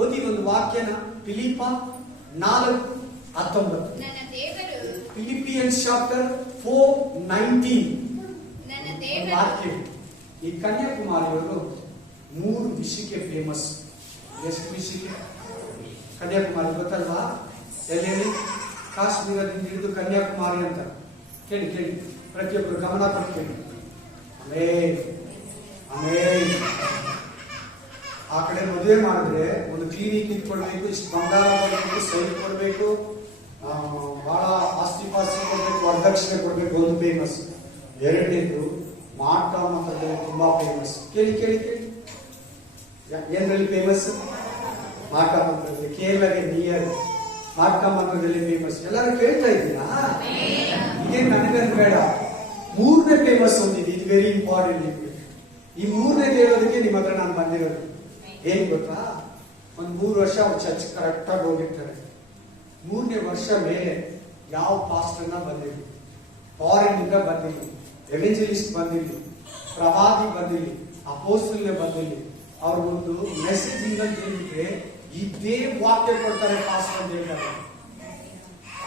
ಓದಿ ಒಂದು ವಾಕ್ಯನ. ಫಿಲಿಪ್ಪ 4:19. Philippians chapter 4:19. ವಾಕ್ಯ. ಈ ಕನ್ಯಾಕುಮಾರಿಯವರು 3 ವಿಷಯಕ್ಕೆ ಫೇಮಸ್. ಎಷ್ಟು ವಿಷಯಕ್ಕೆ? ಕನ್ಯಾಕುಮಾರಿ ಗೊತ್ತಲ್ವಾ? ಎಲ್ಲೇಳಿ? ಕಾಶ್ಮೀರದಿಂದ ಹಿಡಿದು ಕನ್ಯಾಕುಮಾರಿ ಅಂತ. ಕೇಳಿ ಕೇಳಿ, ಪ್ರತಿಯೊಬ್ಬರು ಗಮನ ಕೊಟ್ಟು ಕೇಳಿ. ಆ ಕಡೆ ಮದುವೆ ಮಾಡಿದ್ರೆ ಒಂದು ಕ್ಲಿನಿಕ್ ಇಟ್ಕೊಳ್ಬೇಕು, ಇಷ್ಟು ಬಂಗಾರ ಕೊಡಬೇಕು, ಸೈಟ್ ಕೊಡಬೇಕು, ಬಹಳ ಆಸ್ತಿ ಪಾಸ್ತಿ ಕೊಡ್ಬೇಕು, ವರದಕ್ಷಿಣೆ ಕೊಡ್ಬೇಕು. ಒಂದು ಫೇಮಸ್. ಎರಡನೇದು ಮಾಟ ಮತದಲ್ಲಿ ತುಂಬಾ ಫೇಮಸ್. ಕೇಳಿ ಕೇಳಿ ಕೇಳಿ, ಏನ್ರಲ್ಲಿ ಫೇಮಸ್? ಮಾಟ ಮಂತ್ರದಲ್ಲಿ. ಕೇರಳಗೆ ನಿಯರ್ ಮಾಟ ಮಂತ್ರದಲ್ಲಿ ಫೇಮಸ್. ಎಲ್ಲರೂ ಕೇಳ್ತಾ ಇದ್ದೀರಾ? ಇದೇನು ನನಗಂತ ಬೇಡ. 3ನೇ ಫೇಮಸ್ ಒಂದಿದೆ, ಇದು ವೆರಿ ಇಂಪಾರ್ಟೆಂಟ್. ಈ 3ನೇ ಹೇಳೋದಕ್ಕೆ ನಿಮ್ಮ ಹತ್ರ ನಾನು ಬಂದಿರೋದು. ಏನ್ ಗೊತ್ತಾ? ಒಂದು 3 ವರ್ಷ ಅವ್ರು ಚರ್ಚ್ ಕರೆಕ್ಟ್ ಆಗಿ ಹೋಗಿರ್ತಾರೆ. 3ನೇ ವರ್ಷ ಮೇಲೆ ಯಾವ ಪಾಸ್ಟರ್ನ ಬಂದಿಲ್ಲ, ಫಾರಿನ್ ಇಂದ ಬಂದಿಲ್ಲ, ಎವೆಂಜಲಿಸ್ಟ್ ಬಂದಿಲ್ಲ, ಪ್ರವಾದಿ ಬಂದಿಲ್ಲ, ಅಪೋಸ್ತಲನೇ ಬಂದಿಲ್ಲ. ಅವ್ರ ಒಂದು ಮೆಸೇಜ್ ಇಂದ ಹೇಳಿದ್ರೆ ಇದೇ ವಾಕ್ಯ ಕೊಡ್ತಾರೆ ಪಾಸ್ಟರ್ ಅಂತ ಹೇಳ್ತಾರೆ.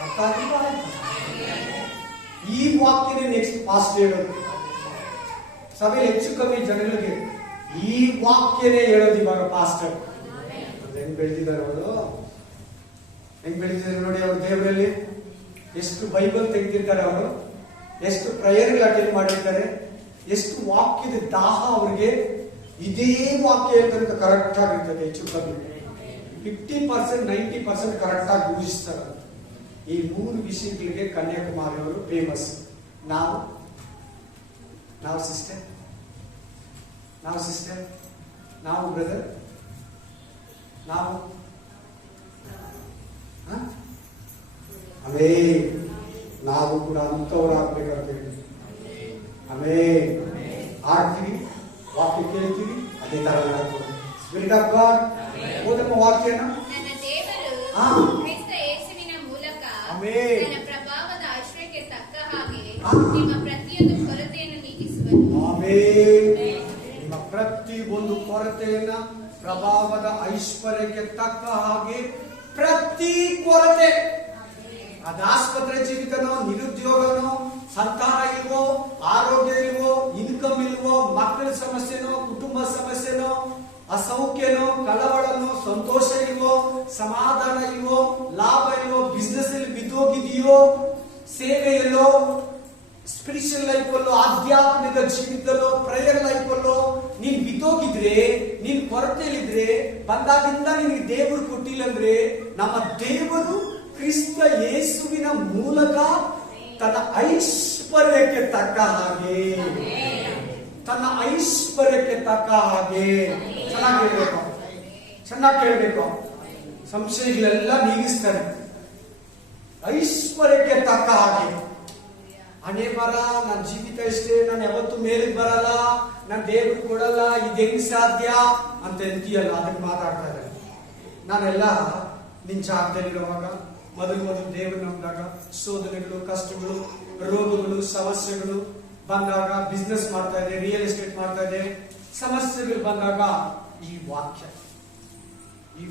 ಅರ್ಥ ಆಗಿಲ್ಲ? ಈ ವಾಕ್ಯನೇ ನೆಕ್ಸ್ಟ್ ಪಾಸ್ಟ್ ಹೇಳೋದು. ಸಭೆಯಲ್ಲಿ ಹೆಚ್ಚು ಕಮ್ಮಿ ಜನಗಳಿಗೆ ಈ ವಾಕ್ಯನೇ ಹೇಳೋದು ಇವಾಗ ಪಾಸ್ಟರ್. ಹೆಂಗ್ ಬೆಳೆದಿದ್ದಾರೆ ಅವರು, ಹೆಂಗ್ ಬೆಳೆದಿದ್ದಾರೆ ನೋಡಿ. ಅವರು ದೇವರಲ್ಲಿ ಎಷ್ಟು ಬೈಬಲ್ ತೆಗೆದಿರ್ತಾರೆ, ಅವರು ಎಷ್ಟು ಪ್ರೇಯರ್ ಅಟೆಂಡ್ ಮಾಡಿರ್ತಾರೆ, ಎಷ್ಟು ವಾಕ್ಯದ ದಾಹ ಅವ್ರಿಗೆ. ಇದೇ ವಾಕ್ಯ ಹೇಳ್ತಂತ ಕರೆಕ್ಟ್ ಆಗಿರ್ತದೆ. ಹೆಚ್ಚು ಕಮ್ಮಿ 50% 90% ಕರೆಕ್ಟ್ ಆಗಿ ಊಹಿಸ್ತಾರೆ. ಈ 3 ವಿಷಯಗಳಿಗೆ ಕನ್ಯಾಕುಮಾರಿ ಅವರು ಫೇಮಸ್. ನಾವು ಸಿಸ್ಟರ್, ನಾವು ಬ್ರದರ್, ನಾವು ನಾವು ಕೂಡ ಅಂತವ್ರು ಆಗ್ಬೇಕಂತ ಹೇಳಿ ಆಡ್ತೀವಿ, ವಾಕ್ಯ ಕೇಳ್ತೀವಿ, ಅದೇ ತರ ಸ್ಪಿರಿಟ್ ಆಫ್ ಗಾಡ್. ಓದಮ್ಮ ವಾಕ್ಯನ. ಪ್ರಭಾವದ ಐಶ್ವರ್ಯಕ್ಕೆ ತಕ್ಕ ಹಾಗೆ ನಿಮ್ಮ ಪ್ರತಿಯೊಂದು ಕೊರತೆಯನ್ನು ನೀಗಿಸುವನು. ನಿಮ್ಮ ಪ್ರತಿಯೊಂದು ಕೊರತೆಯನ್ನ ಪ್ರಭಾವದ ಐಶ್ವರ್ಯಕ್ಕೆ ತಕ್ಕ ಹಾಗೆ ಪ್ರತಿ ಕೊರತೆ, ಅದು ಆಸ್ಪತ್ರೆ ಜೀವಿತನೋ, ನಿರುದ್ಯೋಗನೋ, ಸಂತಾನ ಇಲ್ವೋ, ಆರೋಗ್ಯ ಇಲ್ವೋ, ಇನ್ಕಮ್ ಇಲ್ವೋ, ಮಕ್ಕಳ ಸಮಸ್ಯೆನೋ, ಕುಟುಂಬ ಸಮಸ್ಯೆನೋ, ಅಸೌಖ್ಯನೋ, ಕಳವಳನೋ, ಸಂತೋಷ ಇಲ್ವೋ, ಸಮಾಧಾನ ಇಲ್ವೋ, ಲಾಭ ಇಲ್ವೋ, ಬಿಸ್ನೆಸ್ ಅಲ್ಲಿ ಬಿದ್ದೋಗಿದೆಯೋ, ಸೇವೆಯಲ್ಲೋ, ಸ್ಪಿರಿಚುವಲ್ ಲೈಫ್ ಅಲ್ಲೋ, ಆಧ್ಯಾತ್ಮಿಕ ಜೀವಿತದಲ್ಲೋ, ಪ್ರೇಯರ್ ಲೈಫ್ ಅಲ್ಲೋ ನೀನ್ ಬಿದ್ದೋಗಿದ್ರೆ, ನೀನ್ ಕೊರತೆಯಲ್ಲಿದ್ರೆ, ಬಂದಾಗಿಂದ ನಿನಗೆ ದೇವರು ಕೊಟ್ಟಿಲ್ಲ ಅಂದ್ರೆ, ನಮ್ಮ ದೇವರು ಕ್ರಿಸ್ತ ಯೇಸುವಿನ ಮೂಲಕ ತನ್ನ ಐಶ್ವರ್ಯಕ್ಕೆ ತಕ್ಕ ಹಾಗೆ, ತನ್ನ ಐಶ್ವರ್ಯಕ್ಕೆ ತಕ್ಕ ಹಾಗೆ. ಚೆನ್ನಾಗಿ ಕೇಳಬೇಕು. ಸಂಶಯಗಳೆಲ್ಲ ನೀಗಿಸ್ತಾರೆ. ಐಶ್ವರ್ಯಕ್ಕೆ ತಕ್ಕ ಹಾಗೆ. ಹಣೆ ಬರ, ನನ್ನ ಜೀವಿತ ಇಷ್ಟೇ, ನಾನು ಯಾವತ್ತು ಮೇಲೆ ಬರಲ್ಲ, ನನ್ನ ದೇವ್ರು ಕೊಡಲ್ಲ, ಇದು ಹೆಂಗ್ ಸಾಧ್ಯ ಅಂತ ಎಂತೀಯಲ್ಲ, ಅದಕ್ಕೆ ಮಾತಾಡ್ತಾ ಇದ್ದಾರೆ. ನಾನೆಲ್ಲ ನಿನ್ ಜಾಗದಲ್ಲಿರುವಾಗ ಮೊದಲು ದೇವರು ನಂಬಿದಾಗ ಶೋಧನೆಗಳು, ಕಷ್ಟಗಳು, ರೋಗಗಳು, ಸಮಸ್ಯೆಗಳು ಬಂದಾಗ, ಬಿಸ್ನೆಸ್ ಮಾಡ್ತಾ ಇದೆ, ರಿಯಲ್ ಎಸ್ಟೇಟ್ ಮಾಡ್ತಾ ಇದೆ, ಸಮಸ್ಯೆಗಳು ಬಂದಾಗ ಈ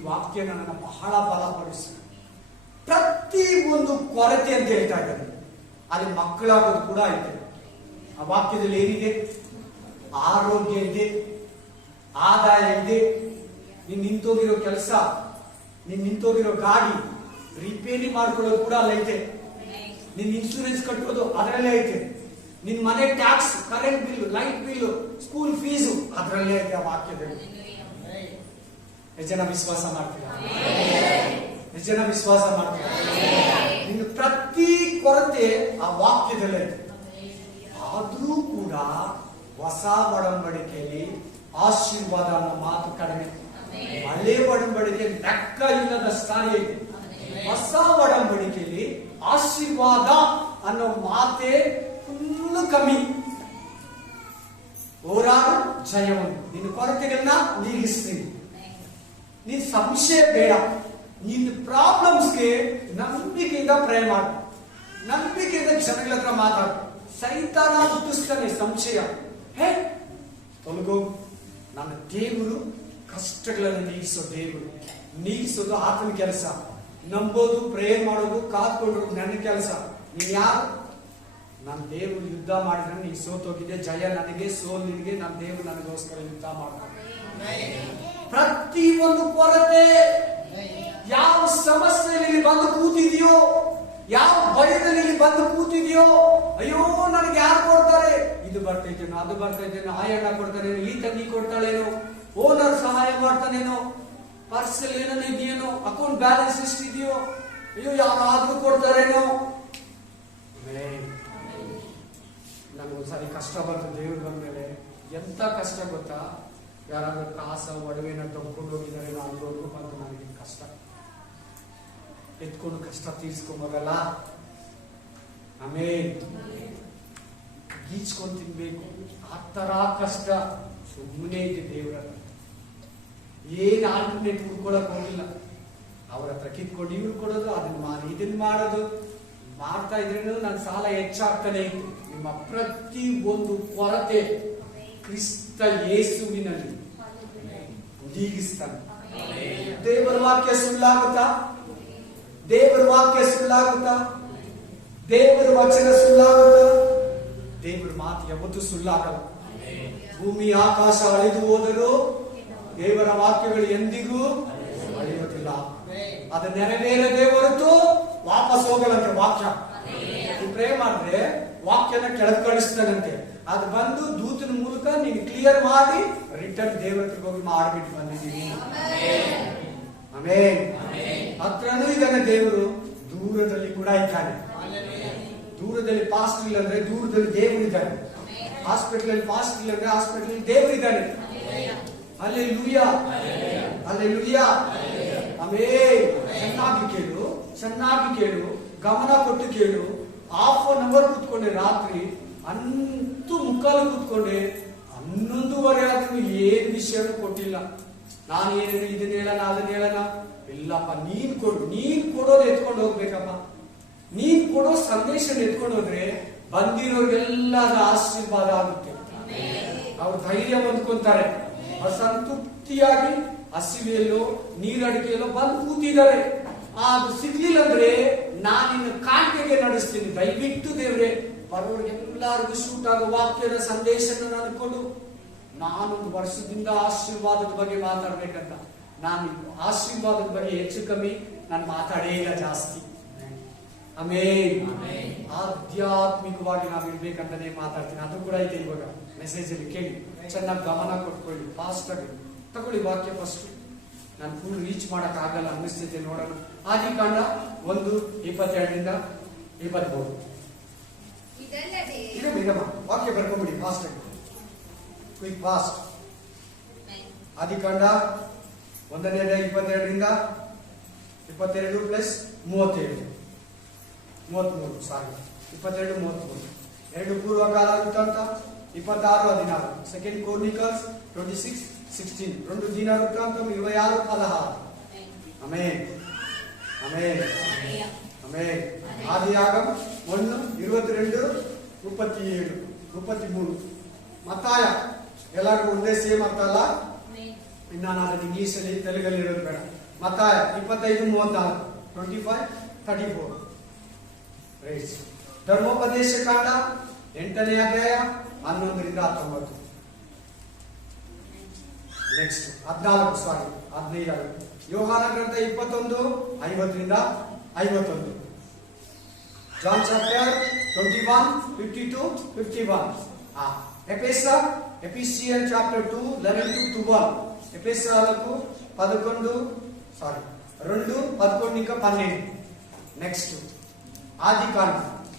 ವಾಕ್ಯ ನನ್ನ ಬಹಳ ಬಲಪಡಿಸಿ ಪ್ರತಿ ಒಂದು ಕೊರತೆ ಅಂತ ಹೇಳ್ತಾ ಇದ್ದಾರೆ. ಅಲ್ಲಿ ಮಕ್ಕಳಾಗೋದು ಕೂಡ ಐತೆ. ಆ ವಾಕ್ಯದಲ್ಲಿ ಏನಿದೆ? ಆರೋಗ್ಯ ಇದೆ, ಆದಾಯ ಇದೆ, ನೀನ್ ನಿಂತೋಗಿರೋ ಕೆಲಸ, ನೀನ್ ನಿಂತೋಗಿರೋ ಗಾಡಿ ರಿಪೇರಿ ಮಾಡ್ಕೊಳ್ಳೋದು ಕೂಡ ಅಲ್ಲೈತೆ, ನಿನ್ ಇನ್ಶೂರೆನ್ಸ್ ಕಟ್ಟೋದು ಅದರಲ್ಲೇ ಐತೆ, ನಿನ್ ಮನೆ tax, current bill, light bill, school fees ಅದರಲ್ಲೇ ಐತೆ ಆ ವಾಕ್ಯದಲ್ಲಿ. ಎಷ್ಟು ಜನ ವಿಶ್ವಾಸ ಮಾಡ್ತೀರಾ? ನಿನ್ನ ಪ್ರತಿ ಕೊರತೆ ಆ ವಾಕ್ಯದಲ್ಲೇ ಐತೆ. ಆದ್ರೂ ಕೂಡ ಹೊಸ ಒಡಂಬಡಿಕೆಯಲ್ಲಿ ಆಶೀರ್ವಾದ ಅನ್ನೋ ಮಾತು ಕಡಿಮೆ. ಹಳೆ ಒಡಂಬಡಿಕೆ ಲೆಕ್ಕ ಇಲ್ಲದ ಸ್ಥಾನ ಇದೆ. ಹೊಸ ಒಡಂಬಡಿಕೆಯಲ್ಲಿ ಆಶೀರ್ವಾದ ಅನ್ನೋ ಮಾತೆ ಫುಲ್ ಕಮ್ಮಿ. ಹೋರಾಟ ಜಯವನ್ನು, ನಿನ್ನ ಕೊರತೆಗಳನ್ನ ನೀಗಿಸ್ತೀನಿ. ನೀನ್ ಸಂಶಯ ಬೇಡ. ನಿನ್ನ ಪ್ರಾಬ್ಲಮ್ಸ್ಗೆ ನಂಬಿಕೆಯಿಂದ ಪ್ರೇ ಮಾಡು, ನಂಬಿಕೆಯಿಂದ ಜನಗಳ ಹತ್ರ ಮಾತಾಡು. ಸೈತಾನ ಹುಟ್ಟಿಸ್ತಾನೆ ಸಂಶಯ. ತೊಲಗೋ, ನನ್ನ ದೇವರು ಕಷ್ಟಗಳನ್ನು ನೀಗಿಸೋ ದೇವರು, ನೀಗಿಸೋದು ಆತನ ಕೆಲಸ, ನಂಬೋದು, ಪ್ರೇಯರ್ ಮಾಡೋದು, ಕಾದ್ಕೊಳ್ಳೋದು ನನ್ನ ಕೆಲಸ. ನೀನ್ ಯಾರು? ನನ್ನ ದೇವರು ಯುದ್ಧ ಮಾಡಿದ್ರೆ ನೀನು ಸೋತೋಗಿದೆ, ಜಯ ನನಗೆ, ಸೋಲ್ ನಿನಗೆ. ನನ್ನ ದೇವರು ನನಗೋಸ್ಕರ ಯುದ್ಧ ಮಾಡ್ತಾರೆ. ಪ್ರತಿ ಒಂದು ಕೊರತೆ, ಯಾವ ಸಮಸ್ಯೆಯಲ್ಲಿ ಬಂದು ಕೂತಿದೆಯೋ, ಯಾವ ಭಯದಲ್ಲಿ ಬಂದು ಕೂತಿದೆಯೋ, ಅಯ್ಯೋ ನನಗೆ ಯಾರು ಕೊಡ್ತಾರೆ, ಇದು ಬರ್ತೈತೇನೋ, ಅದು ಬರ್ತೈತೇನೋ, ಆ ಅಣ್ಣ ಕೊಡ್ತಾನೇನೋ, ಈ ತಂಗಿ ಕೊಡ್ತಾಳೇನೋ, ಓನರ್ ಸಹಾಯ ಮಾಡ್ತಾನೇನೋ, ಪಾರ್ಸಲ್ ಏನೋ ಇದೆಯೇನೋ, ಅಕೌಂಟ್ ಬ್ಯಾಲೆನ್ಸ್ ಎಷ್ಟಿದೆಯೋ, ಅಯ್ಯೋ ಯಾರಾದ್ರೂ ಕೊಡ್ತಾರೇನೋ. ನನಗೊಂದ್ಸಾರಿ ಕಷ್ಟ ಬಂತು ದೇವ್ರು ಬಂದ್ಮೇಲೆ. ಎಂತ ಕಷ್ಟ ಗೊತ್ತಾ? ಯಾರಾದ್ರೂ ಕಾಸ ಒಡವೆನ ತಗೊಂಡು ಹೋಗಿದ್ದಾರೆ, ಅಲ್ಲಿವರೆಗೂ ಬಂತು ನನಗೆ ಕಷ್ಟ. ಎತ್ಕೊಂಡು ಕಷ್ಟ ತೀರ್ಸ್ಕೊಂಬರಲ್ಲ. ಆಮೇಲೆ ಗೀಚ್ಕೊಂಡು ತಿನ್ಬೇಕು, ಆ ತರ ಕಷ್ಟ. ಸುಮ್ಮನೆ ಇದೆ ದೇವ್ರ ಹತ್ರ, ಏನ್ ಆಲ್ಟರ್ನೇಟ್ ಹುಡ್ಕೊಳಕ್ ಹೋಗಿಲ್ಲ. ಅವ್ರ ಹತ್ರ ಕಿತ್ಕೊಂಡು ಇವ್ರು ಕೊಡೋದು, ಅದನ್ನ ಮಾಡಿ ಇದನ್ನ ಮಾಡೋದು ಮಾಡ್ತಾ ಇದ್ರೇನು ನನ್ನ ಸಾಲ ಹೆಚ್ಚಾಗ್ತಾನೆ ಇತ್ತು. ನಿಮ್ಮ ಪ್ರತಿ ಒಂದು ಕೊರತೆ ಕ್ರಿಸ್ತ ಯೇಸುವಿನಲ್ಲಿ ನೀಗಿಸ್ತಾನೆ. ದೇವರ ವಾಕ್ಯ ಸುಳ್ಳಾಗುತ್ತಾ? ದೇವರ ವಾಕ್ಯ ಸುಳ್ಳಾಗುತ್ತಾ? ದೇವರ ವಚನ ಸುಳ್ಳಾಗುತ್ತಾ? ದೇವರ ಮಾತು ಯಾವತ್ತೂ ಸುಳ್ಳಾಗಲ್ಲ. ಭೂಮಿ ಆಕಾಶ ಅಳಿದು ಹೋದರೂ ದೇವರ ವಾಕ್ಯಗಳು ಎಂದಿಗೂ ಅಳಿಯೋದಿಲ್ಲ. ಅದು ನೆರವೇರದೆ ಹೊರತು ವಾಪಸ್ ಹೋಗಲ್ಲಂತೆ ವಾಕ್ಯ. ಪ್ರೇ ಮಾಡಿದ್ರೆ ವಾಕ್ಯನ ಕೆಳಗೆ ಕಳಿಸ್ತಾನಂತೆ. ಅದು ಬಂದು ದೂತನ ಮೂಲಕ ನೀನು ಕ್ಲಿಯರ್ ಮಾಡಿ ರಿಟರ್ನ್ ದೇವರ ಹತ್ರ ಹೋಗಿ ಮಾಡ್ಬಿಟ್ಟು ಬಂದಿದ್ದೀನಿ. ಆಮೇಲೆ ಹತ್ರನೂ ಇದ್ದಾನೆ ದೇವರು, ದೂರದಲ್ಲಿ ಕೂಡ ಇದ್ದಾನೆ. ದೂರದಲ್ಲಿ ಪಾಸ್ಟ್ ಇಲ್ಲ ಅಂದ್ರೆ ದೂರದಲ್ಲಿ ದೇವರು ಇದ್ದಾನೆ. ಹಾಸ್ಪಿಟಲ್ ಅಲ್ಲಿ ಪಾಸ್ಟ್ ಇಲ್ಲ ಅಂದ್ರೆ ಹಾಸ್ಪಿಟಲ್ ಅಲ್ಲಿ ದೇವರು ಇದ್ದಾನೆ. Hallelujah, hallelujah. ಆಮೇಲೆ ಚೆನ್ನಾಗಿ ಕೇಳು, ಚೆನ್ನಾಗಿ ಕೇಳು, ಗಮನ ಕೊಟ್ಟು ಕೇಳು. ಹಾಫ್ ಅನ್ ಅವರ್ ಕೂತ್ಕೊಂಡೆ ರಾತ್ರಿ, ಅಂತೂ ಮುಕ್ಕಾಲು ಕೂತ್ಕೊಂಡೆ. 11:30 ಆದ್ರೂ ಏನ್ ವಿಷಯನೂ ಕೊಟ್ಟಿಲ್ಲ. ನಾನು ಏನೇನು ಇದನ್ನ ಹೇಳೋಣ ಅದನ್ನ ಹೇಳೋಣ, ಇಲ್ಲಪ್ಪ ನೀನ್ ಕೊಡು. ನೀನ್ ಕೊಡೋದು ಎತ್ಕೊಂಡು ಹೋಗ್ಬೇಕಪ್ಪ. ನೀನ್ ಕೊಡೋ ಸಂದೇಶ ಎತ್ಕೊಂಡು ಹೋದ್ರೆ ಬಂದಿರೋರಿಗೆಲ್ಲ ಆಶೀರ್ವಾದ ಆಗುತ್ತೆ. ಅವ್ರು ಧೈರ್ಯ ಹೊಂದ್ಕೊಂತಾರೆ. ಅವ್ರು ಸಂತೃಪ್ತಿಯಾಗಿ ಹಸಿವೆಯಲ್ಲೋ ನೀರಡಿಕೆಯಲ್ಲೋ ಬಂದು ಕೂತಿದ್ದಾರೆ. ಅದು ಸಿಗ್ಲಿಲ್ಲ ಅಂದ್ರೆ ನಾನಿನ್ನು ಕಾಣಿಕೆಗೆ ನಡೆಸ್ತೀನಿ. ದಯವಿಟ್ಟು ದೇವ್ರೆ ಬರೋರಿಗೆಲ್ಲರಿಗೂ ಶೂಟ್ ಆಗೋ ವಾಕ್ಯದ ಸಂದೇಶನ ನಾನು ಕೊಡು. ನಾನೊಂದು ವರ್ಷದಿಂದ ಆಶೀರ್ವಾದದ ಬಗ್ಗೆ ಮಾತಾಡ್ಬೇಕಂತ. ನಾನು ಆಶೀರ್ವಾದದ ಬಗ್ಗೆ ಹೆಚ್ಚು ಕಮ್ಮಿ ನಾನು ಮಾತಾಡೇ ಇಲ್ಲ ಜಾಸ್ತಿ. ಆಮೇಲೆ ಆಧ್ಯಾತ್ಮಿಕವಾಗಿ ನಾವು ಇರ್ಬೇಕಂತಾನೆ ಮಾತಾಡ್ತೀನಿ. ಅದು ಕೂಡ ಐತೆ ಇವಾಗ ಮೆಸೇಜ್ ಅಲ್ಲಿ ಕೇಳಿ, ಚೆನ್ನಾಗಿ ಗಮನ ಕೊಟ್ಕೊಳ್ಳಿ. ಫಾಸ್ಟ್ ಆಗಿ ತಗೊಳ್ಳಿ ವಾಕ್ಯ ಫಸ್ಟ್. ನಾನು ಫುಲ್ ರೀಚ್ ಮಾಡಕ್ ಆಗಲ್ಲ ಅನ್ನಿಸ್ತೈತೆ, ನೋಡೋಣ. ಆದಿಕಾಂಡ 1:22 23. ಈಗ ಬೇಗಮ್ಮ ವಾಕ್ಯ ಬರ್ಕೊಂಬಿಡಿ ಫಾಸ್ಟ್ ಆಗಿ, ಕ್ವಿಕ್ ಫಾಸ್ಟ್. ಆದಿಕಾಂಡ 1:22 22 ಪ್ಲಸ್ 37 33 ಸಾರಿ 22 33. 2 ಪೂರ್ವಕಾಲ ವೃತ್ತಾಂತ 26:16. Second Chronicles 26:16. 2 ದಿನ ವೃತ್ತಾಂತ 26:16. Amen, amen, amen. ಆದಿಯಾಗಮ 1:22 37 33. ಮತ್ತಾಯ ಎಲ್ಲರಿಗೂ ಒಂದೇ ಸೇಮ್ ಅರ್ಥ ಅಲ್ಲ. ನಾನು ಅದನ್ನು ಇಂಗ್ಲಿಷ್ ಅಲ್ಲಿ ತೆಲುಗಲ್ಲಿ ಇರೋದು ಬೇಡ. ಮತ್ತಾಯ 25:34 25:34. ಧರ್ಮೋಪದೇಶ ಕಾಂಡ 8ನೇ ಅಧ್ಯಾಯ 11-19. ನೆಕ್ಸ್ಟ್ 15. ಯೋಹಾನ ಗ್ರಂಥ 21:50-51. John chapter 21:50-51. Ephesian chapter 2:11-12. ఎఫెసీయులకు 2:11-12. నెక్స్ట్ ఆదికాండ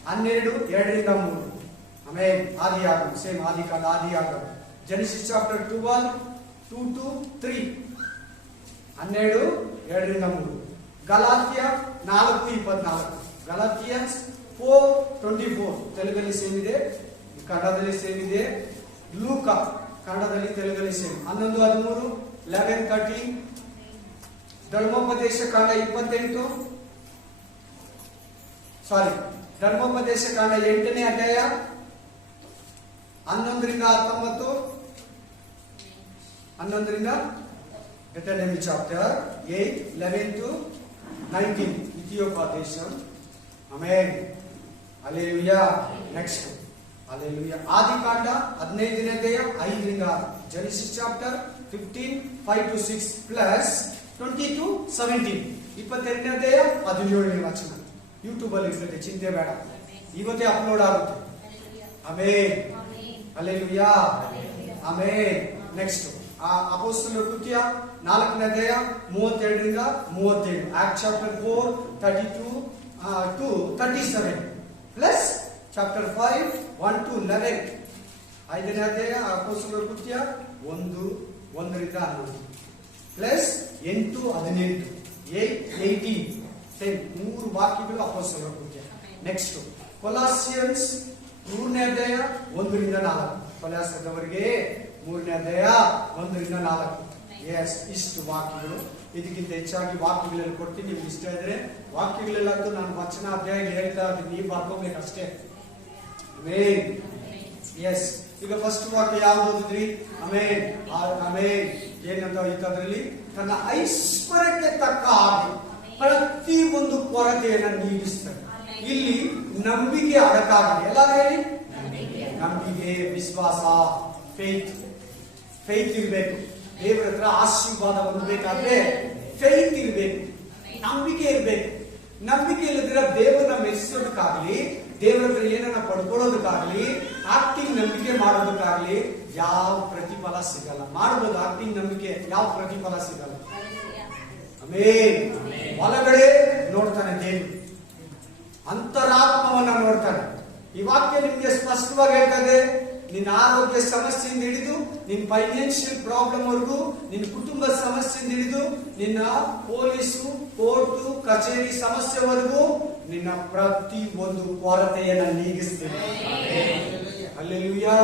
12:2-3. ఆమేన్. ఆదియాగం సేమ్ ఆదికాండ ఆదియాగం. Genesis chapter 12:2-3. 12:2-3. గలాత్య 4:24. ಗಲಾತಿಯನ್ಸ್ 4:24. ತೆಲುಗಲ್ಲಿ ಸೇಮ್ ಇದೆ, ಕನ್ನಡದಲ್ಲಿ ಸೇಮ್ ಇದೆ. ಲೂಕ ಕನ್ನಡದಲ್ಲಿ ತೆಲುಗಲ್ಲಿ ಸೇಮ್. 11:13 11:13. ಧರ್ಮೋಪದೇಶ ಕಾಂಡ 28 ಧರ್ಮೋಪದೇಶ ಕಾಂಡ 8ನೇ ಅಧ್ಯಾಯ 11-19. 11 ಡೆಟನಮಿ ಚಾಪ್ಟರ್ 8, 11 to 19 ಇಥಿಯೋಪಿಯಾ ದೇಶ. ಆಮೆನ್. ಹಲ್ಲೆಲೂಯಾ. Next hallelujah. ಆದಿಕಾಂಡ 15ನೇ ಅಧ್ಯಾಯ 5 ರಿಂದ 6. Genesis chapter 15 5 to 6 plus 20 to 17. 22ನೇ ಅಧ್ಯಾಯ 17ನೇ ವಚನ. ಯೂಟ್ಯೂಬ್ ಅಲ್ಲಿ ಇರ್ತದೆ, ಚಿಂತೆ ಬೇಡ, ಇವತ್ತೇ ಅಪ್ಲೋಡ್ ಆಗುತ್ತೆ. ಆಮೆನ್. ಹಲ್ಲೆಲೂಯಾ. ಆಮೆನ್. ನೆಕ್ಸ್ಟ್ ಅಪೊಸ್ತಲರ ಕೃತ್ಯ 4ನೇ ಅಧ್ಯಾಯ 32 ರಿಂದ 37. Act chapter 4 32 to 37 plus chapter 5 1 to 11. 5ನೇ ಅಧ್ಯಾಯ ಅಪೊಸ್ತಲರ ಕೃತ್ಯ 1 ರಿಂದ 11 ಪ್ಲಸ್ 8 18 18 ಸೇಮ್ 3 ವಾಕ್ಯಗಳು ಅಪೊಸ್ತಲರ ಕೃತ್ಯ. ನೆಕ್ಸ್ಟ್ ಕೊಲಾಸಿಯನ್ಸ್ 3ನೇ ಅಧ್ಯಾಯ 1 ರಿಂದ 4. ಕೊಲಾಸದವರಿಗೆ 3ನೇ ಅಧ್ಯಾಯ 1 ರಿಂದ 4. ಎಸ್, ಇಷ್ಟು ವಾಕ್ಯಗಳು. ಇದಕ್ಕಿಂತ ಹೆಚ್ಚಾಗಿ ವಾಕ್ಯಗಳೆಲ್ಲ ಕೊಡ್ತೀನಿ. ನಿಮ್ಗೆ ಇಷ್ಟ ಇದ್ರೆ ವಾಕ್ಯಗಳೆಲ್ಲಂತೂ ನಾನು ವಚನ ಅಧ್ಯಾಯ ಹೇಳ್ತಾ ಇದ್ದೀನಿ, ನೀವು ಬರ್ಕೋಬೇಕಷ್ಟೇ. ಆಮೆನ್. ಎಸ್, ಈಗ ಫಸ್ಟ್ ವಾಕ್ಯ ಯಾವ್ದು ಓದಿದ್ರಿ? ಆಮೆನ್. ಆಮೆನ್. ಏನಂತ ಇದರಲ್ಲಿ ತನ್ನ ಐಶ್ವರ್ಯಕ್ಕೆ ತಕ್ಕ ಹಾಗೆ ಪ್ರತಿ ಒಂದು ಕೊರತೆಯನ್ನು ನೀಗಿಸ್ತಾರೆ. ಇಲ್ಲಿ ನಂಬಿಕೆ ಅಡಕಾಗಿದೆ. ಎಲ್ಲ ಹೇಳಿ, ನಂಬಿಕೆ, ವಿಶ್ವಾಸ, ಫೇತ್ ಇರಬೇಕು. ದೇವರ ಹತ್ರ ಆಶೀರ್ವಾದ ಹೊಂದಬೇಕಾದ್ರೆ ಫೇತ್ ಇರಬೇಕು, ನಂಬಿಕೆ ಇರಬೇಕು. ನಂಬಿಕೆ ಇಲ್ಲದಿರ ದೇವರನ್ನ ಮೆಚ್ಚಿಸೋದಕ್ಕಾಗ್ಲಿ, ದೇವರ ಹತ್ರ ಏನನ್ನ ಪಡ್ಕೊಳ್ಳೋದಕ್ಕಾಗ್ಲಿ, ಆಕ್ಟಿಂಗ್ ನಂಬಿಕೆ ಮಾಡೋದಕ್ಕಾಗ್ಲಿ ಯಾವ ಪ್ರತಿಫಲ ಸಿಗಲ್ಲ. ಮಾಡಬಹುದು ಆಕ್ಟಿಂಗ್ ನಂಬಿಕೆ, ಯಾವ ಪ್ರತಿಫಲ ಸಿಗಲ್ಲ. ಆಮೆನ್. ಒಳಗಡೆ ನೋಡ್ತಾನೆ ದೇವರು, ಅಂತರಾತ್ಮವನ್ನ ನೋಡ್ತಾನೆ. ಈ ವಾಕ್ಯ ನಿಮ್ಗೆ ಸ್ಪಷ್ಟವಾಗಿ ಹೇಳ್ತದೆ. ನಿನ್ನ ಆರೋಗ್ಯ ಸಮಸ್ಯೆಯಿಂದ ಹಿಡಿದು ನಿನ್ನ ಫೈನಾನ್ಷಿಯಲ್ ಪ್ರಾಬ್ಲಮ್ ವರೆಗೂ, ನಿನ್ನ ಕುಟುಂಬದ ಸಮಸ್ಯೆಯಿಂದ ಹಿಡಿದು ನಿನ್ನ ಪೊಲೀಸು, ಕೋರ್ಟು, ಕಚೇರಿ ಸಮಸ್ಯೆವರೆಗೂ ನಿನ್ನ ಪ್ರತಿ ಒಂದು ಕೊರತೆಯನ್ನ ನೀಗಿಸ್ತೀನಿ. ಹಲ್ಲೆಲೂಯಾ.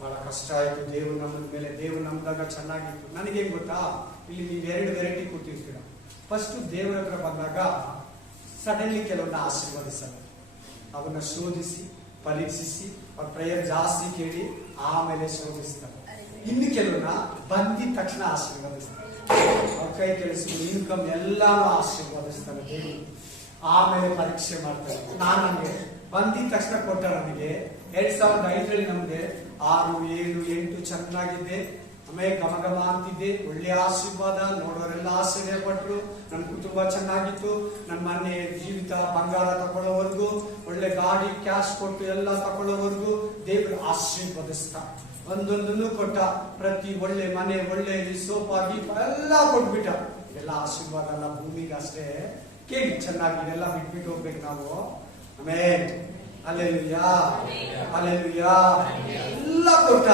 ಬಹಳ ಕಷ್ಟ ಆಯ್ತು ದೇವರು ನಮ್ಮ ಮೇಲೆ. ದೇವರು ನಮ್ದಾಗ ಚೆನ್ನಾಗಿತ್ತು. ನನಗೇನ್ ಗೊತ್ತಾ, ಇಲ್ಲಿ ನೀವು 2 ವೆರೈಟಿ ಕೊಟ್ಟಿರ್ತೀರ. ಫಸ್ಟ್ ದೇವರ ಹತ್ರ ಬಂದಾಗ ಸಡನ್ಲಿ ಕೆಲವನ್ನ ಆಶೀರ್ವದಿಸಲ್ಲ, ಅವನ್ನ ಶೋಧಿಸಿ ಪರೀಕ್ಷಿಸಿ ಅವ್ರ ಪ್ರೇಯರ್ ಜಾಸ್ತಿ ಕೇಳಿ ಆಮೇಲೆ ಶೋಧಿಸ್ತಾರೆ. ಇನ್ನು ಕೆಲವನ್ನ ಬಂದಿದ ತಕ್ಷಣ ಆಶೀರ್ವದಿಸ್ತಾರೆ. ಅವ್ರ ಕೈ ಕೆಲಸ, ಇನ್ಕಮ್ ಎಲ್ಲಾನು ಆಶೀರ್ವದಿಸ್ತಾರೆ ದೇವರು. ಆಮೇಲೆ ಪರೀಕ್ಷೆ ಮಾಡ್ತಾರೆ. ನನಗೆ ಬಂದಿದ ತಕ್ಷಣ ಕೊಟ್ಟ. ನಮಗೆ 2005ರಲ್ಲಿ ನಮ್ಗೆ 6, 7, 8 ಚೆನ್ನಾಗಿದ್ದೆ. ಆಮೇಲೆ ಗಮಗಮ ಅಂತಿದ್ದೆ. ಒಳ್ಳೆ ಆಶೀರ್ವಾದ, ನೋಡೋರೆಲ್ಲ ಆಶ್ಚರ್ಯ ಪಟ್ರು. ನನ್ನ ಕುಟುಂಬ ಚೆನ್ನಾಗಿತ್ತು. ನನ್ನ ಮನೆ ಜೀವಿತ ಬಂಗಾರ ತಗೊಳ್ಳೋವರೆಗೂ, ಒಳ್ಳೆ ಗಾಡಿ ಕ್ಯಾಶ್ ಕೊಟ್ಟು ಎಲ್ಲ ತಗೊಳ್ಳೋವರೆಗೂ ದೇವರು ಆಶೀರ್ವದಿಸ್ತ. ಒಂದೊಂದನ್ನು ಕೊಟ್ಟ. ಪ್ರತಿ ಒಳ್ಳೆ ಮನೆ, ಒಳ್ಳೆ ಸೋಫಾ, ದೀಪ ಎಲ್ಲ ಕೊಟ್ಬಿಟ್ಟ. ಇದೆಲ್ಲ ಆಶೀರ್ವಾದ ಅಲ್ಲ, ಭೂಮಿಗೆ ಅಷ್ಟೇ. ಕೇಳಿ ಚೆನ್ನಾಗಿ, ಇದೆಲ್ಲ ಬಿಟ್ಬಿಟ್ಟು ಹೋಗ್ಬೇಕು ನಾವು. ಆಮೆನ್. ಹಲ್ಲೆಲೂಯಾ. ಹಲ್ಲೆಲೂಯಾ. ಎಲ್ಲ ಕೊಟ್ಟ.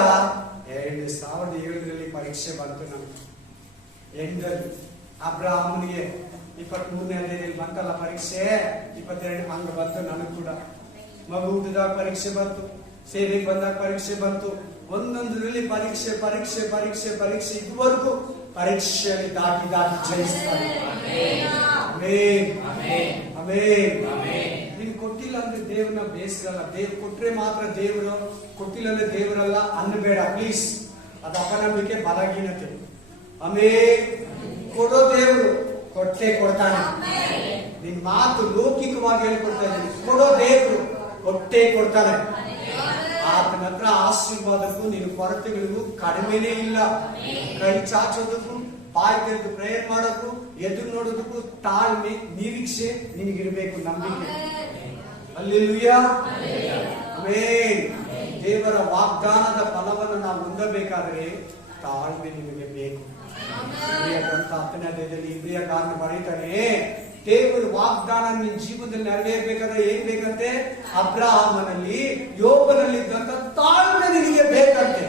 2007ರಲ್ಲಿ ಪರೀಕ್ಷೆ ಬಂತು ನಮ್ಗೆ. ಎಂಡಲ್ಲಿ ಅಬ್ರಾಹ್ಮನಿಗೆ 23ನೇ ಅಧ್ಯಾಯದಲ್ಲಿ ಬಂತಲ್ಲ ಪರೀಕ್ಷೆ, 22 ಹಂಗ ಬಂತು. ನನಗೆ ಕೂಡ ಮಗು ಹುಟ್ಟಿದಾಗ ಪರೀಕ್ಷೆ ಬಂತು, ಸೇವೆಗೆ ಬಂದಾಗ ಪರೀಕ್ಷೆ ಬಂತು. ಒಂದೊಂದರಲ್ಲಿ ಪರೀಕ್ಷೆ ಪರೀಕ್ಷೆ ಪರೀಕ್ಷೆ ಪರೀಕ್ಷೆ, ಇದುವರೆಗೂ ಪರೀಕ್ಷೆಯಲ್ಲಿ ದಾಟಿ ಜಯಿಸ್ತಾರೆ. ನಿನ್ ಕೊಟ್ಟಿಲ್ಲ ಅಂದ್ರೆ ದೇವ್ರನ್ನ ಬೇಯಿಸಲ್ಲ. ದೇವ್ರು ಕೊಟ್ರೆ ಮಾತ್ರ ದೇವರು, ಕೊಟ್ಟಿಲ್ಲ ಅಂದ್ರೆ ದೇವರಲ್ಲ ಅನ್ನಬೇಡ ಪ್ಲೀಸ್. ಅದು ಅಪನಂಬಿಕೆ, ಬಲಹೀನತೆ. ಆಮೆನ್. ಕೊಡೋ ದೇವರು ಕೊಟ್ಟೆ ಕೊಡ್ತಾನೆ. ನಿನ್ ಮಾತು ಲೌಕಿಕವಾಗಿ ಹೇಳ್ಕೊಡ್ತಾ ಇದ್ದೀನಿ. ಕೊಡೋ ದೇವರು ಕೊಟ್ಟೆ ಕೊಡ್ತಾನೆ. ಆತನ ಹತ್ರ ಆಶೀರ್ವಾದಕ್ಕೂ ನಿನ್ನ ಕೊರತೆಗಳಿಗೂ ಕಡಿಮೆನೇ ಇಲ್ಲ. ಕೈ ಚಾಚೋದಕ್ಕೂ, ಬಾಯಿ ತೆರೆದು ಪ್ರೇಯರ್ ಮಾಡೋದಕ್ಕೂ, ಎದುರು ನೋಡೋದಕ್ಕೂ ತಾಳ್ಮೆ, ನಿರೀಕ್ಷೆ ನಿನಗಿರ್ಬೇಕು, ನಂಬಿಕೆ. ಹಲ್ಲೆಲೂಯಾ. ಆಮೆನ್. ದೇವರ ವಾಗ್ದಾನದ ಫಲವನ್ನು ನಾವು ಹೊಂದಬೇಕಾದರೆ ತಾಳ್ಮೆ ನಿಮಗೆ ಬೇಕು. ಇಬ್ರಿಯ ಗ್ರಂಥ 10ನೇ ಅಧ್ಯಾಯದಲ್ಲಿ ಇಬ್ರಿಯಗಾರನು ಬರೀತಾನೆ, ದೇವರ ವಾಗ್ದಾನ ನಿನ್ನ ಜೀವನದಲ್ಲಿ ನೆರವೇರಬೇಕಾದ್ರೆ ಏನ್ ಬೇಕಂತೆ? ಅಬ್ರಹಾಮನಲ್ಲಿ, ಯೋಬನಲ್ಲಿ ಇದ್ದಂತ ತಾಳ್ಮೆ ನಿನಗೆ ಬೇಕಂತೆ.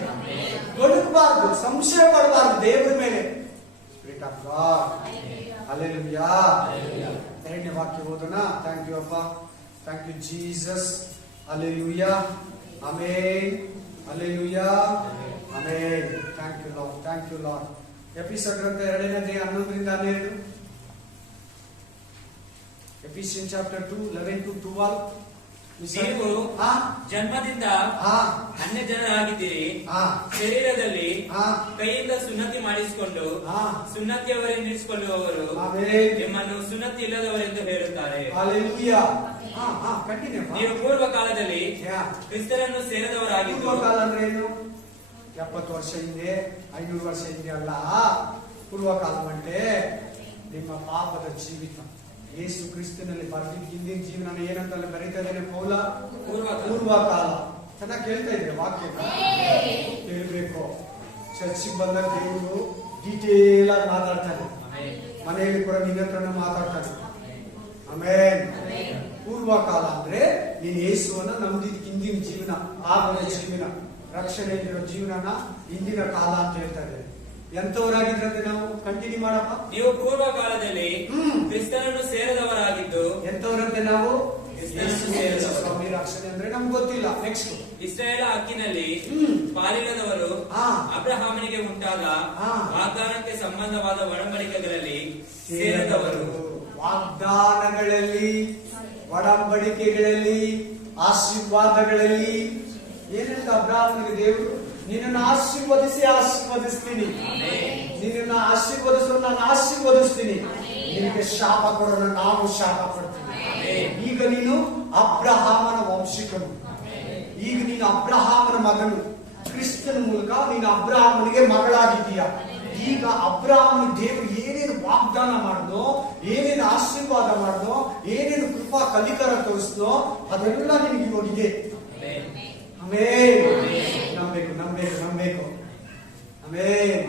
ಗೊಡಕಬಾರ್ದು, ಸಂಶಯ ಪಡಬಾರ್ದು ದೇವರ ಮೇಲೆ. Spirit of God. ಹಲ್ಲೆಲೂಯಾ. 2ನೇ ವಾಕ್ಯ ಓದೋಣ. ಥ್ಯಾಂಕ್ ಯು ಅಪ್ಪ, thank you Jesus. Hallelujah. Amen. Hallelujah. Amen. Thank you Lord, thank you Lord. ಎಫೆಸರ ಗ್ರಂಥ 2ನೇ ಅಧ್ಯಾಯ 11 ರಿಂದ 12. Ephesians chapter 2 11 to 12. ನೀವು ಹಾ ಜನ್ಮದಿಂದ ಹಾ ಅನ್ಯ ಜನರಾಗಿದ್ದೀರಿ. ಹಾ ಶರೀರದಲ್ಲಿ ಹಾ ಕೈಯಿಂದ ಸುನ್ನತಿ ಮಾಡಿಸಿಕೊಂಡು ಹಾ ಸುನ್ನತಿಯವರೆನ್ನಿಸಿಕೊಳ್ಳುವವರು ಆಮೆನ್. ನಿಮ್ಮನ್ನು ಸುನ್ನತಿ ಇಲ್ಲದವರೆಂದು ಹೇಳುತ್ತಾರೆ. Hallelujah. ಹಾ ಹಾ ಕಂಟಿನ್ಯೂ. ನೀವು ಪೂರ್ವ ಕಾಲದಲ್ಲಿ ಯಾ ಕ್ರಿಸ್ತರನ್ನು ಸೇರಿದವರಾಗಿದ್ದು. ಪೂರ್ವಕಾಲ ಅಂದ್ರೆ ಏನು? 70 ವರ್ಷ ಹಿಂದೆ 500 ವರ್ಷ ಹಿಂದೆ ಅಲ್ಲ. ಪೂರ್ವಕಾಲ అంటే ನಿಮ್ಮ ಪಾಪದ ಜೀವಿತ. ಯೇಸು ಕ್ರಿಸ್ತನಲ್ಲಿ ಬರೆದಿದ್ದ ಹಿಂದಿನ ಜೀವನ ಏನಂತಲ್ಲ ಬರೀತಾ ಇದ್ದಾನೆ ಪೌಲ. ಪೂರ್ವಕಾಲ. ಚೆನ್ನಾಗಿ ಕೇಳ್ತಾ ಇದ್ರೆ ವಾಕ್ಯ ಕೇಳಬೇಕು. ಚರ್ಚಿಗೆ ಬಂದಾಗ ದೇವರು ಡೀಟೇಲ್ ಆಗಿ ಮಾತಾಡ್ತಾನೆ. ಮನೆಯಲ್ಲಿ ಕೂಡ ನಿನ್ನ ಹತ್ರನೇ ಮಾತಾಡ್ತಾನೆ. ಆಮೇನ್. ಪೂರ್ವಕಾಲ ಅಂದ್ರೆ ನೀನು ಯೇಸುವನ್ನ ನಂಬಿದ ಹಿಂದಿನ ಜೀವನ, ಆಗದ ಜೀವನ, ರಕ್ಷಣೆಯಲ್ಲಿರೋ ಜೀವನನ ಹಿಂದಿನ ಕಾಲ ಅಂತ ಹೇಳ್ತಾರೆ. ಎಂತವರಾಗಿದ್ರೆ ನಾವು ಕಂಟಿನ್ಯೂ ಮಾಡಪ್ಪ. ನೀವು ಪೂರ್ವ ಕಾಲದಲ್ಲಿ ಕ್ರಿಸ್ತರನ್ನು ಸೇರಿದವರಾಗಿದ್ದು. ಎಂತವರಂತೆ ನಾವು? ಸ್ವಾಮಿ ರಕ್ಷಣೆ ಅಂದ್ರೆ ನಮ್ಗೆ ಗೊತ್ತಿಲ್ಲ. ನೆಕ್ಸ್ಟ್ ಇಸ್ರಾಯೇಲ ಹಕ್ಕಿನಲ್ಲಿ ಪಾಲಿಲ್ಲದವರು ಅಬ್ರಹಾಮನಿಗೆ ಉಂಟಾದ ವಾಗ್ದಾನಕ್ಕೆ ಸಂಬಂಧವಾದ ಒಡಂಬಡಿಕೆಗಳಲ್ಲಿ ಸೇರಿದವರು. ವಾಗ್ದಾನಗಳಲ್ಲಿ, ಒಡಂಬಡಿಕೆಗಳಲ್ಲಿ, ಆಶೀರ್ವಾದಗಳಲ್ಲಿ ಏನಂತ ಅಬ್ರಹಾಮನಿಗೆ ದೇವರು ನಿನ್ನನ್ನು ಆಶೀರ್ವದಿಸ್ತೀನಿ, ನಿನ್ನನ್ನು ಆಶೀರ್ವದಿಸೋ ನಾನು ಆಶೀರ್ವದಿಸ್ತೀನಿ, ನಿನಗೆ ಶಾಪ ಕೊಡೋಣ ನಾನು ಶಾಪ ಕೊಡ್ತೀನಿ. ಈಗ ನೀನು ಅಬ್ರಹಾಮನ ವಂಶಿಕನು, ಈಗ ನೀನು ಅಬ್ರಹಾಮನ ಮಗನು. ಕ್ರಿಸ್ತನ ಮೂಲಕ ನೀನು ಅಬ್ರಹಾಮನಿಗೆ ಮಗಳಾಗಿದ್ದೀಯ. ಈಗ ಅಬ್ರಹಾಮನ ದೇವರು ಏನೇನು ವಾಗ್ದಾನ ಮಾಡಿದ್ನೋ, ಏನೇನು ಆಶೀರ್ವಾದ ಮಾಡಿದ್ನೋ, ಏನೇನು ಕೃಪಾ ಕಲಿಕರ ತೋರಿಸ್ನೋ ಅದೆಲ್ಲ ನಿನಗೆ ಇವಾಗಿದೆ. ನಂಬೇಕು ನಂಬೇಕು ನಂಬೇಕು. ಆಮೇನ್.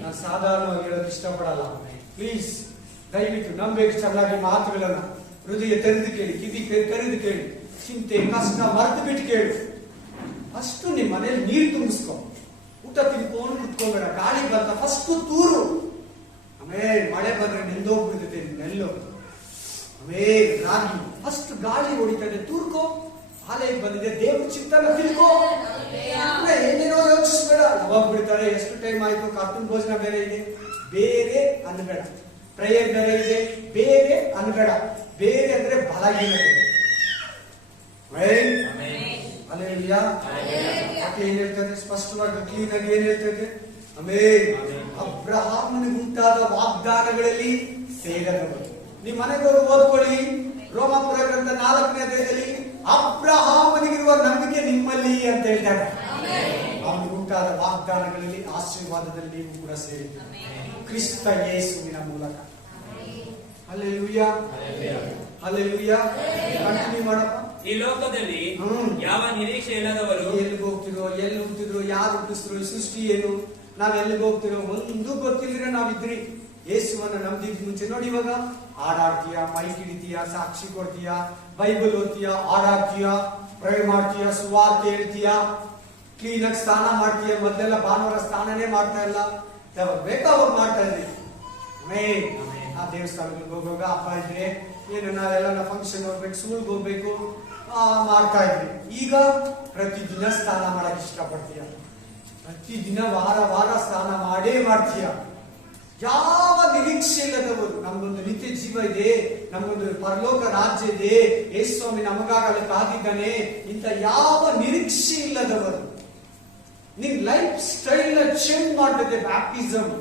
ನಾನು ಸಾಧಾರಣವಾಗಿ ಹೇಳೋದು ಇಷ್ಟಪಡಲ್ಲ. ಪ್ಲೀಸ್ ದಯವಿಟ್ಟು ನಂಬೇಕು. ಚೆನ್ನಾಗಿ ಮಾತುಗಳನ್ನ ಹೃದಯ ತೆರೆದು ಕೇಳಿ, ಕಿವಿ ತೆರೆದು ಕೇಳಿ, ಚಿಂತೆ ಕಷ್ಟ ಮರೆತು ಬಿಟ್ಟು ಕೇಳಿ. ಅಷ್ಟು ನಿಮ್ಮ ಮನೇಲಿ ನೀರು ತುಂಬಿಸ್ಕೊ. ಊಟ ತಿನ್ಕೊಂಡು ಕುತ್ಕೋಬೇಡ. ಗಾಳಿ ಬಂತ ಫಸ್ಟ್ ತೂರು. ಆಮೇಲೆ ಮಳೆ ಬಂದ್ರೆ ನೆಂದೋಗ್ಬಿಡ್ತೈತೆ ನೆಲ್ಲು. ಆಮೇಲೆ ರಾಗಿ ಫಸ್ಟ್ ಗಾಳಿ ಹೊಡಿತಾನೆ ತೂರ್ಕೋ. ಆಲಯಕ್ಕೆ ಬಂದಿದೆ ದೇವ್ರ ಚಿತ್ತನ ತಿಳ್ಕೋ. ಏನೇನೋ ಯೋಚಿಸ್ಬೇಡ. ಯಾವಾಗ ಬಿಡ್ತಾರೆ, ಎಷ್ಟು ಟೈಮ್ ಆಯ್ತು, ಕರ್ತನ ಭೋಜನ ಬೇರೆ ಇದೆ, ಬೇರೆ ಅನ್ಬೇಡ. ಪ್ರೇಯರ್ ಬೇರೆ ಇದೆ, ಬೇರೆ ಅನ್ಬೇಡ. ಬೇರೆ ಅಂದ್ರೆ ಬಲಹೀನತೆ. ಅಲ್ಲೇಲಿಯಾ ಏನ್ ಹೇಳ್ತದೆ ಸ್ಪಷ್ಟವಾಗಿ ಕ್ಲೀನ್ ಆಗಿ ಏನ್ ಹೇಳ್ತದೆ? ಆಮೇಲೆ ಅಬ್ರಹಾಮನಿಗೆ ಉಂಟಾದ ವಾಗ್ದಾನಗಳಲ್ಲಿ ಸೇರದವರು. ನಿಮ್ ಮನೆಗೆ ಹೋಗಿ ಓದ್ಕೊಳ್ಳಿ. ರೋಮಾಪುರ ಗ್ರಂಥ 4ನೇ ಅಧ್ಯಾಯದಲ್ಲಿ ಅಬ್ರಹಾಮನಿಗಿರುವ ನಂಬಿಕೆ ನಿಮ್ಮಲ್ಲಿ ಅಂತ ಹೇಳ್ತಾರೆ. ಅವನಿಗೆ ಉಂಟಾದ ವಾಗ್ದಾನಗಳಲ್ಲಿ ಆಶೀರ್ವಾದದಲ್ಲಿ ನೀವು ಕೂಡ ಸೇರಿದ್ದೀರಿ ಕ್ರಿಸ್ತ ಯೇಸುವಿನ ಮೂಲಕ. Hallelujah hallelujah. ಕಂಟಿನ್ಯೂ ಮಾಡಪ್ಪ. ಈ ಲೋಕದಲ್ಲಿ ಯಾವ ನಿರೀಕ್ಷೆ ಇಲ್ಲದವರು ಎಲ್ಲಿಗೆ ಹೋಗ್ತಿದ್ರು, ಯಾರು ಹುಟ್ಟಿಸಿದ್ರು, ಈ ಸೃಷ್ಟಿ ಏನು, ನಾವ್ ಎಲ್ಲಿಗೆ ಹೋಗ್ತಿರೋ ಒಂದು ಗೊತ್ತಿಲ್ಲದ್ರೆ ನಾವಿದ್ರಿ. ಯೇಸುವನ್ನ ನಂಬಿದ ಮುಂಚೆ ನೋಡಿ, ಇವಾಗ ಹಾಡಾಡ್ತೀಯ, ಮೈಕ್ ಹಿಡಿತೀಯ, ಸಾಕ್ಷಿ ಕೊಡ್ತೀಯ, ಬೈಬಲ್ ಓದ್ತೀಯ, ಹಾಡಾಡ್ತೀಯ, ಪ್ರೇ ಮಾಡ್ತೀಯ, ಸುವಾರ್ತೆ ಹೇಳ್ತೀಯ, ಕ್ಲೀನಾಗಿ ಸ್ನಾನ ಮಾಡ್ತೀಯ. ಮೊದಲೆಲ್ಲ ಭಾನುವಾರ ಸ್ನಾನನೇ ಮಾಡ್ತಾ ಇಲ್ಲ, ಯಾವಾಗ ಬೇಕಾವಾಗ ಮಾಡ್ತಾ ಇದ್ರಿ. ಆ ದೇವಸ್ಥಾನಗಳಿಗೆ ಹೋಗುವಾಗ ಅಪ್ಪ ಇದ್ರೆ ಏನು ನಾವೆಲ್ಲ ಫಂಕ್ಷನ್ ಹೋಗ್ಬೇಕು, ಸ್ಕೂಲ್ಗೆ ಹೋಗ್ಬೇಕು ಮಾಡ್ತಾ ಇದ್ವಿ. ಈಗ ಪ್ರತಿದಿನ ಸ್ನಾನ ಮಾಡಕ್ ಇಷ್ಟಪಡ್ತೀಯ. ಪ್ರತಿದಿನ ವಾರ ವಾರ ಸ್ನಾನ ಮಾಡೇ ಮಾಡ್ತೀಯ. ಯಾವ ನಿರೀಕ್ಷೆ ಇಲ್ಲದವರು. ನಮ್ಗೊಂದು ನಿತ್ಯ ಜೀವ ಇದೆ, ನಮ್ಗೊಂದು ಪರಲೋಕ ರಾಜ್ಯ ಇದೆ, ಯೇಸು ಸ್ವಾಮಿ ನಮಗಾಗಲು ಕಾದಿದ್ದಾನೆ, ಇಂಥ ಯಾವ ನಿರೀಕ್ಷೆ ಇಲ್ಲದವರು. ನಿನ್ ಲೈಫ್ ಸ್ಟೈಲ್ ಚೇಂಜ್ ಮಾಡ್ತದೆ. ಬ್ಯಾಪ್ಟಿಸಮ್,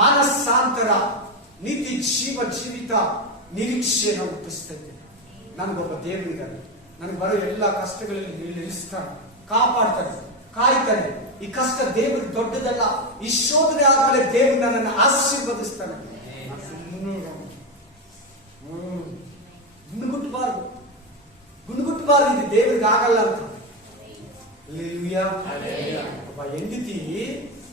ಮಾನಸಾಂತರ, ನಿತ್ಯ ಜೀವಿತ ನಿರೀಕ್ಷೆಯನ್ನು ಹುಟ್ಟಿಸ್ತದೆ. ನನಗೊಬ್ಬ ದೇವರಿದ್ದಾನೆ, ನನಗೆ ಬರೋ ಎಲ್ಲ ಕಷ್ಟಗಳಲ್ಲಿ ನಿಲ್ಲಿಸ್ತಾನೆ, ಕಾಪಾಡ್ತಾನೆ, ಕಾಯ್ತಾನೆ. ಈ ಕಷ್ಟ ದೇವರು ದೊಡ್ಡದಲ್ಲ. ಈ ಶೋಧನೆ ಆದ್ಮೇಲೆ ದೇವರು ನನ್ನನ್ನು ಆಶೀರ್ವದಿಸ್ತಾನೆ. ಗುಣಗುಟ್ಟಬಾರ್ದು, ಇದು ದೇವರಿಗೆ ಆಗಲ್ಲ ಅಂತ. ಒಬ್ಬ ಹೆಂಡತಿ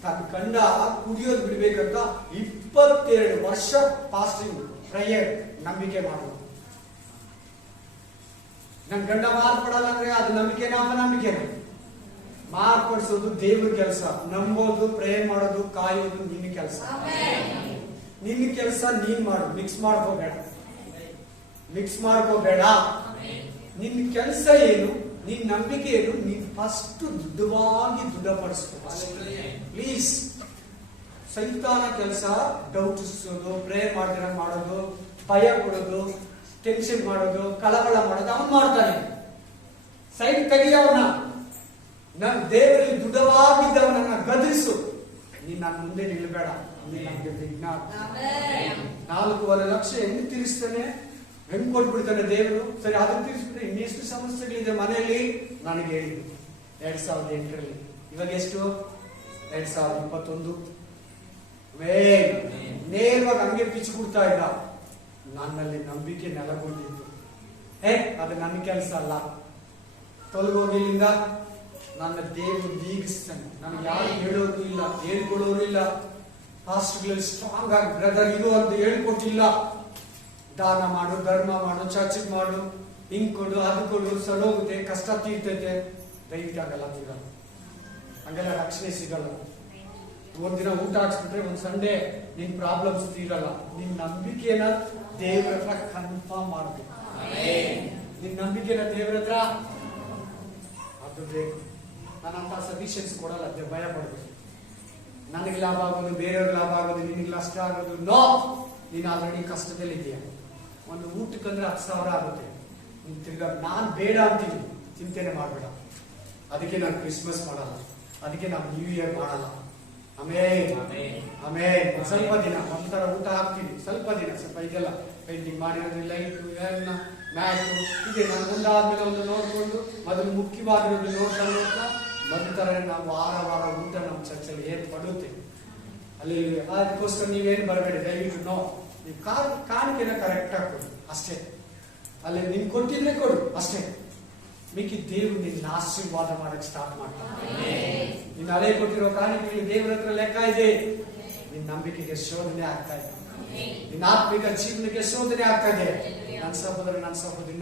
ತನ್ನ ಗಂಡ ಕುಡಿಯೋದು ಬಿಡ್ಬೇಕಂತ 22 ವರ್ಷ ಫಾಸ್ಟಿಂಗ್ ಪ್ರೇಯರ್ ನಂಬಿಕೆ ಮಾಡೋದು. ನನ್ ಗಂಡ ಮಾರ್ಪಡಲ್ಲ ಅಂದ್ರೆ ಅದು ನಂಬಿಕೆನ ಅಪನಂಬಿಕೆನ? ಮಾರ್ಪಡಿಸೋದು ದೇವ್ರ ಕೆಲಸ. ನಂಬೋದು, ಪ್ರೇ ಮಾಡೋದು, ಕಾಯೋದು ನಿನ್ನ ಕೆಲಸ. ನಿನ್ನ ಕೆಲಸ ನೀನ್ ಮಾಡು. ಮಿಕ್ಸ್ ಮಾಡ್ಕೋಬೇಡ. ನಿನ್ನ ಕೆಲಸ ಏನು, ನಿನ್ ನಂಬಿಕೆ ಏನು, ನೀನ್ ಫಸ್ಟ್ ದೃಢಪಡಿಸ್ಕೊ ಪ್ಲೀಸ್. ಸೈತಾನ ಕೆಲಸ ಡೌಟಿಸೋದು, ಪ್ರೇ ಮಾಡೋದು, ಭಯ ಕೊಡೋದು, ಟೆನ್ಷನ್ ಮಾಡೋದು, ಕಳವಳ ಮಾಡೋದು ಅವನು ಮಾಡ್ತಾನೆ. ಸೈಡ್ ತೆಗೆಯವನ್ನ, ನನ್ನ ದೇವರಲ್ಲಿ ದೃಢವಾಗಿದ್ದವನನ್ನ ಗದರಿಸು. ನೀನ್ ನನ್ನ ಮುಂದೆ ನಿಲ್ಬೇಡ, ನೀನ್ ನಮ್ಗೆ ವಿಘ್ನ. 4.5 ಲಕ್ಷ ಹೆಂಗ್ ತೀರಿಸ್ತಾನೆ, ಹೆಂಗ್ ಕೊಟ್ಬಿಡ್ತಾನೆ ದೇವರು. ಸರಿ, ಅದನ್ನ ತೀರಿಸ್ಬಿಟ್ರೆ ಇನ್ನೆಷ್ಟು ಸಮಸ್ಯೆಗಳಿದೆ ಮನೆಯಲ್ಲಿ. ನನಗೆ ಹೇಳಿದ್ದು 2008ರಲ್ಲಿ, ಇವಾಗ ಎಷ್ಟು 2021. ನೇರವಾಗಿ ಹಂಗೆ ಪಿಚ್ಚು ಕೊಡ್ತಾ ಇದ್ದ. ನನ್ನಲ್ಲಿ ನಂಬಿಕೆ ನೆಲಗೊಂಡಿತ್ತು. ಅದು ನನ್ನ ಕೆಲಸ ಅಲ್ಲ. ತೊಲಗೋಗಿಲ್ಲಿಂದ ನನ್ನ ದೇವರು ದೀಗಿಸ್ತಾನೆ. ನನಗೆ ಯಾರು ಹೇಳೋರು ಇಲ್ಲ, ಹೇಳ್ಕೊಡೋರು ಇಲ್ಲ. ಹಾಸ್ಟೆಲ್ಗಳಲ್ಲಿ ಸ್ಟ್ರಾಂಗ್ ಆಗಿ ಬ್ರದರ್ ಇದು ಅಂತ ಹೇಳ್ಕೊಟ್ಟಿಲ್ಲ. ದಾನ ಮಾಡು, ಧರ್ಮ ಮಾಡು, ಚರ್ಚಿಗೆ ಮಾಡು, ಹಿಂಗ್ ಕೊಡು, ಅದು ಕೊಡು, ಸರೋಗುತ್ತೆ, ಕಷ್ಟ ತೀರ್ತೈತೆ. ದಯವಿಟ್ಟು ಆಗಲ್ಲ, ಸಿಗಲ್ಲ. ಹಂಗೆಲ್ಲ ರಕ್ಷಣೆ ಸಿಗಲ್ಲ. ಒಂದಿನ ಊಟ ಹಾಕ್ಸ್ಬಿಟ್ರೆ ಒಂದ್ ಸಂಡೇ ನಿನ್ ಪ್ರಾಬ್ಲಮ್ಸ್ ತೀರಲ್ಲ. ನಿನ್ ನಂಬಿಕೆನ ದೇವರ ಹತ್ರ ಕನ್ಫರ್ಮ್ ಮಾಡ್ಬೇಕು. ನಿನ್ ನಂಬಿಕೆನ ದೇವರ ಹತ್ರ ಅದು ಬೇಕು. ನಾನಂತ ಸಜೆಷನ್ಸ್ ಕೊಡಲ್ಲ, ಭಯ ಪಡ್ಬೇಕು. ನನಗೆ ಲಾಭ ಆಗೋದು, ಬೇರೆಯವ್ರಿಗೆ ಲಾಭ ಆಗೋದು, ನಿನಗೆ ನಷ್ಟ ಆಗೋದು. ನೋ, ನೀನು ಆಲ್ರೆಡಿ ಕಷ್ಟದಲ್ಲಿ ಇದೆಯಾ. ಒಂದು ಊಟಕ್ಕಂದ್ರೆ 10,000 ಆಗುತ್ತೆ. ನೀನ್ ತಿರ್ಗಾ ನಾನ್ ಬೇಡ ಅಂತೀನಿ, ಚಿಂತೆನೆ ಮಾಡಬೇಡ. ಅದಕ್ಕೆ ನಾನು ಕ್ರಿಸ್ಮಸ್ ಮಾಡಲ್ಲ, ಅದಕ್ಕೆ ನಾವು ನ್ಯೂ ಇಯರ್ ಮಾಡಲ್ಲ. ಆಮೇಲೆ ಸ್ವಲ್ಪ ದಿನ ಒಂಥರ ಊಟ ಹಾಕ್ತೀನಿ, ಸ್ವಲ್ಪ ದಿನ ಸ್ವಲ್ಪ ಇದೆಲ್ಲ ಪೇಂಟಿಂಗ್ ಮಾಡಿರೋದು, ಲೈಟು, ಮ್ಯಾಟು ಇದೆ. ನಾನು ಮುಂದಾದ್ಮೇಲೆ ಒಂದು ನೋಡ್ಕೊಂಡು ಮೊದಲು ಮುಖ್ಯವಾಗಿರೋದು ನೋಡ್ತಾ ಬಂದ ನಾವು ವಾರ ಊಟ ನಮ್ಮ ಚರ್ಚಲ್ಲಿ ಏನ್ ಪಡುತ್ತೆ ಅಲ್ಲಿ. ಅದಕ್ಕೋಸ್ಕರ ನೀವೇನು ಬರಬೇಡಿ, ದಯವಿಟ್ಟು ನೋ. ನೀವು ಕಾಣಿಕೆನ ಕರೆಕ್ಟ್ ಆಗಿ ಕೊಡು ಅಷ್ಟೇ. ಅಲ್ಲಿ ನಿನ್ ಕೊಟ್ಟಿದ್ರೆ ಕೊಡು ಅಷ್ಟೇ. ಮಿಕ್ಕಿ ದೇವ್ರು ನಿನ್ನ ಆಶೀರ್ವಾದ ಮಾಡಕ್ ಸ್ಟಾರ್ಟ್ ಮಾಡ್ತಾನೆ. ನಿನ್ನ ಹಳೆ ಕೊಟ್ಟಿರೋ ಕಾಣಿಕೆಯಲ್ಲಿ ದೇವರ ಹತ್ರ ಲೆಕ್ಕ ಇದೆ. ನಿನ್ನ ನಂಬಿಕೆಗೆ ಶೋಧನೆ ಆಗ್ತಾ ಇದೆ, ನಿನ್ನ ಆತ್ಮಿಕ ಜೀವನಕ್ಕೆ ಶೋಧನೆ ಆಗ್ತಾ ಇದೆ. ನನ್ನ ಸಹೋದರಿ,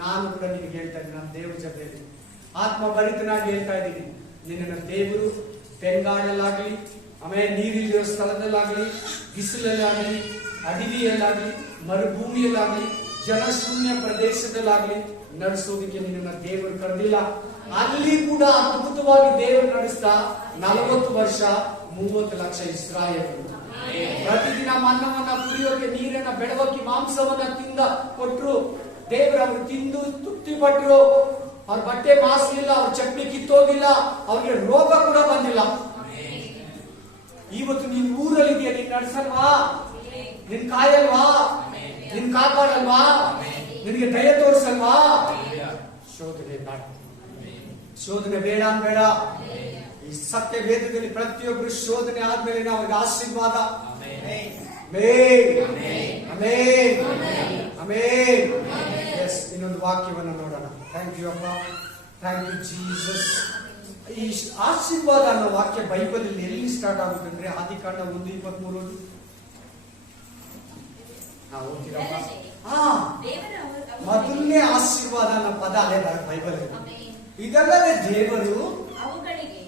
ನಾನು ಕೂಡ ನಿನಗೆ ಹೇಳ್ತಾ ಇದ್ದೀನಿ, ನನ್ನ ದೇವ್ರ ಜೊತೆಯಲ್ಲಿ ಆತ್ಮ ಭರಿತನಾಗಿ ಹೇಳ್ತಾ ಇದ್ದೀನಿ. ನಿನ್ನ ದೇವರು ಬೆಂಗಾಡಲ್ಲಾಗ್ಲಿ, ಆಮೇಲೆ ನೀರಿಲ್ಲಿರೋ ಸ್ಥಳದಲ್ಲಾಗ್ಲಿ, ಬಿಸಿಲಲ್ಲಾಗ್ಲಿ, ಅಡವಿಯಲ್ಲಾಗ್ಲಿ, ಮರುಭೂಮಿಯಲ್ಲಾಗ್ಲಿ, ಜನಶೂನ್ಯ ಪ್ರದೇಶದಲ್ಲಾಗ್ಲಿ ನಡೆಸೋದಕ್ಕೆ ನಿನ್ನ ದೇವರು ಕರೆದಿಲ್ಲ. ಅಲ್ಲಿ ಕೂಡ ಅದ್ಭುತವಾಗಿ ದೇವರು ನಡೆಸ್ತಾ 40 ವರ್ಷ 30 ಲಕ್ಷ ಇಸ್ರಾಯೇಲರು ಪ್ರತಿದಿನ ಮನ್ನವನ್ನ ಕುಡಿಯೋಕೆ, ನೀರನ್ನ ಬೆಳವಕ್ಕೆ, ಮಾಂಸವನ್ನ ತಿಂದ ಕೊಟ್ರು. ದೇವರು ಅವರು ತಿಂದು ತೃಪ್ತಿ ಪಟ್ರು. ಅವ್ರ ಬಟ್ಟೆ ಮಾಸಲಿಲ್ಲ, ಅವ್ರ ಚಟ್ನಿ ಕಿತ್ತೋಗಿಲ್ಲ, ಅವ್ರಿಗೆ ರೋಗ ಕೂಡ ಬಂದಿಲ್ಲ. ಇವತ್ತು ನೀನ್ ಊರಲ್ಲಿದೆಯಾ, ನೀನ್ ನಡೆಸಲ್ವಾ, ನಿನ್ ಕಾಯಲ್ವಾ, ನಿನ್ ಕಾಪಾಡಲ್ವಾ, ನಿನಗೆ ದಯ ತೋರಿಸಲ್ವಾ? ಶೋಧನೆ ಬೇಡ, ಶೋಧನೆ ಬೇಡ ಅನ್ಬೇಡ. ಈ ಸತ್ಯ ವೇದದಲ್ಲಿ ಪ್ರತಿಯೊಬ್ಬರು ಶೋಧನೆ ಆದ್ಮೇಲೆ ಅವ್ರಿಗೆ ಆಶೀರ್ವಾದ. ಇನ್ನೊಂದು ವಾಕ್ಯವನ್ನು ನೋಡೋಣ. ಥ್ಯಾಂಕ್ ಯು ಅಪ್ಪ, ಥ್ಯಾಂಕ್ ಯು ಜೀಸಸ್. ಈ ಆಶೀರ್ವಾದ ಅನ್ನೋ ವಾಕ್ಯ ಬೈಬಲ್ ಅಲ್ಲಿ ಎಲ್ಲಿ ಸ್ಟಾರ್ಟ್ ಆಗುತ್ತೆ ಅಂದ್ರೆ ಆದಿಕಾಂಡ 1:23 ನಾವು ಓದ್ತೀರಪ್ಪ. ಮೊದಲನೇ ಆಶೀರ್ವಾದ ಅನ್ನೋ ಪದ ಅಲ್ಲೇ ಬೈಬಲ್ ಅಲ್ಲಿ. ಇದಲ್ಲದೆ ದೇವರು ಅವುಗಳಿಗೆ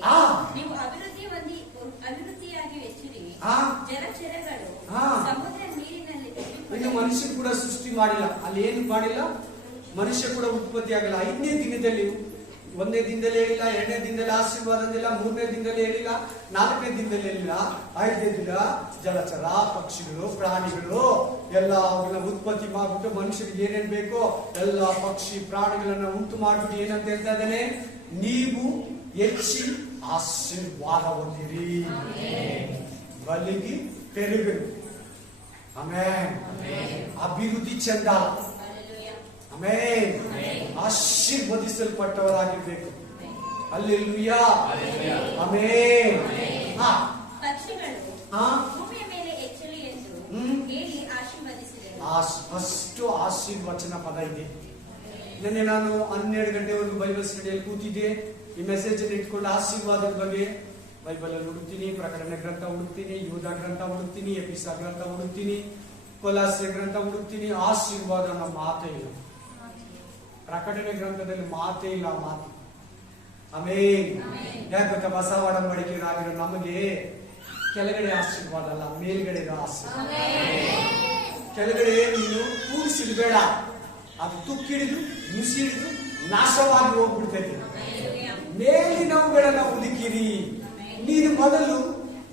ನೀವು ಅಭಿವೃದ್ಧಿಯಾಗಿ ಹೆಚ್ಚಿರಿ, ಜಲಚರಗಳು ಸಮುದ್ರ ನೀರಿನಲ್ಲಿ. ಇನ್ನು ಮನುಷ್ಯ ಕೂಡ ಸೃಷ್ಟಿ ಮಾಡಿಲ್ಲ, ಅಲ್ಲಿ ಏನು ಮಾಡಿಲ್ಲ, ಮನುಷ್ಯ ಕೂಡ ಉತ್ಪತ್ತಿ ಆಗಲ್ಲ. 5ನೇ ದಿನದಲ್ಲಿ, 1ನೇ ದಿನದಲ್ಲಿ ಹೇಳಿಲ್ಲ, 2ನೇ ದಿನದಲ್ಲಿ ಆಶೀರ್ವಾದ ಅಂದಿಲ್ಲ, 3ನೇ ದಿನದಲ್ಲಿ ಹೇಳಿಲ್ಲ, 4ನೇ ದಿನದಲ್ಲಿ ಹೇಳಿಲ್ಲ, 5ನೇ ದಿನ ಜಲಚರ, ಪಕ್ಷಿಗಳು, ಪ್ರಾಣಿಗಳು ಎಲ್ಲ ಅವುಗಳನ್ನ ಉತ್ಪತ್ತಿ ಮಾಡ್ಬಿಟ್ಟು ಮನುಷ್ಯರಿಗೆ ಏನೇನ್ ಬೇಕೋ ಎಲ್ಲ ಪಕ್ಷಿ ಪ್ರಾಣಿಗಳನ್ನ ಉಂಟು ಮಾಡ್ಬಿಟ್ಟು ಏನಂತ ಹೇಳ್ತಾ ಇದ್ದಾನೆ, ನೀವು ಹೆಚ್ಚಿ ಆಶೀರ್ವಾದ ಹೊಂದಿರಿ, ಬಲಿಗಿ ಪೆರುಗಿರು. ಆಮೇನ್. ಅಭಿವೃದ್ಧಿ ಚೆಂದ, ಆಮೇನ್. ಆಶೀರ್ವದಿಸಲ್ಪಟ್ಟವರಾಗಿರ್ಬೇಕು. ಅಲ್ಲೆಲೂಯಾ, ಆಮೇನ್. ಭೂಮಿಯ ಮೇಲೆ ಎಚ್ಚರಿ ಎಂದು ಹೇಳಿ ಆಶೀರ್ವದಿಸಿದರು. ಅಷ್ಟು ಆಶೀರ್ವಚನ ಪದ ಇದೆ. ನಿನ್ನೆ ನಾನು 12 ಗಂಟೆವರೆಗೂ ಬೈಬಲ್ ಸ್ಟಡಿಯಲ್ಲಿ ಕೂತಿದ್ದೆ. ಈ ಮೆಸೇಜ್ ಅನ್ನು ಇಟ್ಕೊಂಡು ಆಶೀರ್ವಾದದ ಬಗ್ಗೆ ಬೈಬಲ್ ಅಲ್ಲಿ ಹುಡುಕ್ತೀನಿ, ಪ್ರಕಟಣೆ ಗ್ರಂಥ ಹುಡುಕ್ತೀನಿ, ಯೂದ ಗ್ರಂಥ ಹುಡುಕ್ತೀನಿ, ಎಪಿಸ ಗ್ರಂಥ ಹುಡುಕ್ತೀನಿ, ಕೊಲಾಸ್ಯ ಗ್ರಂಥ ಹುಡುಕ್ತೀನಿ. ಆಶೀರ್ವಾದ ಅನ್ನೋ ಮಾತೇ ಇಲ್ಲ. ಪ್ರಕಟಣೆ ಗ್ರಂಥದಲ್ಲಿ ಮಾತೇ ಇಲ್ಲ, ಮಾತು. ಆಮೇನ್. ಯಾಕೆ ಗೊತ್ತಾ, ಹೊಸ ಒಡಂಬಡಿಕೆಯರಾಗಿರೋ ನಮಗೆ ಕೆಳಗಡೆ ಆಶೀರ್ವಾದ ಅಲ್ಲ, ಮೇಲ್ಗಡೆ ಆಶೀರ್ವಾದ. ಕೆಳಗಡೆ ನೀನು ಕೂಡಿಸಿಡ್ಬೇಡ, ಅದು ತುಕ್ಕಿಡಿದು ನುಸಿಡಿದು ನಾಶವಾಗಿ ಹೋಗ್ಬಿಡ್ತೈತಿ. ಮೇಲಿನವುಗಳನ್ನ ಹುಡುಕಿರಿ. ನೀನು ಮೊದಲು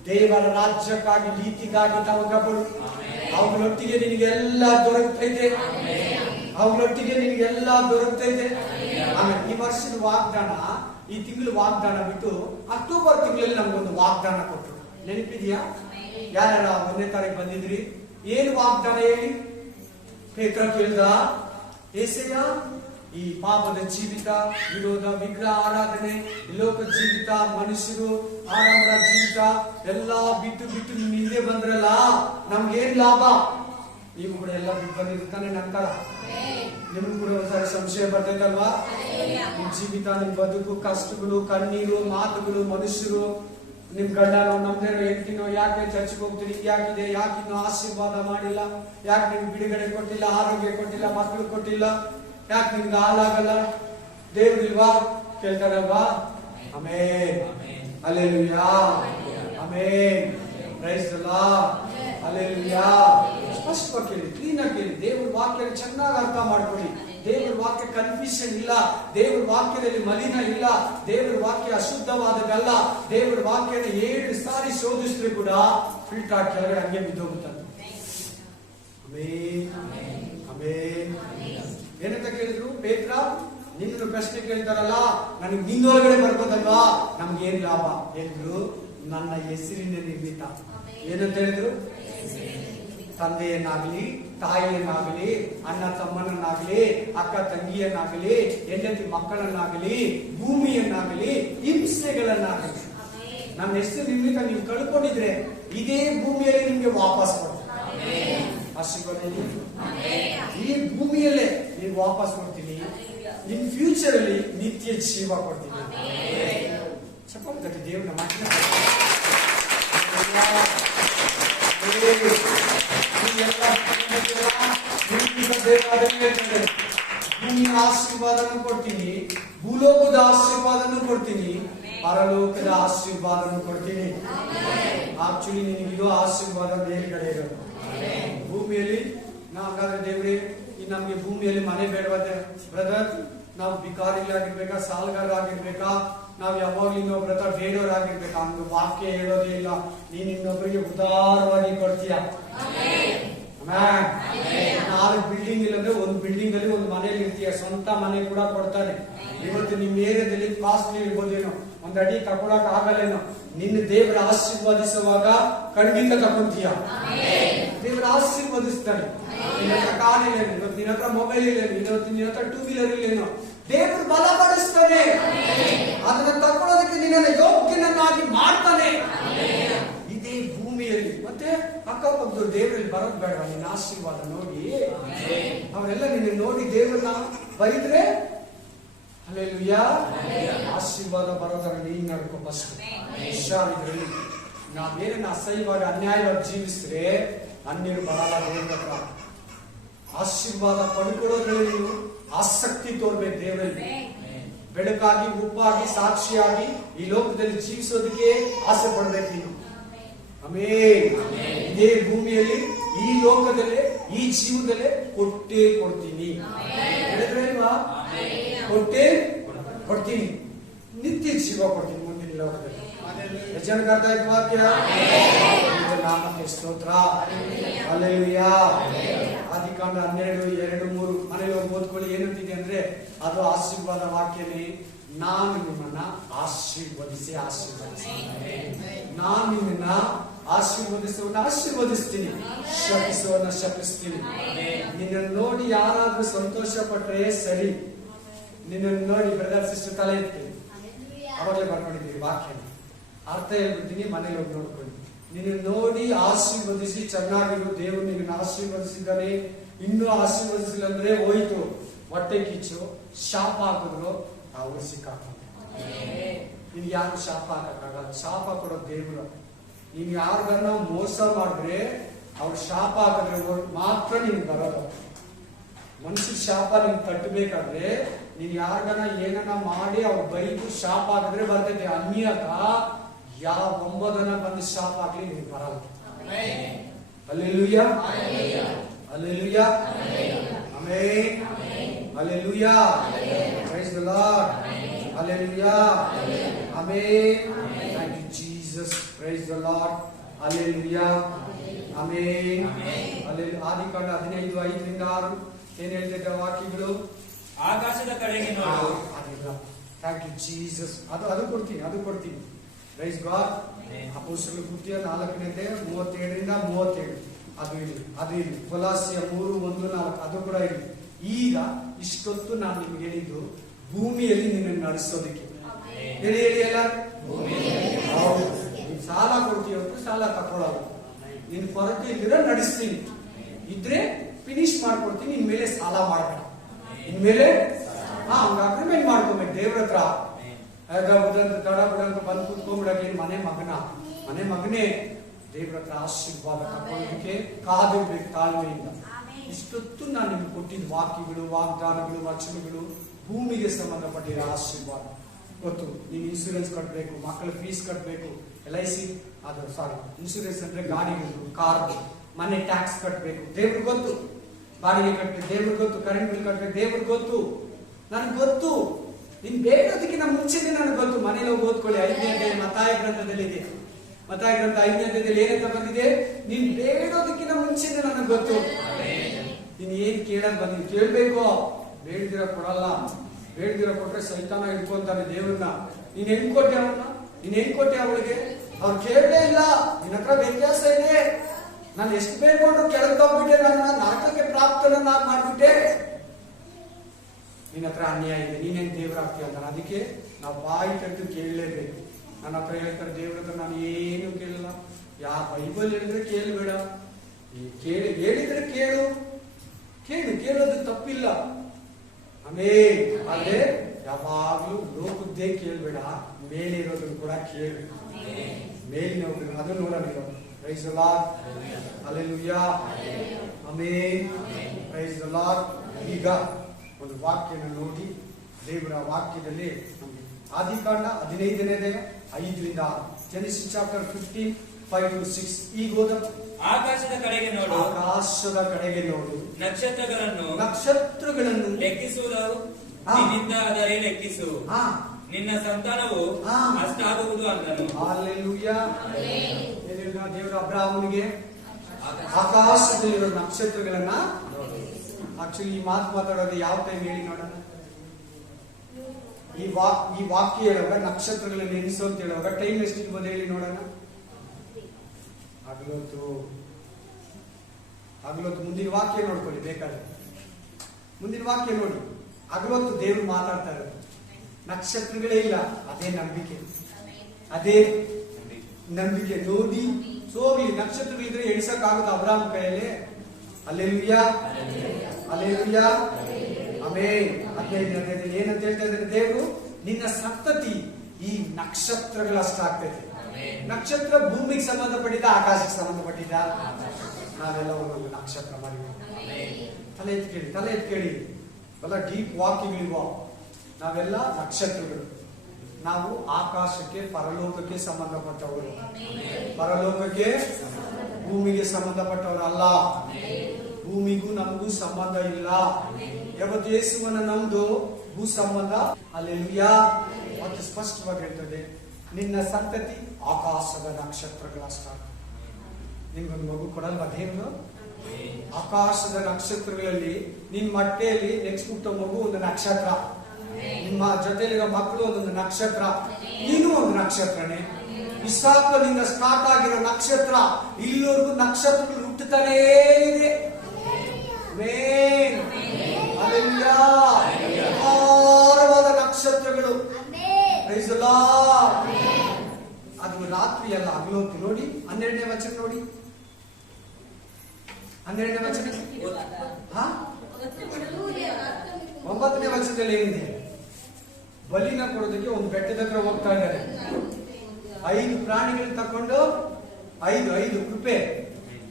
ದೇವರ ರಾಜ್ಯಕ್ಕಾಗಿ, ನೀತಿಗಾಗಿ ತವಕಪಡು, ಅವುಗಳೊಟ್ಟಿಗೆ ನಿನಗೆಲ್ಲ ದೊರಕುತ್ತೈತೆ. ಅವರೊಟ್ಟಿಗೆ ನಿಮ್ಗೆಲ್ಲ ದೊರಕ್ತೈತೆ. ಆಮೇಲೆ ಈ ವರ್ಷದ ವಾಗ್ದಾನ, ಈ ತಿಂಗಳು ವಾಗ್ದಾನ ಬಿಟ್ಟು ಅಕ್ಟೋಬರ್ ತಿಂಗಳಲ್ಲಿ ನಮ್ಗೊಂದು ವಾಗ್ದಾನ ಕೊಟ್ಟರು. ನೆನಪಿದ್ಯಾ? ಯಾರ್ಯಾರ 1ನೇ ತಾರೀಕು ಬಂದಿದ್ರಿ? ಏನು ವಾಗ್ದಾನ ಹೇಳಿ? ಪೇತ್ರ ಕೇಳ್ದ, ಏಸಯ್ಯ, ಈ ಪಾಪದ ಜೀವಿತ, ವಿರೋಧ, ವಿಗ್ರಹ ಆರಾಧನೆ, ಲೋಕ ಜೀವಿತ, ಮನುಷ್ಯರು ಆಡಂಬರ ಜೀವಿತ ಎಲ್ಲ ಬಿಟ್ಟು ನಿಮ್ ಹಿಂದೆ ಬಂದ್ರಲ್ಲ, ನಮ್ಗೇನ್ ಲಾಭ? ನೀವು ಕೂಡ ಎಲ್ಲ ಬಿಟ್ಟು ಬಂದಿರ್ತಾನೆ ನಂತರ ನಿಮ್ಗೂ ಕೂಡ ಒಂದ್ಸಾರಿ ಸಂಶಯ ಬರ್ತೈತಲ್ವಾ? ನಿಮ್ ಜೀವಿತ, ನಿಮ್ ಬದುಕು, ಕಷ್ಟಗಳು, ಕಣ್ಣೀರು, ಮಾತುಗಳು, ಮನುಷ್ಯರು, ನಿಮ್ ಗಂಡನೋ ನಮ್ದೇನೋ ಹೆಂಡತಿನೋ, ಯಾಕೆ ಚರ್ಚ್ಗೆ ಹೋಗ್ತೀನಿ, ಯಾಕಿದೆ, ಯಾಕಿನ್ನೂ ಆಶೀರ್ವಾದ ಮಾಡಿಲ್ಲ, ಯಾಕೆ ನಿಮ್ಗೆ ಬಿಡುಗಡೆ ಕೊಟ್ಟಿಲ್ಲ, ಆರೋಗ್ಯ ಕೊಟ್ಟಿಲ್ಲ, ಮಕ್ಕಳು ಕೊಟ್ಟಿಲ್ಲ, ಯಾಕೆ ನಿಮ್ಗೆ ಹಾಲಾಗಲ್ಲ? ದೇವ್ರಿಲ್ವಾ? ಕೇಳ್ತಾರಲ್ವಾ? Amen, hallelujah, amen, praise the Lord, hallelujah. ಸ್ಪಷ್ಟವಾಗಿ ಕೇಳಿ, ಕ್ಲೀನ್ ಆಗಿ ಕೇಳಿ, ದೇವ್ರ ವಾಕ್ಯ ಚೆನ್ನಾಗಿ ಅರ್ಥ ಮಾಡ್ಕೊಳ್ಳಿ. ದೇವರ ವಾಕ್ಯ ಕನ್ಫ್ಯೂಷನ್ ಇಲ್ಲ, ದೇವರ ವಾಕ್ಯದಲ್ಲಿ ಮಲಿನ ಇಲ್ಲ, ದೇವರ ವಾಕ್ಯ ಅಶುದ್ಧವಾದದ್ದಲ್ಲ. ದೇವರ ವಾಕ್ಯನ 7 ಸಾರಿ ಶೋಧಿಸಿದ್ರು ಕೂಡ ಫಿಲ್ಟರ್ ಆಗಿ ಕೆಳಗಡೆ ಹಂಗೆ ಬಿದ್ದೋಗುತ್ತಂತೆ. Amen, amen. ಏನಂತ ಕೇಳಿದ್ರು? ಪೇತ್ರ, ನಿನ್ನ ಪ್ರಶ್ನೆ ಕೇಳ್ತಾರಲ್ಲ, ನನಗೆ ನಿನ್ನೊಳಗಡೆ ಬರ್ಬೋದಲ್ವಾ? ನಮ್ಗೆ ಏನ್ ಲಾಭ? ಹೇಳಿದ್ರು, ನನ್ನ ಹೆಸರಿನ ನಿಮಿತ್ತ. ಏನಂತ ಹೇಳಿದ್ರು? ತಂದೆಯನ್ನಾಗಲಿ, ತಾಯಿಯನ್ನಾಗಲಿ, ಅಣ್ಣ ತಮ್ಮನನ್ನಾಗಲಿ, ಅಕ್ಕ ತಂಗಿಯನ್ನಾಗಲಿ, ಹೆಂಡತಿ ಮಕ್ಕಳನ್ನಾಗಲಿ, ಭೂಮಿಯನ್ನಾಗಲಿ, ಹಿಂಸೆಗಳನ್ನಾಗಲಿ ನನ್ನ ಹೆಸರು ನಿಮಿತ್ತ ನೀವು ಕಳ್ಕೊಂಡಿದ್ರೆ ಇದೇ ಭೂಮಿಯಲ್ಲಿ ನಿಮ್ಗೆ ವಾಪಸ್ ಕೊಡ್ತೀನಿ. ಆಶೀರ್ವಾದ ಈ ಭೂಮಿಯಲ್ಲೇ ನೀವು ವಾಪಸ್ ಕೊಡ್ತೀನಿ. ಇನ್ ಫ್ಯೂಚರ್ ಅಲ್ಲಿ ನಿತ್ಯ ಜೀವ ಕೊಡ್ತೀನಿ. ಚಪ್ಪಲಿ ದೇವ್ರನ್ನ ಮಾತ್ರ ಭೂಮಿಯ ಆಶೀರ್ವಾದನೂ ಕೊಡ್ತೀನಿ, ಭೂಲೋಕದ ಆಶೀರ್ವಾದನೂ ಕೊಡ್ತೀನಿ, ಪರಲೋಕದ ಆಶೀರ್ವಾದನೂ ಕೊಡ್ತೀನಿ. ಆಕ್ಚುಲಿ ನಿನಗಿದು ಆಶೀರ್ವಾದ ಮೇಲ್ಗಡೆ ಇರೋದು. ಭೂಮಿಯಲ್ಲಿ ಹಾಗಾದ್ರೆ ದೇವ್ರೆ, ನಮ್ಗೆ ಭೂಮಿಯಲ್ಲಿ ಮನೆ ಬೇಡವತ್ತೆ ಬ್ರದರ್, ನಾವು ಬಿಕಾರಿಗಳಾಗಿರ್ಬೇಕಾ, ಸಾಲಗಾರರಾಗಿರ್ಬೇಕಾ, ನಾವು ಯಾವಾಗ್ಲೂ ಇನ್ನೊಬ್ರ ಬೇಡೋರಾಗಿರ್ಬೇಕಾ? ನಮ್ಗೆ ವಾಕ್ಯ ಹೇಳೋದೇ ಇಲ್ಲ. ನೀನ್ ಇನ್ನೊಬ್ಬರಿಗೆ ಉದಾರವಾಗಿ ಕೊಡ್ತೀಯ. 4 ಬಿಲ್ಡಿಂಗ್ ಇಲ್ಲಂದ್ರೆ 1 ಬಿಲ್ಡಿಂಗ್ ಅಲ್ಲಿ 1 ಮನೆಯಲ್ಲಿ ಇರ್ತೀಯ. ಸ್ವಂತ ಮನೆ ಕೂಡ ಕೊಡ್ತಾನೆ. ಇವತ್ತು ನಿಮ್ ಏರಿಯಾದಲ್ಲಿ ಕಾಸ್ಟ್ಲಿ ಇರ್ಬೋದೇನೋ, 1 ಅಡಿ ತಗೊಳಕ್ ಆಗಲ್ಲೇನೋ, ನಿನ್ನ ದೇವರ ಆಶೀರ್ವಾದಿಸುವಾಗ ಖಂಡಿತ ತಗೊಂತೀಯ. ದೇವರ ಆಶೀರ್ವದಿಸ್ತಾನೆ. ನಿನ್ನ ಹತ್ರ ಕಾರ್ ಇಲ್ಲೇನು, ಇವತ್ತು ನಿನ್ನ ಹತ್ರ ಮೊಬೈಲ್ ಇಲ್ಲೇನು, ಇವತ್ತು ನಿನ್ನ ಹತ್ರ 2 ವೀಲರ್ ಇಲ್ಲೇನು, ದೇವರು ಬಲಪಡಿಸ್ತಾನೆ. ಅದನ್ನ ತಗೊಳ್ಳೋದಕ್ಕೆ ನಿನ್ನನ್ನು ಯೋಗ್ಯನನ್ನಾಗಿ ಮಾಡ್ತಾನೆ. ಇದೇ ಭೂಮಿಯಲ್ಲಿ ಮತ್ತೆ ಅಕ್ಕಪಕ್ಕದ ದೇವರಲ್ಲಿ ಬರೋದು ಬೇಡ. ನಿನ್ನ ಆಶೀರ್ವಾದ ನೋಡಿ ಅವರೆಲ್ಲ ನಿನ್ನ ನೋಡಿ ದೇವರನ್ನ ಬೈದ್ರೆ ಹಲ್ಲೆಲೂಯಾ, ಆಶೀರ್ವಾದ ಬರೋದರ ನೀನ್ ನಡ್ಕೊ. ಫಸ್ಟ್ ಹುಷಾರಿದ್ರಲ್ಲಿ ನಾವೇನ ಅಸಹ್ಯವಾಗಿ ಅನ್ಯಾಯವಾಗಿ ಜೀವಿಸಿದ್ರೆ ಅನ್ಯರು ಬರಲ್ಲ ದೇವರ ಹತ್ರ. ಆಶೀರ್ವಾದ ಪಡ್ಕೊಳ್ಳೋದ್ರಲ್ಲಿ ನೀವು ಆಸಕ್ತಿ ತೋರ್ಬೇಕು. ದೇವರಲ್ಲಿ ಬೆಳಕಾಗಿ, ಉಪ್ಪಾಗಿ, ಸಾಕ್ಷಿಯಾಗಿ ಈ ಲೋಕದಲ್ಲಿ ಜೀವಿಸೋದಕ್ಕೆ ಆಸೆ ಪಡ್ಬೇಕು ನೀನು. ಆಮೆನ್. ಇದೇ ಭೂಮಿಯಲ್ಲಿ, ಈ ಲೋಕದಲ್ಲೇ, ಈ ಜೀವನದಲ್ಲೇ ಕೊಟ್ಟೇ ಕೊಡ್ತೀನಿ. ಹೇಳಿದ್ರೆ ಇಲ್ವಾ? ಕೊಟ್ಟೇ ಕೊಡ್ತೀನಿ, ನಿತ್ಯ ಜೀವ ಕೊಡ್ತೀನಿ ಮುಂದಿನ ಲೋಕದಲ್ಲಿ. ಜನಕ್ಕೆ ಅರ್ಥ ಆಯ್ತು ವಾಕ್ಯ? ನಾಮಕ್ಕೆ ಸ್ತೋತ್ರ, ಹಲ್ಲೆಲೂಯಾ. ಆದಿಕಾಂಡ 12:2-3 ಮನೇಲಿ ಓದ್ಕೊಳ್ಳಿ. ಏನಂತಿದೆ ಅಂದ್ರೆ ಅದು ಆಶೀರ್ವಾದ ವಾಕ್ಯನೇ. ನಾನು ನಿಮ್ಮನ್ನ ಆಶೀರ್ವದಿಸಿ ನಾನು ನಿಮ್ಮನ್ನ ಆಶೀರ್ವದಿಸುವನ್ನ ಆಶೀರ್ವದಿಸ್ತೀನಿ, ಶಪಿಸುವನ್ನ ಶಪಿಸ್ತೀನಿ. ನಿನ್ನನ್ನು ನೋಡಿ ಯಾರಾದ್ರೂ ಸಂತೋಷ ಪಟ್ರೆ ಸರಿ. ನಿನ್ನನ್ನು ನೋಡಿ ಬ್ರದರ್ ಸಿಸ್ಟರ್ ತಲೆ ಎತ್ತೀನಿ, ಅವಾಗಲೇ ಬರ್ಕೊಂಡಿದ್ದೀರಿ ವಾಕ್ಯನ ಅರ್ಥ ಹೇಳ್ಬಿಡ್ತೀನಿ. ಮನೇಲಿ ಹೋಗಿ ನೋಡ್ಕೊಳ್ಳಿ. ನಿನ್ನ ನೋಡಿ ಆಶೀರ್ವದಿಸಿ ಚೆನ್ನಾಗಿರು. ದೇವರು ನಿನ್ನ ಆಶೀರ್ವದಿಸಿದ್ದಾನೆ. ಇನ್ನೂ ಆಶೀರ್ವದಿಸಿಲ್ಲ ಅಂದ್ರೆ ಹೋಯ್ತು, ಹೊಟ್ಟೆ ಕಿಚ್ಚು, ಶಾಪ ಹಾಕಿದ್ರು ಅವ್ರು ಸಿಕ್ಕಾಕೊಂಡು. ನಿನ್ಗೆ ಯಾರು ಶಾಪ ಹಾಕಕ್ಕಾಗಲ್ಲ. ಶಾಪ ಕೊಡೋ ದೇವರು. ನೀನ್ ಯಾರಿಗನ್ನ ಮೋಸ ಮಾಡಿದ್ರೆ ಅವ್ರು ಶಾಪ ಹಾಕಿದ್ರೆ ಮಾತ್ರ ನೀನ್ ಬರೋದು. ಮನುಷ್ಯ ಶಾಪ ನೀನ್ ತಟ್ಟಬೇಕಾದ್ರೆ ನೀನ್ ಯಾರಿಗನ್ನ ಏನನ್ನ ಮಾಡಿ ಅವ್ರು ಬೈದು ಶಾಪ ಹಾಕಿದ್ರೆ ಬರ್ತೈತೆ. ಅನ್ಯಕ ಯಾವ 9 ಜನ ಬಂದು ಶಾಪ ಹಾಕ್ಲಿ ನೀನ್ ಬರಲ್ಲ. Hallelujah, hallelujah, amen, hallelujah, praise the Lord, hallelujah, amen, thank you Jesus, praise the Lord, hallelujah, amen, hallelujah. ಆದಿಕಾಂಡ 15:5-6 ಏನ್ ಹೇಳ್ತಿದ್ದ ವಾಕ್ಯಗಳು? ಆಕಾಶದ ಕಡೆಗೆ ನೋಡು. Thank you Jesus. ಅದು ಕೊಡ್ತೀನಿ. Praise God. ಅಪೊಸ್ತಲರ ಕೃತ್ಯ 4ನೇದೇ 37ರಿಂದ 37 ಅದು ಇಲ್ಲಿ ಕೊಲಾಸ್ಯ 3:1-4 ಅದು ಕೂಡ ಇಲ್ಲಿ. ಈಗ ಇಷ್ಟೊತ್ತು ನಾನು ನಿಮ್ಗೆ ಹೇಳಿದ್ದು ಭೂಮಿಯಲ್ಲಿ ನಿನ್ನನ್ನು ನಡೆಸೋದಕ್ಕೆ. ಹೇಳಿ ಎಲ್ಲ ನೀನ್ ಸಾಲ ಕೊಡ್ತೀಯ, ಸಾಲ ತಕೊಳ್ಳೋದು. ನಿನ್ ಕೊರತೆ ಇದ್ರೆ ನಡೆಸ್ತೀನಿ, ಇದ್ರೆ ಫಿನಿಶ್ ಮಾಡ್ಕೊಡ್ತೀನಿ. ಇನ್ಮೇಲೆ ಸಾಲ ಮಾಡಬೇಡ, ಇನ್ಮೇಲೆ ಹಂಗ ಅಗ್ರಿಮೆಂಟ್ ಮಾಡ್ಕೊಬೇಕು ದೇವ್ರ ಹತ್ರ. ತಡ ಬಿಡಂತ ಬಂದು ಕೂತ್ಕೊಂಡ್ಬಿಡಕ್ಕೆ ಮನೆ ಮಗನೇ ದೇವ್ರ ಹತ್ರ ಆಶೀರ್ವಾದ ತಗೊಳ್ಳೋದಕ್ಕೆ ಕಾದಿರ್ಬೇಕು ತಾಳ್ಮೆಯಿಂದ. ಇಷ್ಟೊತ್ತು ನಾನು ನಿಮ್ಗೆ ಕೊಟ್ಟಿದ್ದ ವಾಕ್ಯಗಳು, ವಾಗ್ದಾನಗಳು, ವಚನಗಳು ಭೂಮಿಗೆ ಸಂಬಂಧಪಟ್ಟಿರೋ ಆಶೀರ್ವಾದ. ಗೊತ್ತು, ನೀವು ಇನ್ಸೂರೆನ್ಸ್ ಕಟ್ಟಬೇಕು, ಮಕ್ಕಳ ಫೀಸ್ ಕಟ್ಟಬೇಕು, LIC ಇನ್ಸೂರೆನ್ಸ್ ಅಂದ್ರೆ ಗಾಡಿಗಳು, ಕಾರ್, ಮನೆ ಟ್ಯಾಕ್ಸ್ ಕಟ್ಟಬೇಕು, ದೇವ್ರಿಗೆ ಗೊತ್ತು. ಬಾಡಿಗೆ ಕಟ್ಟಬೇಕು ದೇವ್ರಿಗೆ ಗೊತ್ತು, ಕರೆಂಟ್ ಬಿಲ್ ಕಟ್ಟಬೇಕು ದೇವ್ರಿಗೆ ಗೊತ್ತು, ನನಗೆ ಗೊತ್ತು. ನೀನ್ ಬೇಡೋದಕ್ಕಿಂತ ಮುಂಚೆನೆ ನನಗೆ ಗೊತ್ತು. ಮನೇಲಿ ಹೋಗಿ ಓದ್ಕೊಳ್ಳಿ, 5ನೇ ಅಧ್ಯಾಯ ಮತ್ತಾಯ ಗ್ರಂಥದಲ್ಲಿ ಇದೆ. ಮತ್ತಾಯ ಗ್ರಂಥ 5ನೇ ಅಧ್ಯಾಯದಲ್ಲಿ ಏನಂತ ಬಂದಿದೆ? ನೀನ್ ಬೇಡೋದಕ್ಕಿಂತ ಮುಂಚೆನೆ ನನಗೆ ಗೊತ್ತು. ನೀನ್ ಏನ್ ಕೇಳಕ್ ಬಂದಿ ಕೇಳ್ಬೇಕು. ಬೇಡ್ದಿರ ಕೊಡಲ್ಲ. ಬೇಡ್ದಿರ ಕೊಟ್ರೆ ಸೈತಾನ ಹಿಡ್ಕೊಂತಾನೆ ದೇವ್ರನ್ನ. ನೀನ್ ಹೆಂಗ್ ಕೊಟ್ಟೆ ಅವನ್ನ? ನೀನ್ ಹೆಂಗ್ ಕೊಟ್ಟೆ ಅವಳಿಗೆ? ಅವ್ರು ಕೇಳಲೇ ಇಲ್ಲ. ನಿನ್ನ ಹತ್ರ ವ್ಯತ್ಯಾಸ ಇದೆ. ನಾನು ಎಷ್ಟು ಬೇಡ್ಕೊಂಡ್ರು ಕೆಳಗೆ ತಗ್ಬಿಟ್ಟೆ, ನನ್ನ ನರಕಕ್ಕೆ ಪ್ರಾಪ್ತನನ್ನ ಮಾಡ್ಬಿಟ್ಟೆ. ನಿನ್ನ ಹತ್ರ ಅನ್ಯಾಯ ಇದೆ, ನೀನೇನ್ ದೇವರಾಗ್ತೀಯ ಅಂತ. ಅದಕ್ಕೆ ನಾವು ಬಾಯಿ ತೆರೆದು ಕೇಳಲೇಬೇಕು. ನನ್ನ ಹತ್ರ ಹೇಳ್ತಾರೆ ದೇವ್ರ ಹತ್ರ ನಾನು ಏನು ಕೇಳಲ್ಲ. ಬೈಬಲ್ ಹೇಳಿದ್ರೆ ಕೇಳಬೇಡ, ಹೇಳಿದ್ರೆ ಕೇಳೋದು ತಪ್ಪಿಲ್ಲ. ಆದ್ರೆ ಯಾವಾಗ್ಲೂ ಲೋಕದ್ದೇ ಕೇಳ್ಬೇಡ, ಮೇಲೆ ಇರೋದನ್ನು ಕೂಡ ಕೇಳು. ಮೇಲಿನ ಅದು ನೋಡೋಣ. Praise the Lord, hallelujah, amen, praise the Lord. ಈಗ ಒಂದು ವಾಕ್ಯನ ನೋಡಿ, ದೇವರ ವಾಕ್ಯದಲ್ಲಿ ನಮಗೆ ಆದಿಕಾಂಡ 15ನೇ ಅಧ್ಯಾಯ 5ರಿಂದ 6, ಜೆನೆಸಿಸ್ ಚಾಪ್ಟರ್ 15 5-6. ಈಗ ಓದ. ಆಕಾಶದ ಕಡೆಗೆ ನೋಡು, ಆಕಾಶದ ಕಡೆಗೆ ನೋಡು, ನಕ್ಷತ್ರಗಳನ್ನು ಲೆಕ್ಕಿಸುವುದು ನಿನ್ನಿಂದ ಆದರೆ ಲೆಕ್ಕಿಸು, ನಿನ್ನ ಸಂತಾನವು ಅಷ್ಟಾಗುವುದು ಅಂದನು. ಹಲ್ಲೆಲೂಯಾ. ದೇವರ ಅಬ್ರಹಾಮನಿಗೆ ಆಕಾಶದಲ್ಲಿರೋ ನಕ್ಷತ್ರಗಳನ್ನ, ಆಕ್ಚುಲಿ ಈ ಮಾತು ಮಾತಾಡೋದು ಯಾವ ಟೈಮ್ ಹೇಳಿ ನೋಡೋಣ. ಈ ವಾಕ್ಯ ಹೇಳುವಾಗ ನಕ್ಷತ್ರಗಳನ್ನ ಎಣಿಸು ಅಂತ ಹೇಳುವಾಗ ಟೈಮ್ ಎಷ್ಟಿರ್ಬೋದು ಹೇಳಿ ನೋಡೋಣ. ಹಗಲೊತ್ತು ಮುಂದಿನ ವಾಕ್ಯ ನೋಡ್ಕೊಳ್ಳಿ ಬೇಕಾದ್ರೆ. ಮುಂದಿನ ವಾಕ್ಯ ನೋಡಿ. ಹಗಲೊತ್ತು ದೇವ್ರು ಮಾತಾಡ್ತಾ ಇರೋದು, ನಕ್ಷತ್ರಗಳೇ ಇಲ್ಲ. ಅದೇ ನಂಬಿಕೆ ನೋಡಿ. ಹೋಗ್ಲಿ, ನಕ್ಷತ್ರಗಳಿದ್ರೆ ಎಣಿಸಕ್ಕಾಗುತ್ತೆ ಅಬ್ರಾಹ್ಮ ಕೈಯಲ್ಲಿ. Hallelujah, hallelujah, amen. 15 ಏನಂತ ಹೇಳ್ತಾ ಇದ್ದಾರೆ ದೇವರು? ನಿನ್ನ ಸಂತತಿ ಈ ನಕ್ಷತ್ರಗಳಷ್ಟಾಗ್ತೈತೆ. ನಕ್ಷತ್ರ ಭೂಮಿಗೆ ಸಂಬಂಧಪಟ್ಟಿದ್ದ, ಆಕಾಶಕ್ಕೆ ಸಂಬಂಧಪಟ್ಟಿದ್ದ? ನಾವೆಲ್ಲ ಒಂದೊಂದು ನಕ್ಷತ್ರ ಮಾಡಿದ್ವಿ. ತಲೆ ಎತ್ ಕೇಳಿ ಬಲ್ಲ ಡೀಪ್ ವಾಕ್ಯಗಳಿವ. ನಾವೆಲ್ಲ ನಕ್ಷತ್ರಗಳು. ನಾವು ಆಕಾಶಕ್ಕೆ, ಪರಲೋಕಕ್ಕೆ ಸಂಬಂಧಪಟ್ಟವರು. ಪರಲೋಕಕ್ಕೆ, ಭೂಮಿಗೆ ಸಂಬಂಧಪಟ್ಟವರಲ್ಲ. ಭೂಮಿಗೂ ನಮಗೂ ಸಂಬಂಧ ಇಲ್ಲ. ಯಾವತ್ತು ಯೇಸುವನ್ನ ನಮ್ದು ಭೂ ಸಂಬಂಧ. ಹಲ್ಲೆಲೂಯಾ. ಮತ್ತು ಸ್ಪಷ್ಟವಾಗಿ ಹೇಳ್ತದೆ, ನಿನ್ನ ಸಂತತಿ ಆಕಾಶದ ನಕ್ಷತ್ರಗಳಷ್ಟ. ನಿಮ್ಗೊಂದು ಮಗು ಕೊಡಲ್ವಾ ದೇವರು? ಆಕಾಶದ ನಕ್ಷತ್ರಗಳಲ್ಲಿ ನಿನ್ ಮಟ್ಟೆಯಲ್ಲಿ ನೆಕ್ಸ್ಟ್ ಹುಟ್ಟೋ ಮಗು ಒಂದು ನಕ್ಷತ್ರ, ನಿಮ್ಮ ಜೊತೆಲಿರೋ ಮಕ್ಕಳು ಒಂದೊಂದು ನಕ್ಷತ್ರ, ನೀನು ಒಂದು ನಕ್ಷತ್ರನೇ. ಇಸಾಕನಿಂದ ಸ್ಟಾರ್ಟ್ ಆಗಿರೋ ನಕ್ಷತ್ರ ಇಲ್ಲಿವರೆಗೂ ನಕ್ಷತ್ರಗಳು ಹುಟ್ಟುತ್ತಾನೇ ಇದೆ. ಅಪಾರವಾದ ನಕ್ಷತ್ರಗಳು. Praise the Lord. ಅದು ರಾತ್ರಿ ಅಲ್ಲ, ಹಗಲೊತ್ತು. ನೋಡಿ 12ನೇ ವಚನ ನೋಡಿ. 12ನೇ ವಚನ 9ನೇ ವಚನದಲ್ಲಿ ಏನಿದೆ? ಬಲಿನ ಕೊಡೋದಕ್ಕೆ ಒಂದು ಬೆಟ್ಟದ ಹತ್ರ ಹೋಗ್ತಾ ಇದ್ದಾರೆ. 5 ಪ್ರಾಣಿಗಳನ್ನ ತಕೊಂಡು, 5 ಕೃಪೆ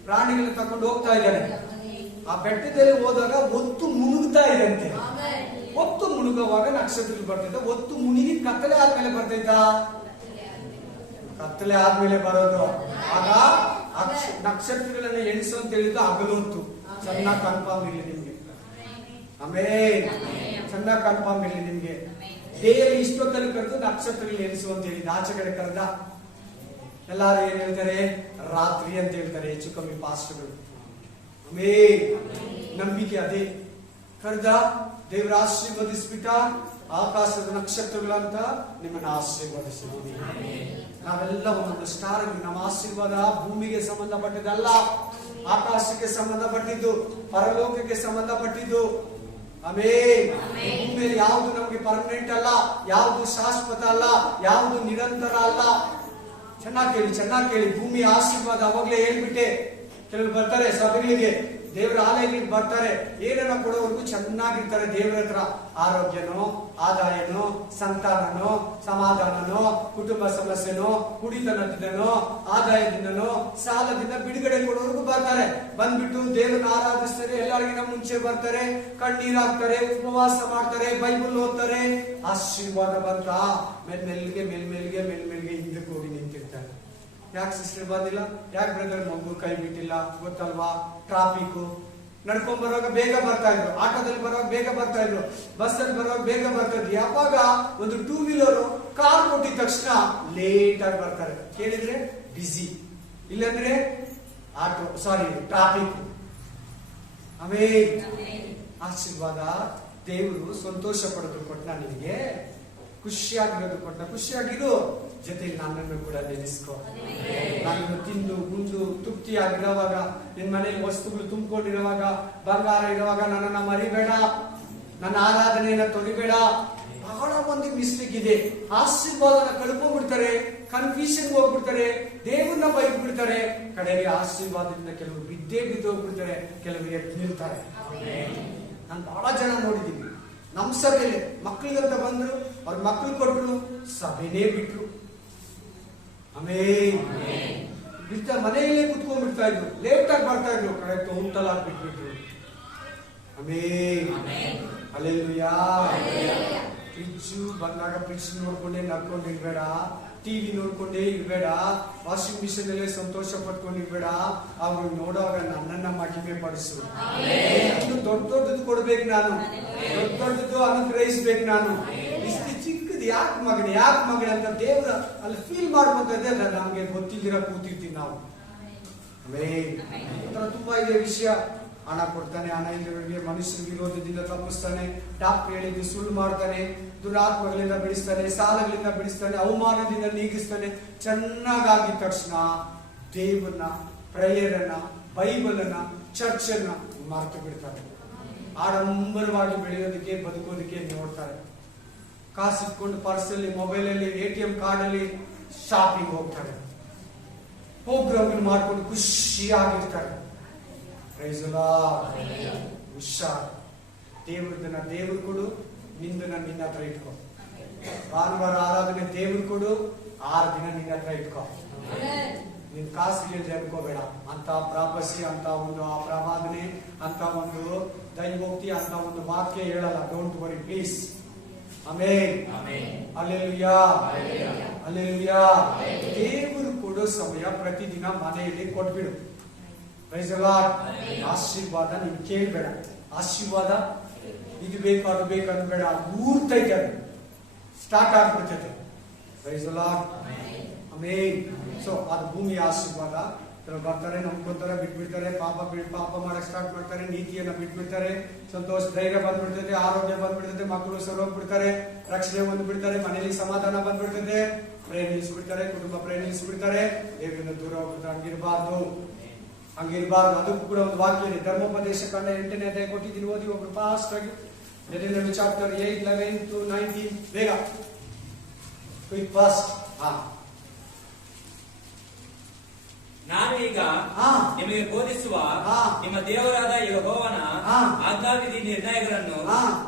ಪ್ರಾಣಿಗಳನ್ನ ತಕೊಂಡು ಹೋಗ್ತಾ ಇದ್ದಾರೆ. ಆ ಬೆಟ್ಟದಲ್ಲಿ ಹೋದಾಗ ಒತ್ತು ಮುಳುಗ್ತಾ ಇದಂತೆ. ಒತ್ತು ಮುಳುಗುವಾಗ ನಕ್ಷತ್ರಗಳು ಬರ್ತೈತೆ. ಒತ್ತು ಮುಳುಗಿ ಕತ್ತಲೆ ಆದ್ಮೇಲೆ ಬರ್ತೈತಾ? ಕತ್ತಲೆ ಆದ್ಮೇಲೆ ಬರೋದು. ಆಗ ನಕ್ಷತ್ರಗಳನ್ನ ಎಣಿಸು ಅಂತ ಹೇಳಿದ್ದು ಹಗಲೊತ್ತು. ಚೆನ್ನಾಗಿ ಕನ್ಫರ್ಮ್ ಇರಲಿ ನಿಮ್ಗೆ. ಆಮೇಲೆ ಚೆನ್ನಾಗಿ ಕನ್ಫರ್ಮ್ ಇರಲಿ ನಿಮ್ಗೆ. ಡೇಲಿ ಇಷ್ಟೊತ್ತಲ್ಲಿ ಕರೆದು ನಕ್ಷತ್ರಗಳು ಎಣಿಸು ಅಂತ ಹೇಳಿದ್ದು. ಆಚೆ ಕಡೆ ಕರೆದ ಎಲ್ಲಾರು ಏನ್ ಹೇಳ್ತಾರೆ? ರಾತ್ರಿ ಅಂತ ಹೇಳ್ತಾರೆ ಹೆಚ್ಚು ಕಮ್ಮಿ ಪಾಸ್ಟರ್ಗಳು. ಆಮೇಲೆ ನಂಬಿಕೆ ಅದೇ. ಕರೆದ ದೇವರ ಆಶೀರ್ವದಿಸ್ಬಿಟ್ಟ. ಆಕಾಶದ ನಕ್ಷತ್ರಗಳಂತ ನಿಮ್ಮನ್ನ ಆಶೀರ್ವದಿಸಿದೀನಿ. ನಾವೆಲ್ಲ ಒಂದೊಂದು ಸ್ಟಾರ್. ನಮ್ಮ ಆಶೀರ್ವಾದ ಭೂಮಿಗೆ ಸಂಬಂಧಪಟ್ಟಿದ್ದಲ್ಲ, ಆಕಾಶಕ್ಕೆ ಸಂಬಂಧಪಟ್ಟಿದ್ದು, ಪರಲೋಕಕ್ಕೆ ಸಂಬಂಧಪಟ್ಟಿದ್ದು. ಆಮೆನ್. ಭೂಮಿಯಲ್ಲಿ ಯಾವುದು ನಮಗೆ ಪರ್ಮನೆಂಟ್ ಅಲ್ಲ, ಯಾವುದು ಶಾಶ್ವತ ಅಲ್ಲ, ಯಾವುದು ನಿರಂತರ ಅಲ್ಲ. ಚೆನ್ನಾಗಿ ಕೇಳಿ. ಭೂಮಿಯ ಆಶೀರ್ವಾದ ಅವಾಗಲೇ ಹೇಳ್ಬಿಟ್ಟೆ. ಕೆಲವರು ಬರ್ತಾರೆ ಸಭೆಗಳಿಗೆ, ದೇವರ ಆಲಯಗಳಿಗೆ ಬರ್ತಾರೆ, ಏನನ್ನ ಕೊಡೋವರೆಗೂ ಚೆನ್ನಾಗಿರ್ತಾರೆ. ದೇವರ ಹತ್ರ ಆರೋಗ್ಯನೋ, ಆದಾಯನೋ, ಸಂತಾನನೋ, ಸಮಾಧಾನನೋ, ಕುಟುಂಬ ಸಮಸ್ಯೆನೋ, ಕುಡಿತನದಿಂದನೋ, ಆದಾಯದಿಂದನೋ, ಸಾಲದಿಂದ ಬಿಡುಗಡೆ ಕೊಡೋವರೆಗೂ ಬರ್ತಾರೆ. ಬಂದ್ಬಿಟ್ಟು ದೇವರನ್ನ ಆರಾಧಿಸ್ತಾರೆ, ಎಲ್ಲರಿಗಿನ ಮುಂಚೆ ಬರ್ತಾರೆ, ಕಣ್ಣೀರಾಗ್ತಾರೆ, ಉಪವಾಸ ಮಾಡ್ತಾರೆ, ಬೈಬಲ್ ಓದ್ತಾರೆ. ಆಶೀರ್ವಾದ ಬಂತ ಮೇಲ್ಮೆಲ್ಗೆ ಹಿಂದಕ್ಕೆ ಹೋಗಿ ನಿಂತಿರ್ತಾರೆ. ಯಾಕೆ ಸಿಸ್ಟರ್ ಬಂದಿಲ್ಲ, ಯಾಕೆ ಬ್ರದರ್ ಮಗು ಕೈ ಬಿಟ್ಟಿಲ್ಲ ಗೊತ್ತಲ್ವಾ? ಟ್ರಾಫಿಕ್. ನಡ್ಕೊಂಡ್ ಬರುವಾಗ ಬೇಗ ಬರ್ತಾ ಇದ್ರು, ಆಟೋದಲ್ಲಿ ಬರುವಾಗ ಬೇಗ ಬರ್ತಾ ಇದ್ರು, ಬಸ್ಸಲ್ಲಿ ಬರುವಾಗ ಬೇಗ ಬರ್ತಾ ಇದ್ರು. ಯಾವಾಗ ಒಂದು 2 ವೀಲರ್ ಕಾರ್ ಕೊಟ್ಟಿದ ತಕ್ಷಣ ಲೇಟ್ ಆಗಿ ಬರ್ತಾರೆ. ಕೇಳಿದ್ರೆ ಬಿಸಿ, ಇಲ್ಲಂದ್ರೆ ಟ್ರಾಫಿಕ್. ಆಮೇಲೆ ಆಶೀರ್ವಾದ ದೇವರು ಸಂತೋಷ ಪಡೋದು ಕೊಟ್ಟ, ನಿನಗೆ ಖುಷಿಯಾಗಿರೋದು ಕೊಟ್ಟ. ಖುಷಿಯಾಗಿರು, ಜೊತೆಗೆ ನನ್ನನ್ನು ಕೂಡ ನೆನೆಸ್ಕೊ. ನಾನು ತಿಂದು ಗುಂಡು ತೃಪ್ತಿಯಾಗಿರುವಾಗ, ನಿನ್ ಮನೆಯಲ್ಲಿ ವಸ್ತುಗಳು ತುಂಬಿಕೊಂಡಿರುವಾಗ, ಬಂಗಾರ ಇರುವಾಗ ನನ್ನನ್ನ ಮರಿಬೇಡ, ನನ್ನ ಆರಾಧನೆಯನ್ನ ತೊರಿಬೇಡ. ಬಹಳ ಮಂದಿ ಮಿಸ್ಟೇಕ್ ಇದೆ. ಆಶೀರ್ವಾದನ ಕಳ್ಕೊಂಡ್ಬಿಡ್ತಾರೆ, ಕನ್ಫ್ಯೂಷನ್ ಹೋಗ್ಬಿಡ್ತಾರೆ, ದೇವರನ್ನ ಬೈದ್ಬಿಡ್ತಾರೆ. ಕಡೆಗೆ ಆಶೀರ್ವಾದದಿಂದ ಕೆಲವರು ಬಿದ್ದು ಹೋಗ್ಬಿಡ್ತಾರೆ, ಕೆಲವರು ಎದ್ದು ನಿಲ್ತಾರೆ. ನಾನು ಬಹಳ ಜನ ನೋಡಿದ್ದೀನಿ. ನಮ್ಮ ಸಭೆಯಲ್ಲಿ ಮಕ್ಕಳಿಗಂತ ಬಂದ್ರು, ಅವ್ರ ಮಕ್ಕಳು ಕೊಟ್ಟರು, ಸಭೆನೇ ಬಿಟ್ರು. ಮನೆಯಲ್ಲೇ ಕುತ್ಕೊಂಡ್ಬಿಡ್ತಾ ಇದ್ರು, ಲೇಟ್ ಆಗಿ ಬರ್ತಾ ಇದ್ರು, ಕರೆಕ್ಟ್ ಉಂಟಲ್ಲ ಬಿಟ್ಬಿಟ್ರು. ಹಲ್ಲೆಲೂಯಾ. ಫ್ರಿಡ್ಜ್ ಬಂದಾಗ ಫ್ರಿಡ್ಜ್ ನೋಡ್ಕೊಂಡೇ ನಡ್ಕೊಂಡಿರ್ಬೇಡ, ಟಿವಿ ನೋಡ್ಕೊಂಡೇ ಇರ್ಬೇಡ, ವಾಷಿಂಗ್ ಮಿಷಿನ್ ಅಲ್ಲೇ ಸಂತೋಷ ಪಟ್ಕೊಂಡಿರ್ಬೇಡ. ಅವ್ರು ನೋಡುವಾಗ ನನ್ನನ್ನ ಮಹಿಮೆ ಪಡಿಸು. ದೊಡ್ಡದು ಕೊಡ್ಬೇಕು ನಾನು, ದೊಡ್ಡದು ಅನುಗ್ರಹಿಸ್ಬೇಕು ನಾನು. ಇಷ್ಟು ಚಿಕ್ಕದು ಯಾಕೆ ಮಗನೇ ಅಂತ ದೇವ್ರ ಅಲ್ಲಿ ಫೀಲ್ ಮಾಡ್ಕೊಂತಂದ್ರೆ ನಮ್ಗೆ ಗೊತ್ತಿದ್ದೀರ ಕೂತಿರ್ತೀವಿ ನಾವು. ತುಂಬಾ ಇದೆ ವಿಷಯ. ಹಣ ಕೊಡ್ತಾನೆ, ಹಣ ಇಲ್ಲದವರಿಗೆ ಮನುಷ್ಯರ ವಿರೋಧದಿಂದ ತಪ್ಪಿಸ್ತಾನೆ, ಡಾಕ್ಟರ್ ಹೇಳಿದ್ದು ಸುಳ್ಳು ಮಾಡ್ತಾನೆ, ದುರಾತ್ಮಗಳಿಂದ ಬಿಡಿಸ್ತಾನೆ, ಸಾಲಗಳಿಂದ ಬಿಡಿಸ್ತಾನೆ, ಅವಮಾನದಿಂದ ನೀಗಿಸ್ತಾನೆ. ಚೆನ್ನಾಗಿದ್ದ ತಕ್ಷಣ ದೇವರನ್ನ, ಪ್ರೇಯರನ್ನ, ಬೈಬಲನ್ನ, ಚರ್ಚನ್ನ ಮರೆತು ಬಿಡ್ತಾರೆ. ಆಡಂಬರವಾಗಿ ಬೆಳೆಯೋದಕ್ಕೆ, ಬದುಕೋದಕ್ಕೆ ನೋಡ್ತಾರೆ. ಕಾಸು ಇಟ್ಕೊಂಡು ಪರ್ಸಲ್ಲಿ, ಮೊಬೈಲಲ್ಲಿ, ATM ಕಾರ್ಡಲ್ಲಿ ಶಾಪಿಂಗ್ ಹೋಗ್ತಾರೆ, ಪ್ರೋಗ್ರಾಮ್ ಮಾಡ್ಕೊಂಡು ಖುಷಿಯಾಗಿರ್ತಾರೆ. ಹುಷಾರ್. ದೇವ್ರದನ್ನ ದೇವ್ರು ಕೊಡು, ನಿಂದನ್ನ ನಿನ್ನ ಹತ್ರ ಇಟ್ಕೊ. ಭಾನುವಾರ ಆರಾಧನೆ ದೇವ್ರು ಕೊಡು, 6 ದಿನ ನಿನ್ನ ಹತ್ರ ಇಟ್ಕೊ. ನಿನ್ ಕಾಸು ಇಲ್ಲದೆ ಅನ್ಕೋಬೇಡ. ಅಂತ ಪ್ರಾಪಸಿ, ಅಂತ ಒಂದು ಪ್ರವಾದನೆ, ಅಂತ ಒಂದು ದೈವೋಕ್ತಿ, ಅಂತ ಒಂದು ವಾಕ್ಯ ಹೇಳಲ್ಲ. Don't worry please. Amen. Hallelujah. Hallelujah. ದೇವರು ಕೊಡೋ ಸಮಯ ಪ್ರತಿದಿನ ಮನೆಯಲ್ಲಿ ಕೊಟ್ಬಿಡು. Praise the Lord. ಆಶೀರ್ವಾದ ನೀನು ಕೇಳಬೇಡ. ಆಶೀರ್ವಾದ ಇದು ಬೇಕು ಅದು ಬೇಕು ಅನ್ಬೇಡ. ಊರ್ತೈತೆ, ಸ್ಟಾರ್ಟ್ ಆಗ್ಬಿಡ್ತೈತೆ. Praise the Lord. Amen. So ಅದು ಭೂಮಿಯ ಆಶೀರ್ವಾದ. ಬರ್ತಾರೆ, ನಂಬ್ಕೊತಾರೆ, ಬಿಟ್ಬಿಡ್ತಾರೆ, ಪಾಪ ಮಾಡಕ್ ಸ್ಟಾರ್ಟ್ ಮಾಡ್ತಾರೆ, ನೀತಿಯನ್ನ ಬಿಟ್ಬಿಡ್ತಾರೆ, ಸಂತೋಷ ಧೈರ್ಯ ಬಂದ್ಬಿಡ್ತದೆ, ಆರೋಗ್ಯ ಬಂದ್ಬಿಡ್ತದೆ, ಮಕ್ಕಳು ಸರೋಗ್ಬಿಡ್ತಾರೆ, ರಕ್ಷಣೆ ಬಂದ್ಬಿಡ್ತಾರೆ, ಮನೆಯಲ್ಲಿ ಸಮಾಧಾನ ಬಂದ್ಬಿಡ್ತದೆ, ಪ್ರೇಮ ನಿಲ್ಲಿಸ್ಬಿಡ್ತಾರೆ, ಕುಟುಂಬ ಪ್ರೇಮ ನಿಲ್ಲಿಸ್ಬಿಡ್ತಾರೆ, ದೇವರಿಂದ ದೂರ ಹೋಗ್ಬಿಡ್ತಾರೆ. ಹಂಗಿರ್ಬಾರ್ದು. ಅದಕ್ಕೂ ಕೂಡ ಒಂದು ವಾಕ್ಯ ಇದೆ. ಧರ್ಮೋಪದೇಶ ಕಂಡ 8ನೇ ಅಧ್ಯಾಯ ಕೊಟ್ಟಿದ್ದೀನಿ, ಓದಿ ಒಬ್ರು ಫಾಸ್ಟ್ ಆಗಿ. ಚಾಪ್ಟರ್ 8, 11 to 19 ಬೇಗ ಕ್ವಿಕ್ ಫಾಸ್ಟ್. ನಾನು ಈಗ ನಿಮಗೆ ಬೋಧಿಸುವ ನಿಮ್ಮ ದೇವರಾದ ಯೆಹೋವನ ಆಜ್ಞಾವಿಧಿ ನಿರ್ಣಯಗಳನ್ನು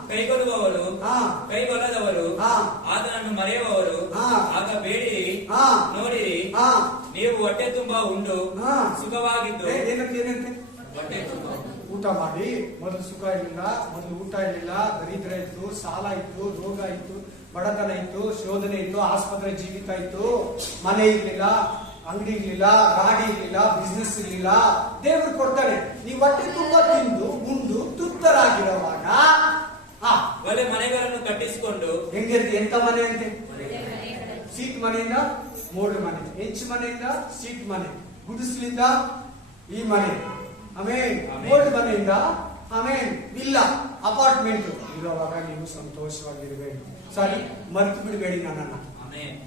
ಕೈಗೊಳ್ಳದವರು ಆತನನ್ನು ಮರೆಯುವವರು ಆಗ ಬೇಡಿರಿ, ನೋಡಿರಿ, ನೀವು ಹೊಟ್ಟೆ ತುಂಬಾ ಉಂಡು ಸುಖವಾಗಿದ್ದು. ಹೊಟ್ಟೆ ತುಂಬಾ ಊಟ ಮಾಡಿ. ಮೊದಲು ಸುಖ ಇರಲಿಲ್ಲ, ಮೊದಲು ಊಟ ಇರಲಿಲ್ಲ, ದರಿದ್ರ ಇತ್ತು, ಸಾಲ ಇತ್ತು, ರೋಗ ಇತ್ತು, ಬಡತನ ಇತ್ತು, ಶೋಧನೆ ಇತ್ತು, ಆಸ್ಪತ್ರೆ ಜೀವಿತ ಇತ್ತು, ಮನೆ ಇರ್ಲಿಲ್ಲ, ಅಂಗಡಿ ಇರ್ಲಿಲ್ಲ, ಗಾಡಿ ಇರ್ಲಿಲ್ಲ, ಬಿಸ್ನೆಸ್ ಇರ್ಲಿಲ್ಲ. ದೇವರು ಕೊಡ್ತಾನೆ. ನೀವು ಹೊಟ್ಟೆ ತುಂಬಾ ತಿಂದು ಉಂಡು ತೃಪ್ತರಾಗಿರುವಾಗ ಒಳ್ಳೆ ಮನೆಗಳನ್ನು ಕಟ್ಟಿಸಿಕೊಂಡು. ಹೆಂಗಿರ್ತಿ? ಎಂತ ಮನೆ ಅಂತೆ? ಸೀಟ್ ಮನೆಯಿಂದ ಮೋಡ್ ಮನೆ, ಹೆಂಚು ಮನೆಯಿಂದ ಸೀಟ್ ಮನೆ, ಗುಡಿಸ್ಲಿಂದ ಈ ಮನೆ, ಆಮೇಲೆ ಮೋಡ್ ಮನೆಯಿಂದ ಆಮೇಲೆ ಇಲ್ಲ ಅಪಾರ್ಟ್ಮೆಂಟ್ ಇರುವಾಗ ನೀವು ಸಂತೋಷವಾಗಿರ್ಬೇಕು. ಸಾರಿ, ಮರ್ತು ಬಿಡಬೇಡಿ ನನ್ನನ್ನ.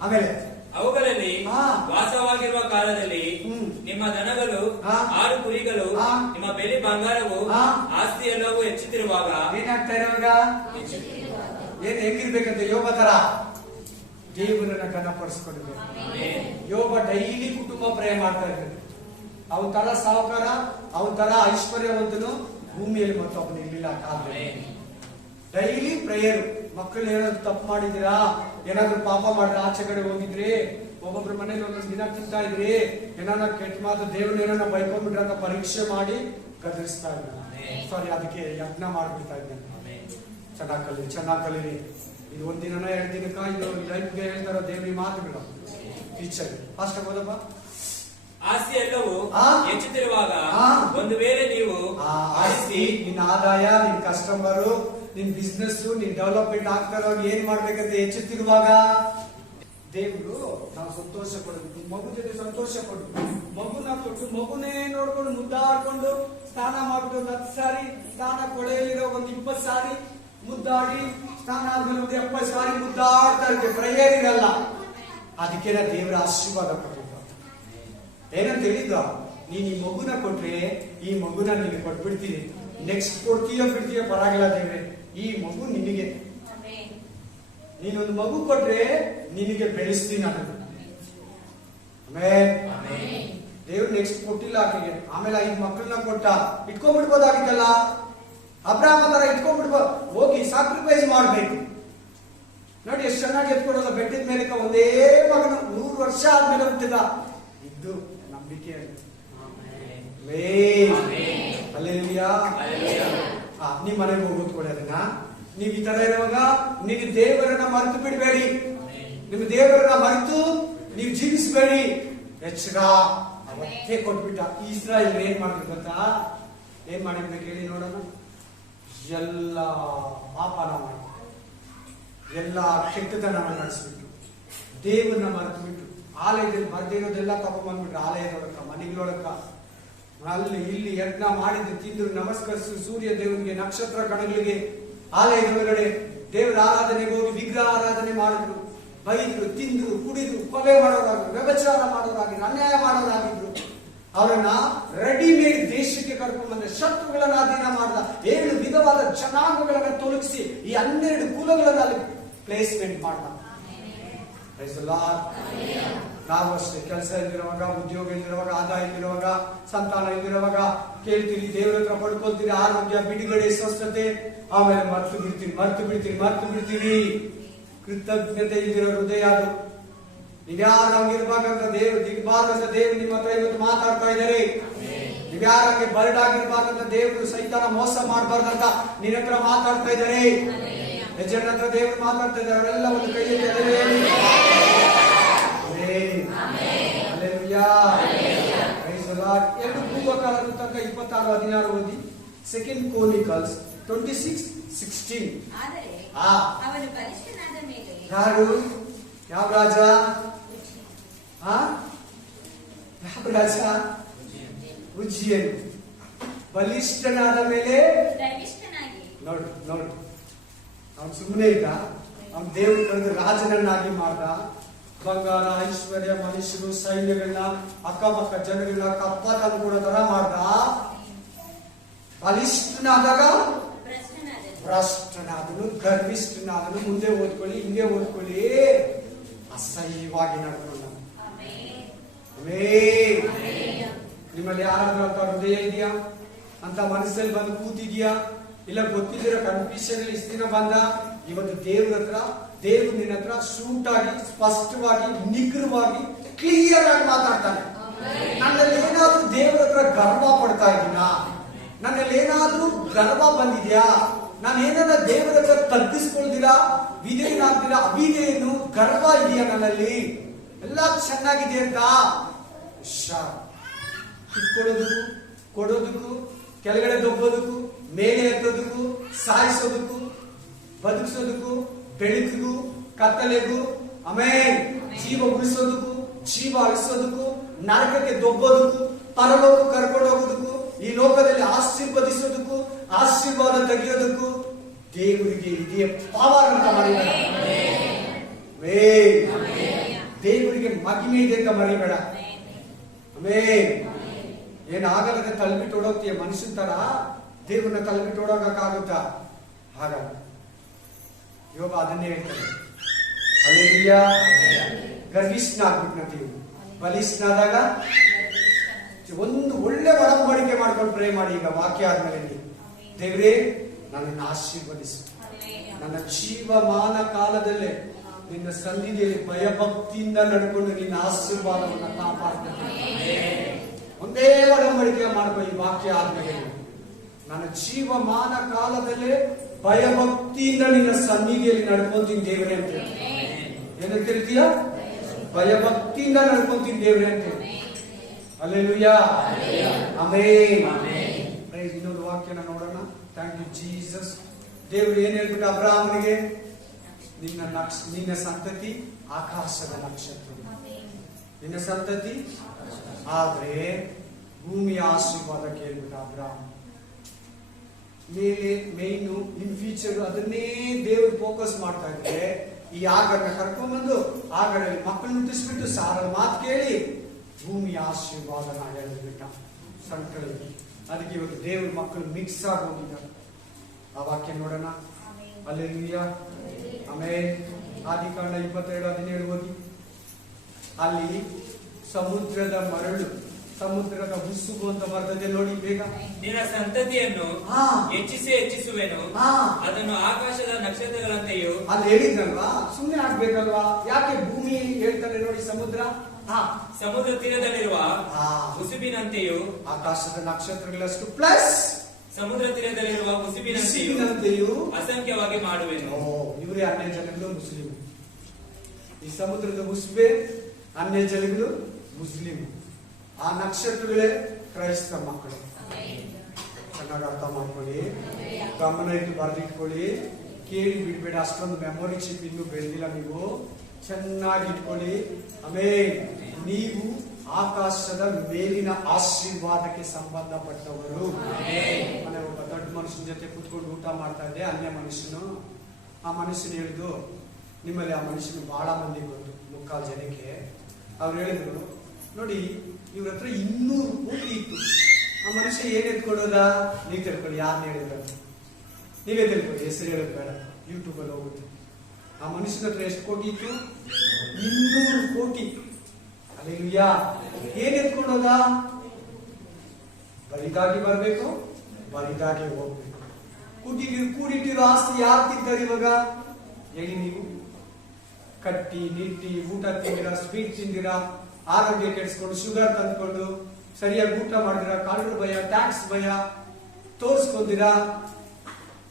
ಆಮೇಲೆ ಅವುಗಳಲ್ಲಿ ವಾಸವಾಗಿರುವ ಕಾಲದಲ್ಲಿ ನಿಮ್ಮ ದನಗಳು 6 ಕುರಿಗಳು ನಿಮ್ಮ ಬೆಲೆ ಬಂಗಾರವು ಆಸ್ತಿ ಎಲ್ಲವೂ ಹೆಚ್ಚುತ್ತಿರುವಾಗ ಏನಾಗ್ತಾ ಇರುವಾಗ ಏನ್ ಹೆಂಗಿರ್ಬೇಕಂತ ಯೋಬ ತರ ದೇವರನ್ನ ಘನಪಡಿಸ್ಕೊಂಡಿರ್ಬೇಕು. ಯೋಬ ಡೈಲಿ ಕುಟುಂಬ ಪ್ರೇಮ ಮಾಡ್ತಾ ಇರ್ಬೇಕು. ಅವನ ತರ ಸಾಹುಕಾರ, ಅವನ ತರ ಐಶ್ವರ್ಯವಂತನು ಭೂಮಿಯಲ್ಲಿ ಮತ್ತೊಬ್ಬನು ಇರ್ಲಿಲ್ಲ. Daily prayer. ಮಕ್ಕಳು ಏನಾದ್ರು ತಪ್ಪು ಮಾಡಿದಿರಾ, ಏನಾದ್ರು ಪಾಪ ಮಾಡಿದ್ರೆ ಆಚೆ ಕಡೆ ಹೋಗಿದ್ರಿ, ಒಬ್ಬೊಬ್ರ ಮನೇಲಿ ಒಂದೊಂದು ದಿನ ತಿಂತಾ ಇದ್ರಿ, ಏನಾರ ಕೆಟ್ಟ ಮಾತು ದೇವ್ರ ಏನಾರ ಬೈಕೊಂಡ್ಬಿಟ್ರೆ ಅಂತ ಪರೀಕ್ಷೆ ಮಾಡಿ ಗದರಿಸ್ತಾ ಇದ್ದಾರೆ. ಸಾರಿ, ಅದಕ್ಕೆ ಯತ್ನ ಮಾಡ್ಬಿಡ್ತಾ ಇದ್ದೇನೆ. ಚೆನ್ನಾಗಿ ಕಲೀರಿ. ಇದು ಒಂದಿನ 2 ದಿನಕ್ಕ ಇದು ಲೈಫ್ಗೆ ಹೇಳ್ತಾರ ದೇವ್ರಿ ಮಾತುಗಳು. ಟೀಚರ್ ಫಾಸ್ಟ್ ಹೋದಪ್ಪ. ಆಸ್ತಿ ಎಲ್ಲವೂ ಹೆಚ್ಚುತ್ತಿರುವಾಗ ಒಂದು ವೇಳೆ ನೀವು ಆಸ್ತಿ, ನಿನ್ನ ಆದಾಯ, ನಿನ್ ಕಸ್ಟಮರು, ನಿನ್ ಬಿಸ್ನೆಸ್, ನಿನ್ ಡೆವಲಪ್ಮೆಂಟ್ ಆಗ್ತಾ ಇರುವಾಗ ಏನ್ ಮಾಡ್ಬೇಕಂತ ಹೆಚ್ಚುತ್ತಿರುವಾಗ ದೇವ್ರು ನಾವು ಸಂತೋಷ ಪಡೋದು. ಮಗು ಜೊತೆ ಸಂತೋಷ ಪಡು. ಮಗುನ ಕೊಟ್ಟು ಮಗುನೇ ನೋಡ್ಕೊಂಡು ಮುದ್ದಾಡ್ಕೊಂಡು ಸ್ನಾನ ಮಾಡ್ಬಿಟ್ಟು 10 ಸಾರಿ ಸ್ನಾನ, ಕೊಳೆಯಲ್ಲಿರೋ 20 ಸಾರಿ ಮುದ್ದಾಡಿ, ಸ್ನಾನ ಆದ್ಮೇಲೆ 70 ಸಾರಿ ಮುದ್ದಾಡ್ತಾ ಇರ್ಬೇಕು. ಪ್ರೇಯರ್ ಇರಲ್ಲ. ಅದಕ್ಕೆ ದೇವರ ಆಶೀರ್ವಾದ ಕೊಟ್ಟಿದ್ದ. ಏನಂತ ಹೇಳಿದ, ನೀನ್ ಈ ಮಗುನ ಕೊಟ್ರೆ ಈ ಮಗುನ ನಿನಗೆ ಕೊಟ್ಬಿಡ್ತೀನಿ. ನೆಕ್ಸ್ಟ್ ಕೊಡ್ತೀಯೋ ಬಿಡ್ತೀಯೋ ಪರವಾಗಿಲ್ಲ ದೇವ್ರೆ, ಈ ಮಗು ನಿನಗೆ. ನೀನೊಂದು ಮಗು ಕೊಟ್ರೆ ನಿನಗೆ ಬೆಳೆಸ್ತೀನಿ ಅನ್ನೋದು. ದೇವ್ರು ನೆಕ್ಸ್ಟ್ ಕೊಟ್ಟಿಲ್ಲ ಆಕೆಗೆ. ಆಮೇಲೆ 5 ಮಕ್ಕಳನ್ನ ಕೊಟ್ಟ. ಇಟ್ಕೊಂಡ್ಬಿಡ್ಬೋದಾಗಿತ್ತಲ್ಲ, ಅಬ್ರಾಹ್ಮ ತರ ಇಟ್ಕೊಂಡ್ಬಿಡ್ಬೋದು. ಹೋಗಿ ಸಾಕ್ರಿಫೈಸ್ ಮಾಡ್ಬೇಕು. ನೋಡಿ ಎಷ್ಟು ಚೆನ್ನಾಗಿ ಎತ್ಕೊಡೋದು. ಬೆಟ್ಟದ ಮೇಲೆ ಒಂದೇ ಮಗನ 100 ವರ್ಷ ಆದ್ಮೇಲೆ ಹುಟ್ಟಿದ. ಇದ್ದು ನಂಬಿಕೆ. ನಿಮ್ ಮನೆಗೆ ಹೋಗೋದ್ಕೊಳ್ಳಿ ಅದನ್ನ. ನೀವ್ ಈ ತರ ಇರುವಾಗ ನೀವು ದೇವರನ್ನ ಮರೆತು ಬಿಡಬೇಡಿ. ನಿಮ್ ದೇವರನ್ನ ಮರೆತು ನೀವು ಜೀವಿಸಬೇಡಿ. ಎಚ್ಚರ ಅವತ್ತೇ ಕೊಟ್ಬಿಟ್ಟ. ಇಸ್ರಾಯೇಲ್ ಏನ್ ಮಾಡಿದ್ರು ಗೊತ್ತಾ? ಏನ್ ಮಾಡಿರ್ಬೇಕು ಹೇಳಿ ನೋಡೋಣ. ಎಲ್ಲ ಪಾಪನ ಮಾಡಿ, ಎಲ್ಲ ಕೆಟ್ಟತನ ನಡೆಸ್ಬಿಟ್ಟು, ದೇವರನ್ನ ಮರೆತು ಬಿಟ್ಟು, ಆಲಯದಲ್ಲಿ ಬರ್ದೇ ಇರೋದೆಲ್ಲ ತಗೊಂಡ್ಬಂದ್ಬಿಟ್ರು. ಆಲಯದೊಳಕ, ಮನೆಗಳೊಳಕ, ಅಲ್ಲಿ ಇಲ್ಲಿ ಯಜ್ಞ ಮಾಡಿದ್ರು, ತಿಂದ್ರು, ನಮಸ್ಕರಿಸಿ ಸೂರ್ಯ ದೇವರಿಗೆ, ನಕ್ಷತ್ರ ಕಣಗಳಿಗೆ, ಆಲಯದೊಳಗಡೆ ದೇವರ ಆರಾಧನೆಗೆ ಹೋಗಿ ವಿಗ್ರಹ ಆರಾಧನೆ ಮಾಡಿದ್ರು, ಬೈದ್ರು, ತಿಂದ್ರು, ಕುಡಿದ್ರು, ಕೊಲೆ ಮಾಡೋರಾಗಿದ್ರು, ವ್ಯಭಿಚಾರ ಮಾಡೋರಾಗಿದ್ರು, ಅನ್ಯಾಯ ಮಾಡೋರಾಗಿದ್ರು. ಅವರನ್ನ ರೆಡಿಮೇಡ್ ದೇಶಕ್ಕೆ ಕರ್ಕೊಂಡು ಬಂದ, ಶತ್ರುಗಳನ್ನ ಅಧೀನ ಮಾಡಿದ, 7 ವಿಧವಾದ ಜನಾಂಗಗಳನ್ನ ತೊಲಗಿಸಿ ಈ 12 ಕುಲಗಳನ್ನ ಅಲ್ಲಿ ಪ್ಲೇಸ್ಮೆಂಟ್ ಮಾಡಿದ. ನಾವು ಅಷ್ಟೇ ಕೆಲಸ ಇಲ್ದಿರುವಾಗ, ಉದ್ಯೋಗ ಇಲ್ದಿರುವಾಗ, ಆದಾಯ ಇಲ್ದಿರುವಾಗ, ಸಂತಾನ ಇಲ್ದಿರುವಾಗ ಕೇಳ್ತೀರಿ, ದೇವರ ಹತ್ರ ಪಡ್ಕೊಳ್ತೀರಿ, ಆರೋಗ್ಯ, ಬಿಡುಗಡೆ, ಸ್ವಸ್ಥತೆ. ಆಮೇಲೆ ಮರ್ತು ಬಿಡ್ತೀರಿ. ಕೃತಜ್ಞತೆ ಇಲ್ದಿರೋ ಹೃದಯ ಅದು. ನೀವ್ಯಾರು ಹಂಗಿರ್ಬಾರ್ದಂತ ದೇವ್ರು ನಿಮ್ಮ ಹತ್ರ ಇವತ್ತು ಮಾತಾಡ್ತಾ ಇದ್ದಾರೆ. ನೀವ್ಯಾರು ಹಂಗೆ ಬರ್ಡ್ ಆಗಿರ್ಬಾರ್ದಂತ ದೇವ್ರು, ಸೈತಾನ ಮೋಸ ಮಾಡಬಾರ್ದಂತ ನಿನ್ನ ಹತ್ರ ಮಾತಾಡ್ತಾ ಇದ್ದಾರೆ. ಯಜನ ಹತ್ರ ದೇವ್ರು ಮಾತಾಡ್ತಾ ಇದ್ದಾರೆ. ಅವರೆಲ್ಲ ಒಂದು ಕೈಯಲ್ಲಿ ಹೇಳಿ ಎರಡು ಪೂರ್ವಕಾಲ ತನಕ 26-16 ಓದಿ. 2 Chronicles 26:16. ಯಾರು? ಯಾವ ರಾಜ? ಉಜ್ಜಿಯನ್ ಬಲಿಷ್ಠನಾದ ಮೇಲೆ ನೋಡಿ ಅವನು ಸುಮ್ಮನೆ ಇದ್ದ. ಅವನು ದೇವ್ರು ಕರೆದು ರಾಜನನ್ನಾಗಿ ಮಾಡ್ದ. ಬಂಗಾರ, ಐಶ್ವರ್ಯ, ಮನುಷ್ಯರು, ಸೈನ್ಯಗಳನ್ನ, ಅಕ್ಕಪಕ್ಕ ಜನಗಳನ್ನ ಕಪ್ಪ ತಂದ್ಕೊಡೋ ತರ ಮಾಡ್ದ. ಬಲಿಷ್ಠನಾದಾಗ ಭ್ರಷ್ಟನಾದನು, ಗರ್ವಿಷ್ಠನಾದನು. ಮುಂದೆ ಓದ್ಕೊಳ್ಳಿ, ಹಿಂಗೆ ಓದ್ಕೊಳ್ಳಿ. ಅಸಹ್ಯವಾಗಿ ನಡ್ಕೊಂಡ. ನಿಮ್ಮಲ್ಲಿ ಯಾರಾದ್ರೂ ಅಂತ ಹೃದಯ ಇದೆಯಾ? ಅಂತ ಮನಸ್ಸಲ್ಲಿ ಬಂದು ಕೂತಿದ್ಯಾ? ಇಲ್ಲ ಗೊತ್ತಿದ್ದೀರ ಕನ್ಫ್ಯೂಷನ್ ಇಷ್ಟು ದಿನ ಬಂದ? ಇವತ್ತು ದೇವ್ರ ಹತ್ರ, ದೇವ್ರು ನಿನ್ನ ಹತ್ರ ಶೂಟ್ ಆಗಿ, ಸ್ಪಷ್ಟವಾಗಿ, ನಿಗ್ರವಾಗಿ, ಕ್ಲಿಯರ್ ಆಗಿ ಮಾತಾಡ್ತಾನೆ. ನನ್ನಲ್ಲಿ ಏನಾದ್ರೂ ದೇವ್ರ ಹತ್ರ ಗರ್ವ ಪಡ್ತಾ ಇದ್ದೀನ? ನನ್ನಲ್ಲಿ ಏನಾದ್ರೂ ಗರ್ವ ಬಂದಿದ್ಯಾ? ನಾನು ಏನಾರ ದೇವರ ಹತ್ರ ತಗ್ಗಿಸ್ಕೊಳ್ದಿರಾ, ವಿಧೇಯನಾಗ್ದಿರಾ, ಅವಿಧೇಯನು ಗರ್ವ ಇದೆಯಾ ನನ್ನಲ್ಲಿ? ಎಲ್ಲ ಚೆನ್ನಾಗಿದೆ ಅಂತ ಕಿತ್ಕೊಳ್ಳೋದಕ್ಕೂ, ಕೊಡೋದಕ್ಕೂ, ಕೆಳಗಡೆ ದೊಬ್ಬೋದಕ್ಕೂ, ಮೇಲೆ ಎತ್ತೋದಕ್ಕೂ, ಸಾಯಿಸೋದಕ್ಕೂ, ಬದುಕಿಸೋದಕ್ಕೂ, ಬೆಳಕಿಗೂ, ಕತ್ತಲೆಗೂ, ಆಮೇಲೆ ಜೀವ ಉಳಿಸೋದಕ್ಕೂ, ಜೀವ ಅಳಿಸೋದಕ್ಕೂ, ನರಕಕ್ಕೆ ದೊಬ್ಬೋದಕ್ಕೂ, ಪರಲೋಕ ಕರ್ಕೊಂಡು ಹೋಗೋದಕ್ಕೂ, ಈ ಲೋಕದಲ್ಲಿ ಆಶೀರ್ವದಿಸೋದಕ್ಕೂ, ಆಶೀರ್ವಾದ ತೆಗೆಯೋದಕ್ಕೂ ದೇವರಿಗೆ ಇದೇ ಪವರ್ ಅಂತ ಮರಿಬೇಡ. ದೇವರಿಗೆ ಮಹಿಮೆ ಇದೆ ಅಂತ ಮರಿಬೇಡ. ಏನಾಗಲ್ಲದೆ ತಳ್ಬಿಟ್ಟು ಓಡೋಗ್ತೀಯ ಮನುಷ್ಯನ ತರ ದೇವ್ರನ್ನ ತಳ್ಬಿಟ್ಟು ಓಡೋಗಕ್ಕಾಗುತ್ತಾ? ಹಾಗಲ್ಲ. ಯೋಗ ಅದನ್ನೇ ಹೇಳ್ತಾರೆ. ಅಲ್ಲೆಲ್ಲಾ ಗರ್ವಿಷ್ಠನಾಗ್ಬಿಟ್ನಂತೀವಿ. ಬಲಿಷ್ಠನಾದಾಗ ಒಂದು ಒಳ್ಳೆ ಒಡಂಬಡಿಕೆ ಮಾಡ್ಕೊಂಡು ಪ್ರೇ ಮಾಡಿ. ಈಗ ವಾಕ್ಯ ಆದ್ಮೇಲೆ ದೇವ್ರೇ ನನ್ನನ್ನು ಆಶೀರ್ವದಿಸು, ನನ್ನ ಜೀವಮಾನ ಕಾಲದಲ್ಲೇ ನಿನ್ನ ಸನ್ನಿಧಿಯಲ್ಲಿ ಭಯಭಕ್ತಿಯಿಂದ ನಡ್ಕೊಂಡು ನಿನ್ನ ಆಶೀರ್ವಾದವನ್ನು ಕಾಪಾಡ್ತೀನಿ. ಒಂದೇ ಒಡಂಬಡಿಕೆ ಮಾಡ್ಕೊ. ಈ ವಾಕ್ಯ ಆದ್ಮೇಲೆ ನನ್ನ ಜೀವಮಾನ ಕಾಲದಲ್ಲೇ ಭಯಭಕ್ತಿಯಿಂದ ನಿನ್ನ ಸನ್ನಿಧಿಯಲ್ಲಿ ನಡ್ಕೊಂತೀನಿ ದೇವ್ರೆ ಅಂತ. ಏನಂತ ಹೇಳ್ತೀಯ? ಭಯಭಕ್ತಿಯಿಂದ ನಡ್ಕೊಂತೀನಿ ದೇವ್ರೆ ಅಂತ. Hallelujah, amen. ಇನ್ನೊಂದು ವಾಕ್ಯನ ನೋಡೋಣ. Thank you Jesus. ದೇವರು ಏನ್ ಹೇಳ್ಬಿಟ್ಟು ಅಬ್ರಹಾಮನಿಗೆ, ನಿನ್ನ ಸಂತತಿ ಆಕಾಶದ ನಕ್ಷತ್ರ, ನಿನ್ನ ಸಂತತಿ. ಆದ್ರೆ ಭೂಮಿಯ ಆಶೀರ್ವಾದ ಕೇಳ್ಬಿಟ್ಟು ಅಬ್ರಹಾಮ ಮೇಲೆ ಮೇಯ್ನು ಇನ್ ಫ್ಯೂಚರ್ ಅದನ್ನೇ ದೇವರು ಫೋಕಸ್ ಮಾಡ್ತಾ ಇದ್ರೆ, ಈ ಆಗರನ್ನ ಕರ್ಕೊಂಡ್ಬಂದು ಆಗರಲ್ಲಿ ಮಕ್ಕಳು ಮುಟ್ಟಿಸ್ಬಿಟ್ಟು ಸಾರಳ ಮಾತು ಕೇಳಿ ಭೂಮಿಯ ಆಶೀರ್ವಾದನ ಹೇಳಿಬಿಟ್ಟ ಸಂಕಳಿ. ಅದಕ್ಕೆ ಇವತ್ತು ದೇವ್ರ ಮಕ್ಕಳು ಮಿಕ್ಸ್ ಆಗಿ ಹೋಗಿದ್ದಾರೆ. ಆ ವಾಕ್ಯ ನೋಡೋಣ. Hallelujah, amen. ಆದಿಕಾಂಡ 22:17 ಹೋಗಿ. ಅಲ್ಲಿ ಸಮುದ್ರದ ಮರಳು, ಸಮುದ್ರದ ಹುಸುಗು ಅಂತ ಬರ್ತದೆ ನೋಡಿ. ಬೇಗ ನಿನ್ನ ಸಂತತಿಯನ್ನು ಹೆಚ್ಚಿಸುವೆನು, ಅದನ್ನು ಆಕಾಶದ ನಕ್ಷತ್ರಗಳಂತೆಯೂ. ಅಲ್ಲಿ ಹೇಳಿದ್ನಲ್ವಾ, ಸುಮ್ಮನೆ ಆಗ್ಬೇಕಲ್ವಾ? ಯಾಕೆ ಭೂಮಿ ಹೇಳ್ತಾನೆ ನೋಡಿ. ಸಮುದ್ರ ತೀರದಲ್ಲಿರುವ ಹುಸುಬಿನಂತೆಯೂ, ಆಕಾಶದ ನಕ್ಷತ್ರಗಳಷ್ಟು ಪ್ಲಸ್ ಸಮುದ್ರ ತೀರದಲ್ಲಿರುವ ಹುಸುಬಿನಂತೆಯೂ ಅಸಂಖ್ಯವಾಗಿ ಮಾಡುವೆನು. ಇವರೇ ಅನ್ಯ ಜನಗಳು ಮುಸ್ಲಿಂ. ಈ ಸಮುದ್ರದ ಹುಸುಬೆ ಅನ್ಯ ಜನಗಳು ಮುಸ್ಲಿಂ. ಆ ನಕ್ಷತ್ರಗಳೇ ಕ್ರೈಸ್ತ ಮಕ್ಕಳು. ಚೆನ್ನಾಗಿ ಅರ್ಥ ಮಾಡ್ಕೊಳ್ಳಿ, ಗಮನ ಇಟ್ಟು ಬರೆದಿಟ್ಕೊಳ್ಳಿ, ಕೇಳಿ ಬಿಡ್ಬೇಡ. ಅಷ್ಟೊಂದು ಮೆಮೊರಿ ಚಿಪ್ ಇನ್ನೂ ಬೆಳೆದಿಲ್ಲ ನೀವು. ಚೆನ್ನಾಗಿ ಇಟ್ಕೊಳ್ಳಿ. ಆಮೇಲೆ ನೀವು ಆಕಾಶದ ಮೇಲಿನ ಆಶೀರ್ವಾದಕ್ಕೆ ಸಂಬಂಧಪಟ್ಟವರು. ಮನೆ ಒಬ್ಬ ದೊಡ್ಡ ಮನುಷ್ಯನ ಜೊತೆ ಕುತ್ಕೊಂಡು ಊಟ ಮಾಡ್ತಾ ಇದ್ದೆ, ಅನ್ಯ ಮನುಷ್ಯನು. ಆ ಮನುಷ್ಯನು ಹೇಳಿದ್ದು, ನಿಮ್ಮಲ್ಲಿ ಆ ಮನುಷ್ಯನು ಬಹಳ ಮಂದಿ ಗೊತ್ತು, 3/4 ಜನಕ್ಕೆ. ಅವ್ರು ಹೇಳಿದ್ರು, ನೋಡಿ ಇವ್ರ ಹತ್ರ 200 ಕೋಟಿ ಇತ್ತು. ಆ ಮನುಷ್ಯ ಏನ್ ಎತ್ಕೊಡೋದ? ನೀವು ತಿಳ್ಕೊಳ್ಳಿ. ಯಾರನ್ನ ಹೇಳಿದ್ರು ನೀವೇ ತಿಳ್ಕೊಳ್ಳಿ, ಹೆಸರು ಹೇಳೋದು ಬೇಡ, ಯೂಟ್ಯೂಬ್ ಅಲ್ಲಿ ಹೋಗುತ್ತೆ. ಆ ಮನುಷ್ಯನ ಹತ್ರ ಎಷ್ಟು ಕೋಟಿ ಇತ್ತು? 200 ಕೋಟಿ. ಹಲ್ಲೆಲೂಯಾ. ಏನ್ ಎತ್ಕೊಂಡೋದ? ಬರಿದಾಗಿ ಬರ್ಬೇಕು, ಬರಿದಾಗಿ ಹೋಗ್ಬೇಕು. ಕೂಡಿಟ್ಟಿರೋ ಆಸ್ತಿ ಯಾರು ತಿಂತಾರೆ ಇವಾಗ ಹೇಳಿ ನೀವು? ಕಟ್ಟಿ ನಿಟ್ಟಿ ಊಟ ತಿಂದಿರಾ, ಸ್ವೀಟ್ ತಿಂದಿರಾ, ಆರೋಗ್ಯ ಕೆಡಿಸ್ಕೊಂಡು ಶುಗರ್ ತಂದ್ಕೊಂಡು ಸರಿಯಾಗಿ ಊಟ ಮಾಡಿದಿರಾ, ಕಾಲರ್ ಭಯ, ಟ್ಯಾಕ್ಸ್ ಭಯ ತೋರ್ಸ್ಕೊಂಡಿರಾ,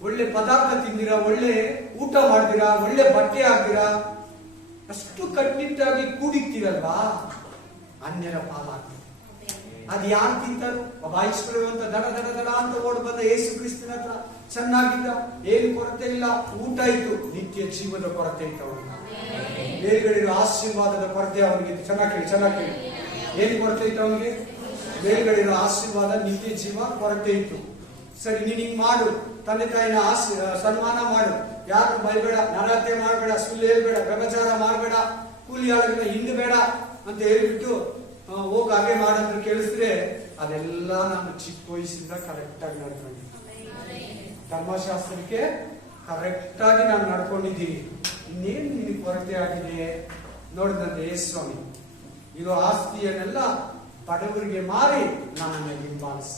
ಒಳ್ಳೆ ಪದಾರ್ಥ ತಿಂದಿರಾ, ಒಳ್ಳೆ ಊಟ ಮಾಡ್ತೀರಾ, ಒಳ್ಳೆ ಬಟ್ಟೆ ಹಾಕ್ತೀರಾ, ಅಷ್ಟು ಕಟ್ಟಿಟ್ಟಾಗಿ ಕೂಡಿಕ್ತೀರಲ್ವಾ, ಅನ್ಯರ ಪಾಲಾಗ್ತದೆ. ಅದು ಯಾರು ತಿಂತಾರೋ? ಬಾಯಿಸ್ಕೊಳ್ಳುವಂತ ದಡ ದಡ ದಡ ಅಂತ ಓಡ್ ಬಂದ ಯೇಸು ಕ್ರಿಸ್ತನ ಹತ್ರ ಚೆನ್ನಾಗಿದ್ದ, ಏನು ಕೊರತೆ ಇಲ್ಲ, ಊಟ ಇತ್ತು, ನಿತ್ಯ ಜೀವದ ಕೊರತೆ ಇತ್ತು ಅವನಿಗೆ. ಮೇಲ್ಗಡೆ ಆಶೀರ್ವಾದದ ಕೊರತೆ ಅವನಿಗೆ. ಚೆನ್ನಾಗಿ ಕೇಳಿ. ಏನ್ ಕೊರತೆ ಇತ್ತು ಅವನಿಗೆ? ಮೇಲ್ಗಡೆ ಆಶೀರ್ವಾದ, ನಿತ್ಯ ಜೀವ ಕೊರತೆ ಇತ್ತು. ಸರಿ, ನೀನ್ ಹಿಂಗ್ ಮಾಡು, ತಂದೆ ತಾಯಿನ ಸನ್ಮಾನ ಮಾಡು, ಯಾರು ಬೈಬೇಡ, ನರಹತ್ಯೆ ಮಾಡಬೇಡ, ಸುಳ್ಳು ಹೇಳ್ಬೇಡ, ವ್ಯಭಚಾರ ಮಾಡಬೇಡ, ಕೂಲಿ ಆಳುಗಳನ್ನ ಹಿಂಡಬೇಡ ಅಂತ ಹೇಳ್ಬಿಟ್ಟು ಹೋಗಿ ಹಾಗೆ ಮಾಡಂತ ಕೇಳಿಸಿದ್ರೆ, ಅದೆಲ್ಲ ನಾನು ಚಿಕ್ಕ ವಯಸ್ಸಿಂದ ಕರೆಕ್ಟ್ ಆಗಿ ನಡ್ಕೊಂಡಿದ್ದೀನಿ. ಧರ್ಮಶಾಸ್ತ್ರಕ್ಕೆ ಕರೆಕ್ಟ್ ಆಗಿ ನಾನು ನಡ್ಕೊಂಡಿದ್ದೀನಿ. ಇನ್ನೇನು ನಿನಗೆ ಕೊರತೆ ಆಗಿದೆ? ನೋಡಿದಂತೆ ಯೇಸು ಸ್ವಾಮಿ ಇರೋ ಆಸ್ತಿಯನ್ನೆಲ್ಲ ಬಡವರಿಗೆ ಮಾರಿ ನನ್ನನ್ನು ಹಿಂಬಾಲಿಸು,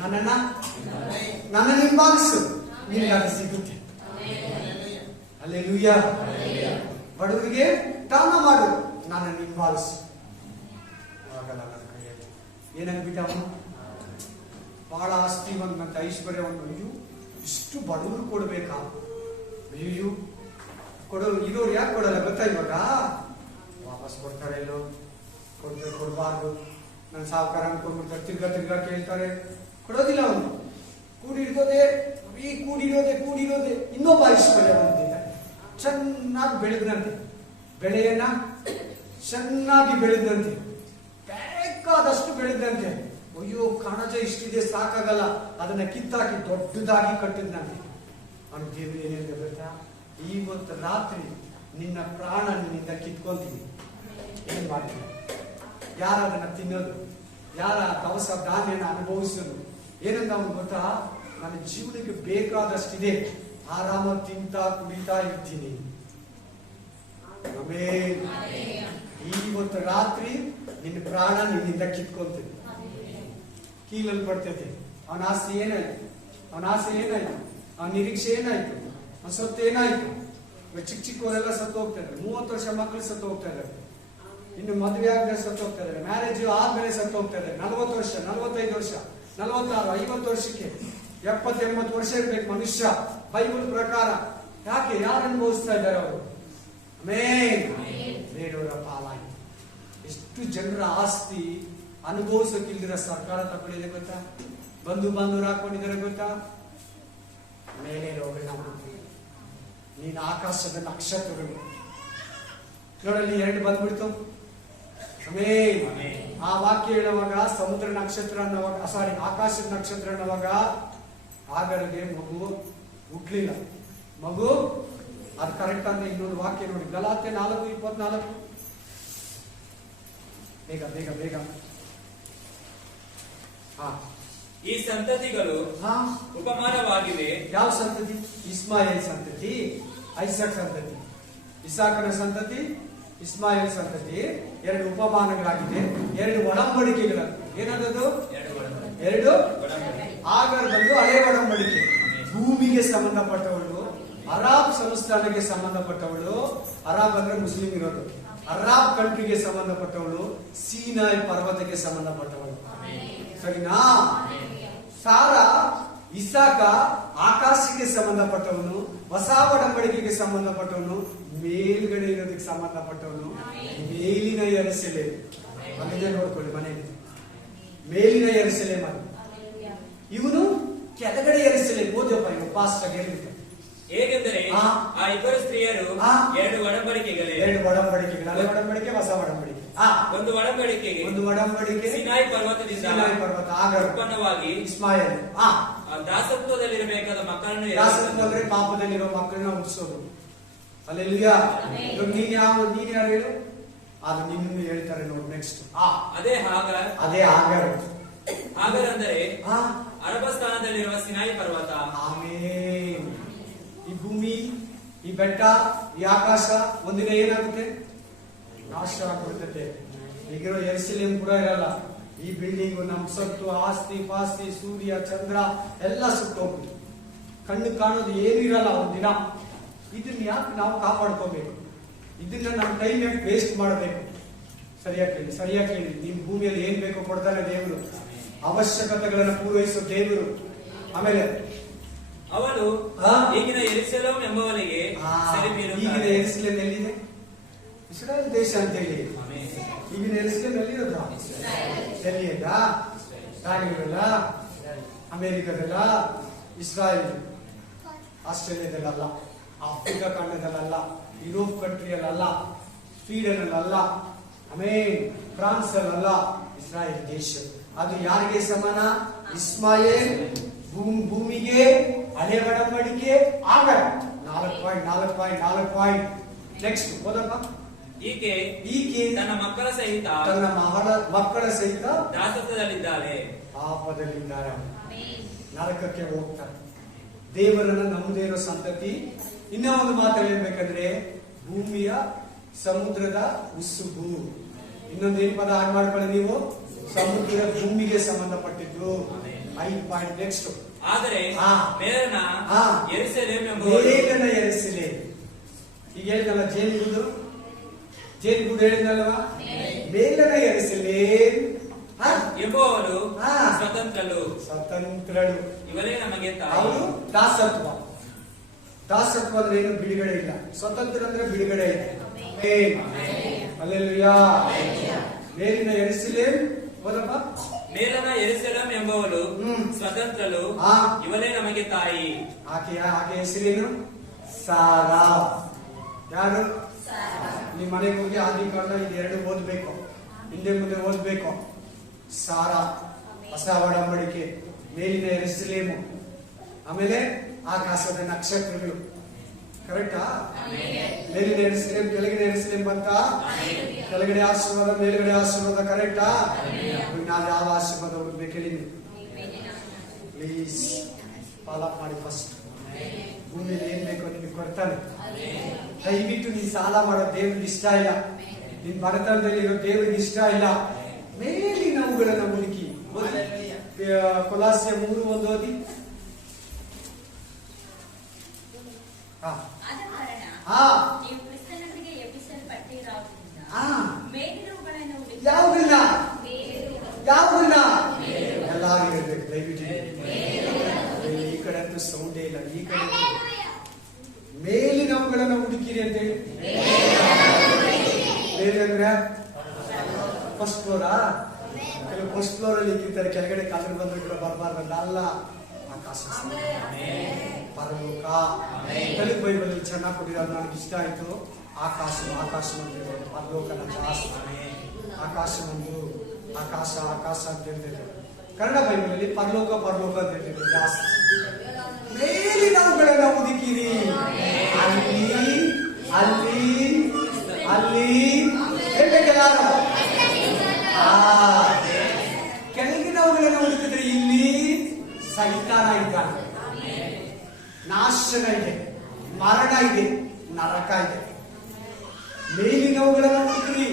ನನ್ನನ್ನು ಹಿಂಬಾಲಿಸು, ನಿನಗೆ ಅದು ಸಿಗುತ್ತೆ. ಹಲ್ಲೆಲೂಯಾ. ಬಡವರಿಗೆ ದಾನ ಮಾಡು, ನನ್ನನ್ನು ಹಿಂಬಾಲಿಸು. ಆಗಲ್ಲ ನನ್ನ ಕೈಯಲ್ಲಿ. ಏನಂದ್ಬಿಟ್ಟ ಅವನು? ಬಹಳ ಆಸ್ತಿ ಒಂದು ಐಶ್ವರ್ಯ ಒಂದು, ಅಯ್ಯೋ ಇಷ್ಟು ಬಡವರು ಕೊಡ್ಬೇಕಾ? ಅಯ್ಯೋ ಕೊಡೋರು ಇರೋರು ಯಾಕೆ ಕೊಡಲ್ಲ ಗೊತ್ತಾ? ಇವಾಗ ವಾಪಸ್ ಕೊಡ್ತಾರೆ, ಎಲ್ಲೋ ಕೊಡಬಾರ್ದು, ನನ್ನ ಸಾವುಕಾರ ಅನ್ಕೊಂಡ್ಬಿಡ್ತಾರೆ, ತಿರ್ಗಾ ಕೇಳ್ತಾರೆ, ಕೊಡೋದಿಲ್ಲ ಅವನು. ಕೂಡಿರೋದೆ ಇನ್ನೊಬ್ಬ ಐಶ್ವರ್ಯ ಹೊಂದಿದ್ದ, ಚೆನ್ನಾಗಿ ಬೆಳೆದಂತೆ, ಬೆಳೆಯನ್ನ ಚೆನ್ನಾಗಿ ಬೆಳೆದಂತೆ, ಬೇಕಾದಷ್ಟು ಬೆಳೆದಂತೆ. ಅಯ್ಯೋ ಕಣಜ ಇಷ್ಟಿದೆ ಸಾಕಾಗಲ್ಲ, ಅದನ್ನ ಕಿತ್ತಾಕಿ ದೊಡ್ಡದಾಗಿ ಕಟ್ಟಿದ್ ನಾನು. ಅವ್ನು ದೇವ್ರು ಏನಿದೆ ಗೊತ್ತಾ, ಇವತ್ತು ರಾತ್ರಿ ನಿನ್ನ ಪ್ರಾಣ ನಿನ್ನಿಂದ ಕಿತ್ಕೊಂತೀನಿ. ಏನ್ ಮಾಡ್ತೀನಿ? ಯಾರ ಅದನ್ನ ತಿನ್ನೋದು, ಯಾರ ದವಸ ಧಾನ್ಯನ ಅನುಭವಿಸೋದು? ಏನಂತ ಅವ್ನು ಗೊತ್ತಾ, ನನ್ನ ಜೀವನಕ್ಕೆ ಬೇಕಾದಷ್ಟಿದೆ, ಆರಾಮಾಗಿ ತಿಂತಾ ಕುಡಿತಾ ಇರ್ತೀನಿ. ಆಮೇನ್. ಇವತ್ತು ರಾತ್ರಿ ನಿನ್ನ ಪ್ರಾಣ ನಿನ್ನಿಂದ ಕಿತ್ಕೊಂತೀನಿ. ಕೀಲಲ್ಲಿ ಪಡ್ತೈತೆ. ಅವನ ಆಸ್ತಿ ಏನಾಯ್ತು? ಅವನ ಆಸೆ ಏನಾಯ್ತು? ಅವನ ನಿರೀಕ್ಷೆ ಏನಾಯ್ತು? ಅವನ ಸೊತ್ತು ಏನಾಯ್ತು? ಚಿಕ್ಕ ಚಿಕ್ಕವರೆಲ್ಲ ಸತ್ತು ಹೋಗ್ತಾ ಇದ್ದಾರೆ. 30 ವರ್ಷ ಮಕ್ಕಳು ಸತ್ತು ಹೋಗ್ತಾ ಇದ್ದಾರೆ. ಇನ್ನು ಮದುವೆ ಆದ್ಮೇಲೆ ಸತ್ತು ಹೋಗ್ತಾ ಇದ್ದಾರೆ. ಮ್ಯಾರೇಜ್ ಆದ್ಮೇಲೆ ಸತ್ತು ಹೋಗ್ತಾ ಇದ್ದಾರೆ. 40 ವರ್ಷ, 45 ವರ್ಷ, 46, 50 ವರ್ಷಕ್ಕೆ 70-80 ವರ್ಷ ಇರ್ಬೇಕು ಮನುಷ್ಯ ಬೈಬಲ್ ಪ್ರಕಾರ. ಯಾಕೆ? ಯಾರು ಅನುಭವಿಸ್ತಾ ಇದ್ದಾರೆ ಅವರು? ಬೇಡವರ ಪಾಲಾಗಿ ಎಷ್ಟು ಜನರ ಆಸ್ತಿ ಅನುಭವಿಸೋಕಿಲ್ದಿರ ಸರ್ಕಾರ ತಗೊಂಡಿದೆ ಗೊತ್ತಾ? ಬಂಧು ಬಾಂಧವರು ಹಾಕೊಂಡಿದ್ದಾರೆ ಗೊತ್ತಾ? ಮೇಲೆ ಹೋಗೋಣ, ನೀನು ಆಕಾಶದ ನಕ್ಷತ್ರಗಳು ನೋಡಲ್ಲಿ 2 ಬಂದ್ಬಿಡ್ತು. ಆ ವಾಕ್ಯ ಹೇಳುವಾಗ ಸಮುದ್ರ ನಕ್ಷತ್ರ ಅನ್ನುವಾಗ, ಸಾರಿ, ಆಕಾಶದ ನಕ್ಷತ್ರ ಅನ್ನುವಾಗ ಆಗರಿಗೆ ಮಗು ಹುಟ್ಲಿಲ್ಲ. ಮಗು ಅದು ಕರೆಕ್ಟ್ ಅಂತ ಇನ್ನೊಂದು ವಾಕ್ಯ ನೋಡಿ, ಗಲಾತ್ಯ 4:24. ಬೇಗ ಬೇಗ ಬೇಗ. ಈ ಸಂತತಿಗಳು ಉಪಮಾನವಾಗಿವೆ. ಯಾವ ಸಂತತಿ? ಇಸ್ಮಾಯೇಲ್ ಸಂತತಿ, ಐಸಾಕ್ ಸಂತತಿ. ಇಸಾಕನ ಸಂತತಿ, ಇಸ್ಮಾಯೇಲ್ ಸಂತತಿ. 2 ಉಪಮಾನಗಳಾಗಿದೆ, 2 ಒಡಂಬಡಿಕೆಗಳು. ಏನದು? 2 ಆಗರ್ ಬಂದು ಹಳೆ ಒಡಂಬಡಿಕೆ, ಭೂಮಿಗೆ ಸಂಬಂಧಪಟ್ಟವಳು. ಅರಾಬ್ ಸಂಸ್ಥಾನಕ್ಕೆ ಸಂಬಂಧಪಟ್ಟವಳು. ಅರಾಬ್ ಅಂದ್ರೆ ಮುಸ್ಲಿಂ ಇರೋದು. ಅರಾಬ್ ಕಂಟ್ರಿಗೆ ಸಂಬಂಧಪಟ್ಟವಳು. ಸೀನಾಯ್ ಪರ್ವತಕ್ಕೆ ಸಂಬಂಧಪಟ್ಟವಳು. ಸರಿನಾ? ಸಾರಾ, ಇಸಾಕ ಆಕಾಶಕ್ಕೆ ಸಂಬಂಧಪಟ್ಟವನು, ಹೊಸ ಒಡಂಬಡಿಕೆಗೆ ಸಂಬಂಧಪಟ್ಟವನು, ಮೇಲ್ಗಡೆ ಇರೋದಕ್ಕೆ ಸಂಬಂಧಪಟ್ಟವನು. ಮೇಲಿನ ಯೆರೂಸಲೇಮ್ ಮನೆಗೆ ನೋಡ್ಕೊಳ್ಳಿ, ಮನೆಯಲ್ಲಿ ಮೇಲಿನ ಯೆರೂಸಲೇಮ್ ಅದು. ಇವನು ಕೆಳಗಡೆ ಯೆರೂಸಲೇಮ್. ಓದಪ್ಪ, ಇವ ಪಾಸ್ಟ್ ಆಗಿ ಹೇಳ್ಬಿಟ್ಟು. ಹೇಗೆಂದರೆ ಆ ಇಬ್ಬರು ಸ್ತ್ರೀಯರು 2 ಒಡಂಬಡಿಕೆಗಳೇ. 2 ಒಡಂಬಡಿಕೆಗಳು, ಹಳೆ ಒಡಂಬಡಿಕೆ, ಹೊಸ ಒಡಂಬಡಿಕೆ. ಒಂದು ಒಡಂಬಡಿಕೆ ಸಿನಾಯಿ ಪರ್ವತದಿಂದ, ಸಿನಾಯಿ ಪರ್ವತ ಆಗರ ಉತ್ಪನ್ನವಾಗಿ ಇಸ್ಮಾಯೇಲ್ ದಾಸತ್ವದಲ್ಲಿರಬೇಕಾದ ಮಕ್ಕಳನ್ನು, ದಾಸತ್ವ ಅಂದ್ರೆ ಪಾಪದಲ್ಲಿರೋ ಮಕ್ಕಳನ್ನ ಹುಟ್ಟಿಸೋದು. ಅಲ್ಲೆಲ್ಲೂಯಾ. ನೀನ್ ಯಾರು ಹೇಳು? ಅದು ನಿನ್ನನ್ನು ಹೇಳ್ತಾರೆ ನೋಡಿ ನೆಕ್ಸ್ಟ್. ಅದೇ ಆಗರ ಅಂದರೆ ಅರಬಸ್ಥಾನದಲ್ಲಿರುವ ಸಿನಾಯಿ ಪರ್ವತ. ಆಮೇನ್. ಈ ಭೂಮಿ, ಈ ಬೆಟ್ಟ, ಈ ಆಕಾಶ ಒಂದಿನ ಏನಾಗುತ್ತೆ? ನಾಶ ಆಗ್ಬಿಡ್ತೈತೆ. ಈಗಿರೋ ಯೆರೂಸಲೇಮ್ ಕೂಡ ಇರಲ್ಲ. ಈ ಬಿಲ್ಡಿಂಗ್, ನಮ್ ಸತ್ತು, ಆಸ್ತಿ ಪಾಸ್ತಿ, ಸೂರ್ಯ ಚಂದ್ರ ಎಲ್ಲ ಸುಟ್ಟೋಗ್ಬಿಟ್ಟು ಕಣ್ಣು ಕಾಣೋದು ಏನು ಇರಲ್ಲ ಒಂದಿನ. ಇದನ್ನ ಯಾಕೆ ನಾವು ಕಾಪಾಡ್ಕೋಬೇಕು? ಇದನ್ನ ನಮ್ಮ ಟೈಮ್ ಯಾಕೆ ವೇಸ್ಟ್ ಮಾಡಬೇಕು? ಸರಿಯಾಗಿ ಕೇಳಿ. ನಿಮ್ ಭೂಮಿಯಲ್ಲಿ ಏನ್ ಬೇಕೋ ಕೊಡ್ತಾನೆ ದೇವರು. ಅವಶ್ಯಕತೆಗಳನ್ನು ಪೂರೈಸೋ ದೇವರು. ಆಮೇಲೆ ಅವನು ಈಗಿನ ಯೆರೂಸಲೇಮ್ ಎಂಬವನಿಗೆ ಈಗಿನ ಯೆರೂಸಲೇಮ್ ಎಲ್ಲಿದೆ? ಇಸ್ರಾಯೇಲ್ ದೇಶ ಅಂತ ಹೇಳಿ. ಈಗಿನ ಯೆರೂಸಲೇಮ್ ಎಲ್ಲಿರೋದ? ಎಲ್ಲಿಯದ? ರಾಣಿಗಳಲ್ಲ, ಅಮೆರಿಕದಲ್ಲ, ಇಸ್ರಾಯೇಲ್, ಆಸ್ಟ್ರೇಲಿಯಾದಲ್ಲ, ಆಫ್ರಿಕಾ ಖಂಡದಲ್ಲ, ಯುರೋಪ್ ಕಂಟ್ರಿಯಲ್ಲ, ಸ್ವೀಡನ್ ಅಲ್ಲ, ಫ್ರಾನ್ಸ್ ಅಲ್ಲ, ಇಸ್ರಾಯೇಲ್ ದೇಶ. ಅದು ಯಾರಿಗೆ ಸಮಾನ? ಇಸ್ಮಾಯೇಲ್ ಭೂಮಿಗೆ, ಹಳೆ ಒಡಂಬಡಿಕೆ, ಆಗರ. 4 ನೆಕ್ಸ್ಟ್ ಓದಪ್ಪ. ಈಕೆ ತನ್ನ ಮಕ್ಕಳ ಸಹಿತ ದಾಸತ್ವದಲ್ಲಿದ್ದಾಳೆ, ಪಾಪದಲ್ಲಿದ್ದಾರೆ, ನರಕಕ್ಕೆ ಹೋಗ್ತಾರೆ. ದೇವರನ್ನ ನಂಬದೇ ಇರೋ ಸಂತತಿ. ಇನ್ನ ಒಂದು ಮಾತು ಹೇಳ್ಬೇಕಂದ್ರೆ, ಭೂಮಿಯ ಸಮುದ್ರದ ಉಸುಬು. ಇನ್ನೊಂದೇನು ಪದ ಆಡ್ ಮಾಡ್ಕೊಳ್ಳಿ ನೀವು? ಸಮುದ್ರ ಭೂಮಿಗೆ ಸಂಬಂಧಪಟ್ಟಿದ್ದು. 5 ಪಾಯಿಂಟ್ ನೆಕ್ಸ್ಟ್. ಆದರೆ ಮೇಲನ ಯೆರೂಸಲೇಮ್ ಈಗ ಹೇಳಿದಲ್ಲ, ಜೇನುಗೂಡು ಹೇಳಿದಲ್ವಾ? ಮೇಲನ ಯೆರೂಸಲೇಮ್ ಎಂಬುವವರು ಸ್ವತಂತ್ರಳು. ಇವರೇ ನಮಗೆ ಅವರು ದಾಸತ್ವ ಅಂದ್ರೆ ಏನು? ಬಿಡುಗಡೆ ಇಲ್ಲ. ಸ್ವತಂತ್ರ ಅಂದ್ರೆ ಬಿಡುಗಡೆ ಇದೆ. ಹಲ್ಲೆಲೂಯಾ. ಮೇಲಿನ ಯೆರೂಸಲೇಮ್ ಓದಪ್ಪ. ಮೇಲನ ಯೆರೂಸಲೇಮ್ ಎಂಬವಳು ಸ್ವತಂತ್ರಳು, ಇವಳೇ ನಮಗೆ ತಾಯಿ. ಆಕೆ ಹೆಸರೇನು? ಸಾರಾ. ಯಾರು? ನಿಮ್ಮ ಮನೆಗೆ ಹೋಗಿ ಆದಿ ಕಾಂಡ 2 ಓದ್ಬೇಕು, ಹಿಂದೆ ಮುಂದೆ ಓದ್ಬೇಕು. ಸಾರಾ ಹೊಸ ಒಡಂಬಡಿಕೆ, ಮೇಲಿನ ಯೆರೂಸಲೇಮು, ಆಮೇಲೆ ಆಕಾಶದ ನಕ್ಷತ್ರಗಳು. ಕರೆಕ್ಟಾ? ಮೇಲಿನ ಯೆರೂಸಲೇಮ್, ಕೆಳಗಿನ ಯೆರೂಸಲೇಮ್ ಬಂತ? ಕೆಳಗಡೆ ಆಶೀರ್ವಾದ, ಮೇಲ್ಗಡೆ ಆಶೀರ್ವಾದ. ಕರೆಕ್ಟಾ? ನಾನು ಯಾವ ಆಶೀರ್ವಾದ ಹೋಗ್ಬೇಕು ಹೇಳಿ ನೀವು? ಪ್ಲೀಸ್ ಫಾಲೋ ಮಾಡಿ ಫಸ್ಟ್. ಭೂಮಿಯಲ್ಲಿ ಏನ್ ಬೇಕೋ ನಿಮಗೆ ಕೊಡ್ತಾನೆ. ದಯವಿಟ್ಟು ನೀನ್ ಸಾಲ ಮಾಡೋ ದೇವ್ರಿಗೆ ಇಷ್ಟ ಇಲ್ಲ. ನಿನ್ ಬಡತನದಲ್ಲಿ ಇರೋ ದೇವ್ರಿಗೆ ಇಷ್ಟ ಇಲ್ಲ. ಮೇಲಿನವುಗಳನ್ನ ಹುಡುಕಿ. ಕೊಲಾಸ್ಯ 3:1 ಓದಿ. ಯಾವುದನ್ನ ಯಾವುದನ್ನ ಎಲ್ಲಾರು ಹೇಳ್ಬೇಕು ದಯವಿಟ್ಟು. ಈ ಕಡೆ ಅಂತೂ ಸೌಂಡೇ ಇಲ್ಲ. ಈ ಕಡೆ ಮೇಲಿನವುಗಳನ್ನ ಹುಡುಕಿರಿ ಅಂತ ಹೇಳಿ. ಮೇಲೆ ಅಂದ್ರೆ ಫಸ್ಟ್ ಫ್ಲೋರಾ? ಕೆಲವು ಫಸ್ಟ್ ಫ್ಲೋರ್ ಅಲ್ಲಿ ಇಕ್ಕಿರ್ತಾರೆ, ಕೆಳಗಡೆ ಕಾಲರ್ ಬಂದ್ರೆ ಕೂಡ ಬರಬಾರ್ದಲ್ಲ. ಅಲ್ಲ, ಆಕಾಶ, ಪರಲೋಕ. ತೆಲುಗು ಬೈಬಲ್ ಚೆನ್ನಾಗಿ ಕೊಟ್ಟಿರೋದು ನನಗೆ ಇಷ್ಟ ಆಯ್ತು. ಆಕಾಶ ಆಕಾಶ ಮಂದಿರ, ಪರಲೋಕನ ಜಾಸ್ತಿ. ಆಕಾಶ ಒಂದು, ಆಕಾಶ ಆಕಾಶ ಅಂತ ಹೇಳ್ತಿದ್ರು. ಕನ್ನಡ ಬೈಬಲ್ ಅಲ್ಲಿ ಪರಲೋಕ ಪರಲೋಕ ಅಂತ ಹೇಳ್ತಿದ್ರು ಜಾಸ್ತಿ. ಮೇಲಿನವುಗಳನ್ನ ಹುಡುಕಿರಿ. ಅಲ್ಲಿ ಅಲ್ಲಿ ಅಲ್ಲಿ ಹೇಳ್ಬೇಕೆಲ್ಲ. ಕೆಳಗಿನವುಗಳನ್ನ ಹುಡುಕಿದ್ರೆ ಇಲ್ಲಿ ಸೈತಾನ ಇದ್ದಾನೆ, ನಾಶನ ಇದೆ, ಮರಣ ಇದೆ, ನರಕ ಇದೆ. ಮೇಲಿನವುಗಳನ್ನ ಹುಡುಕಿರಿ.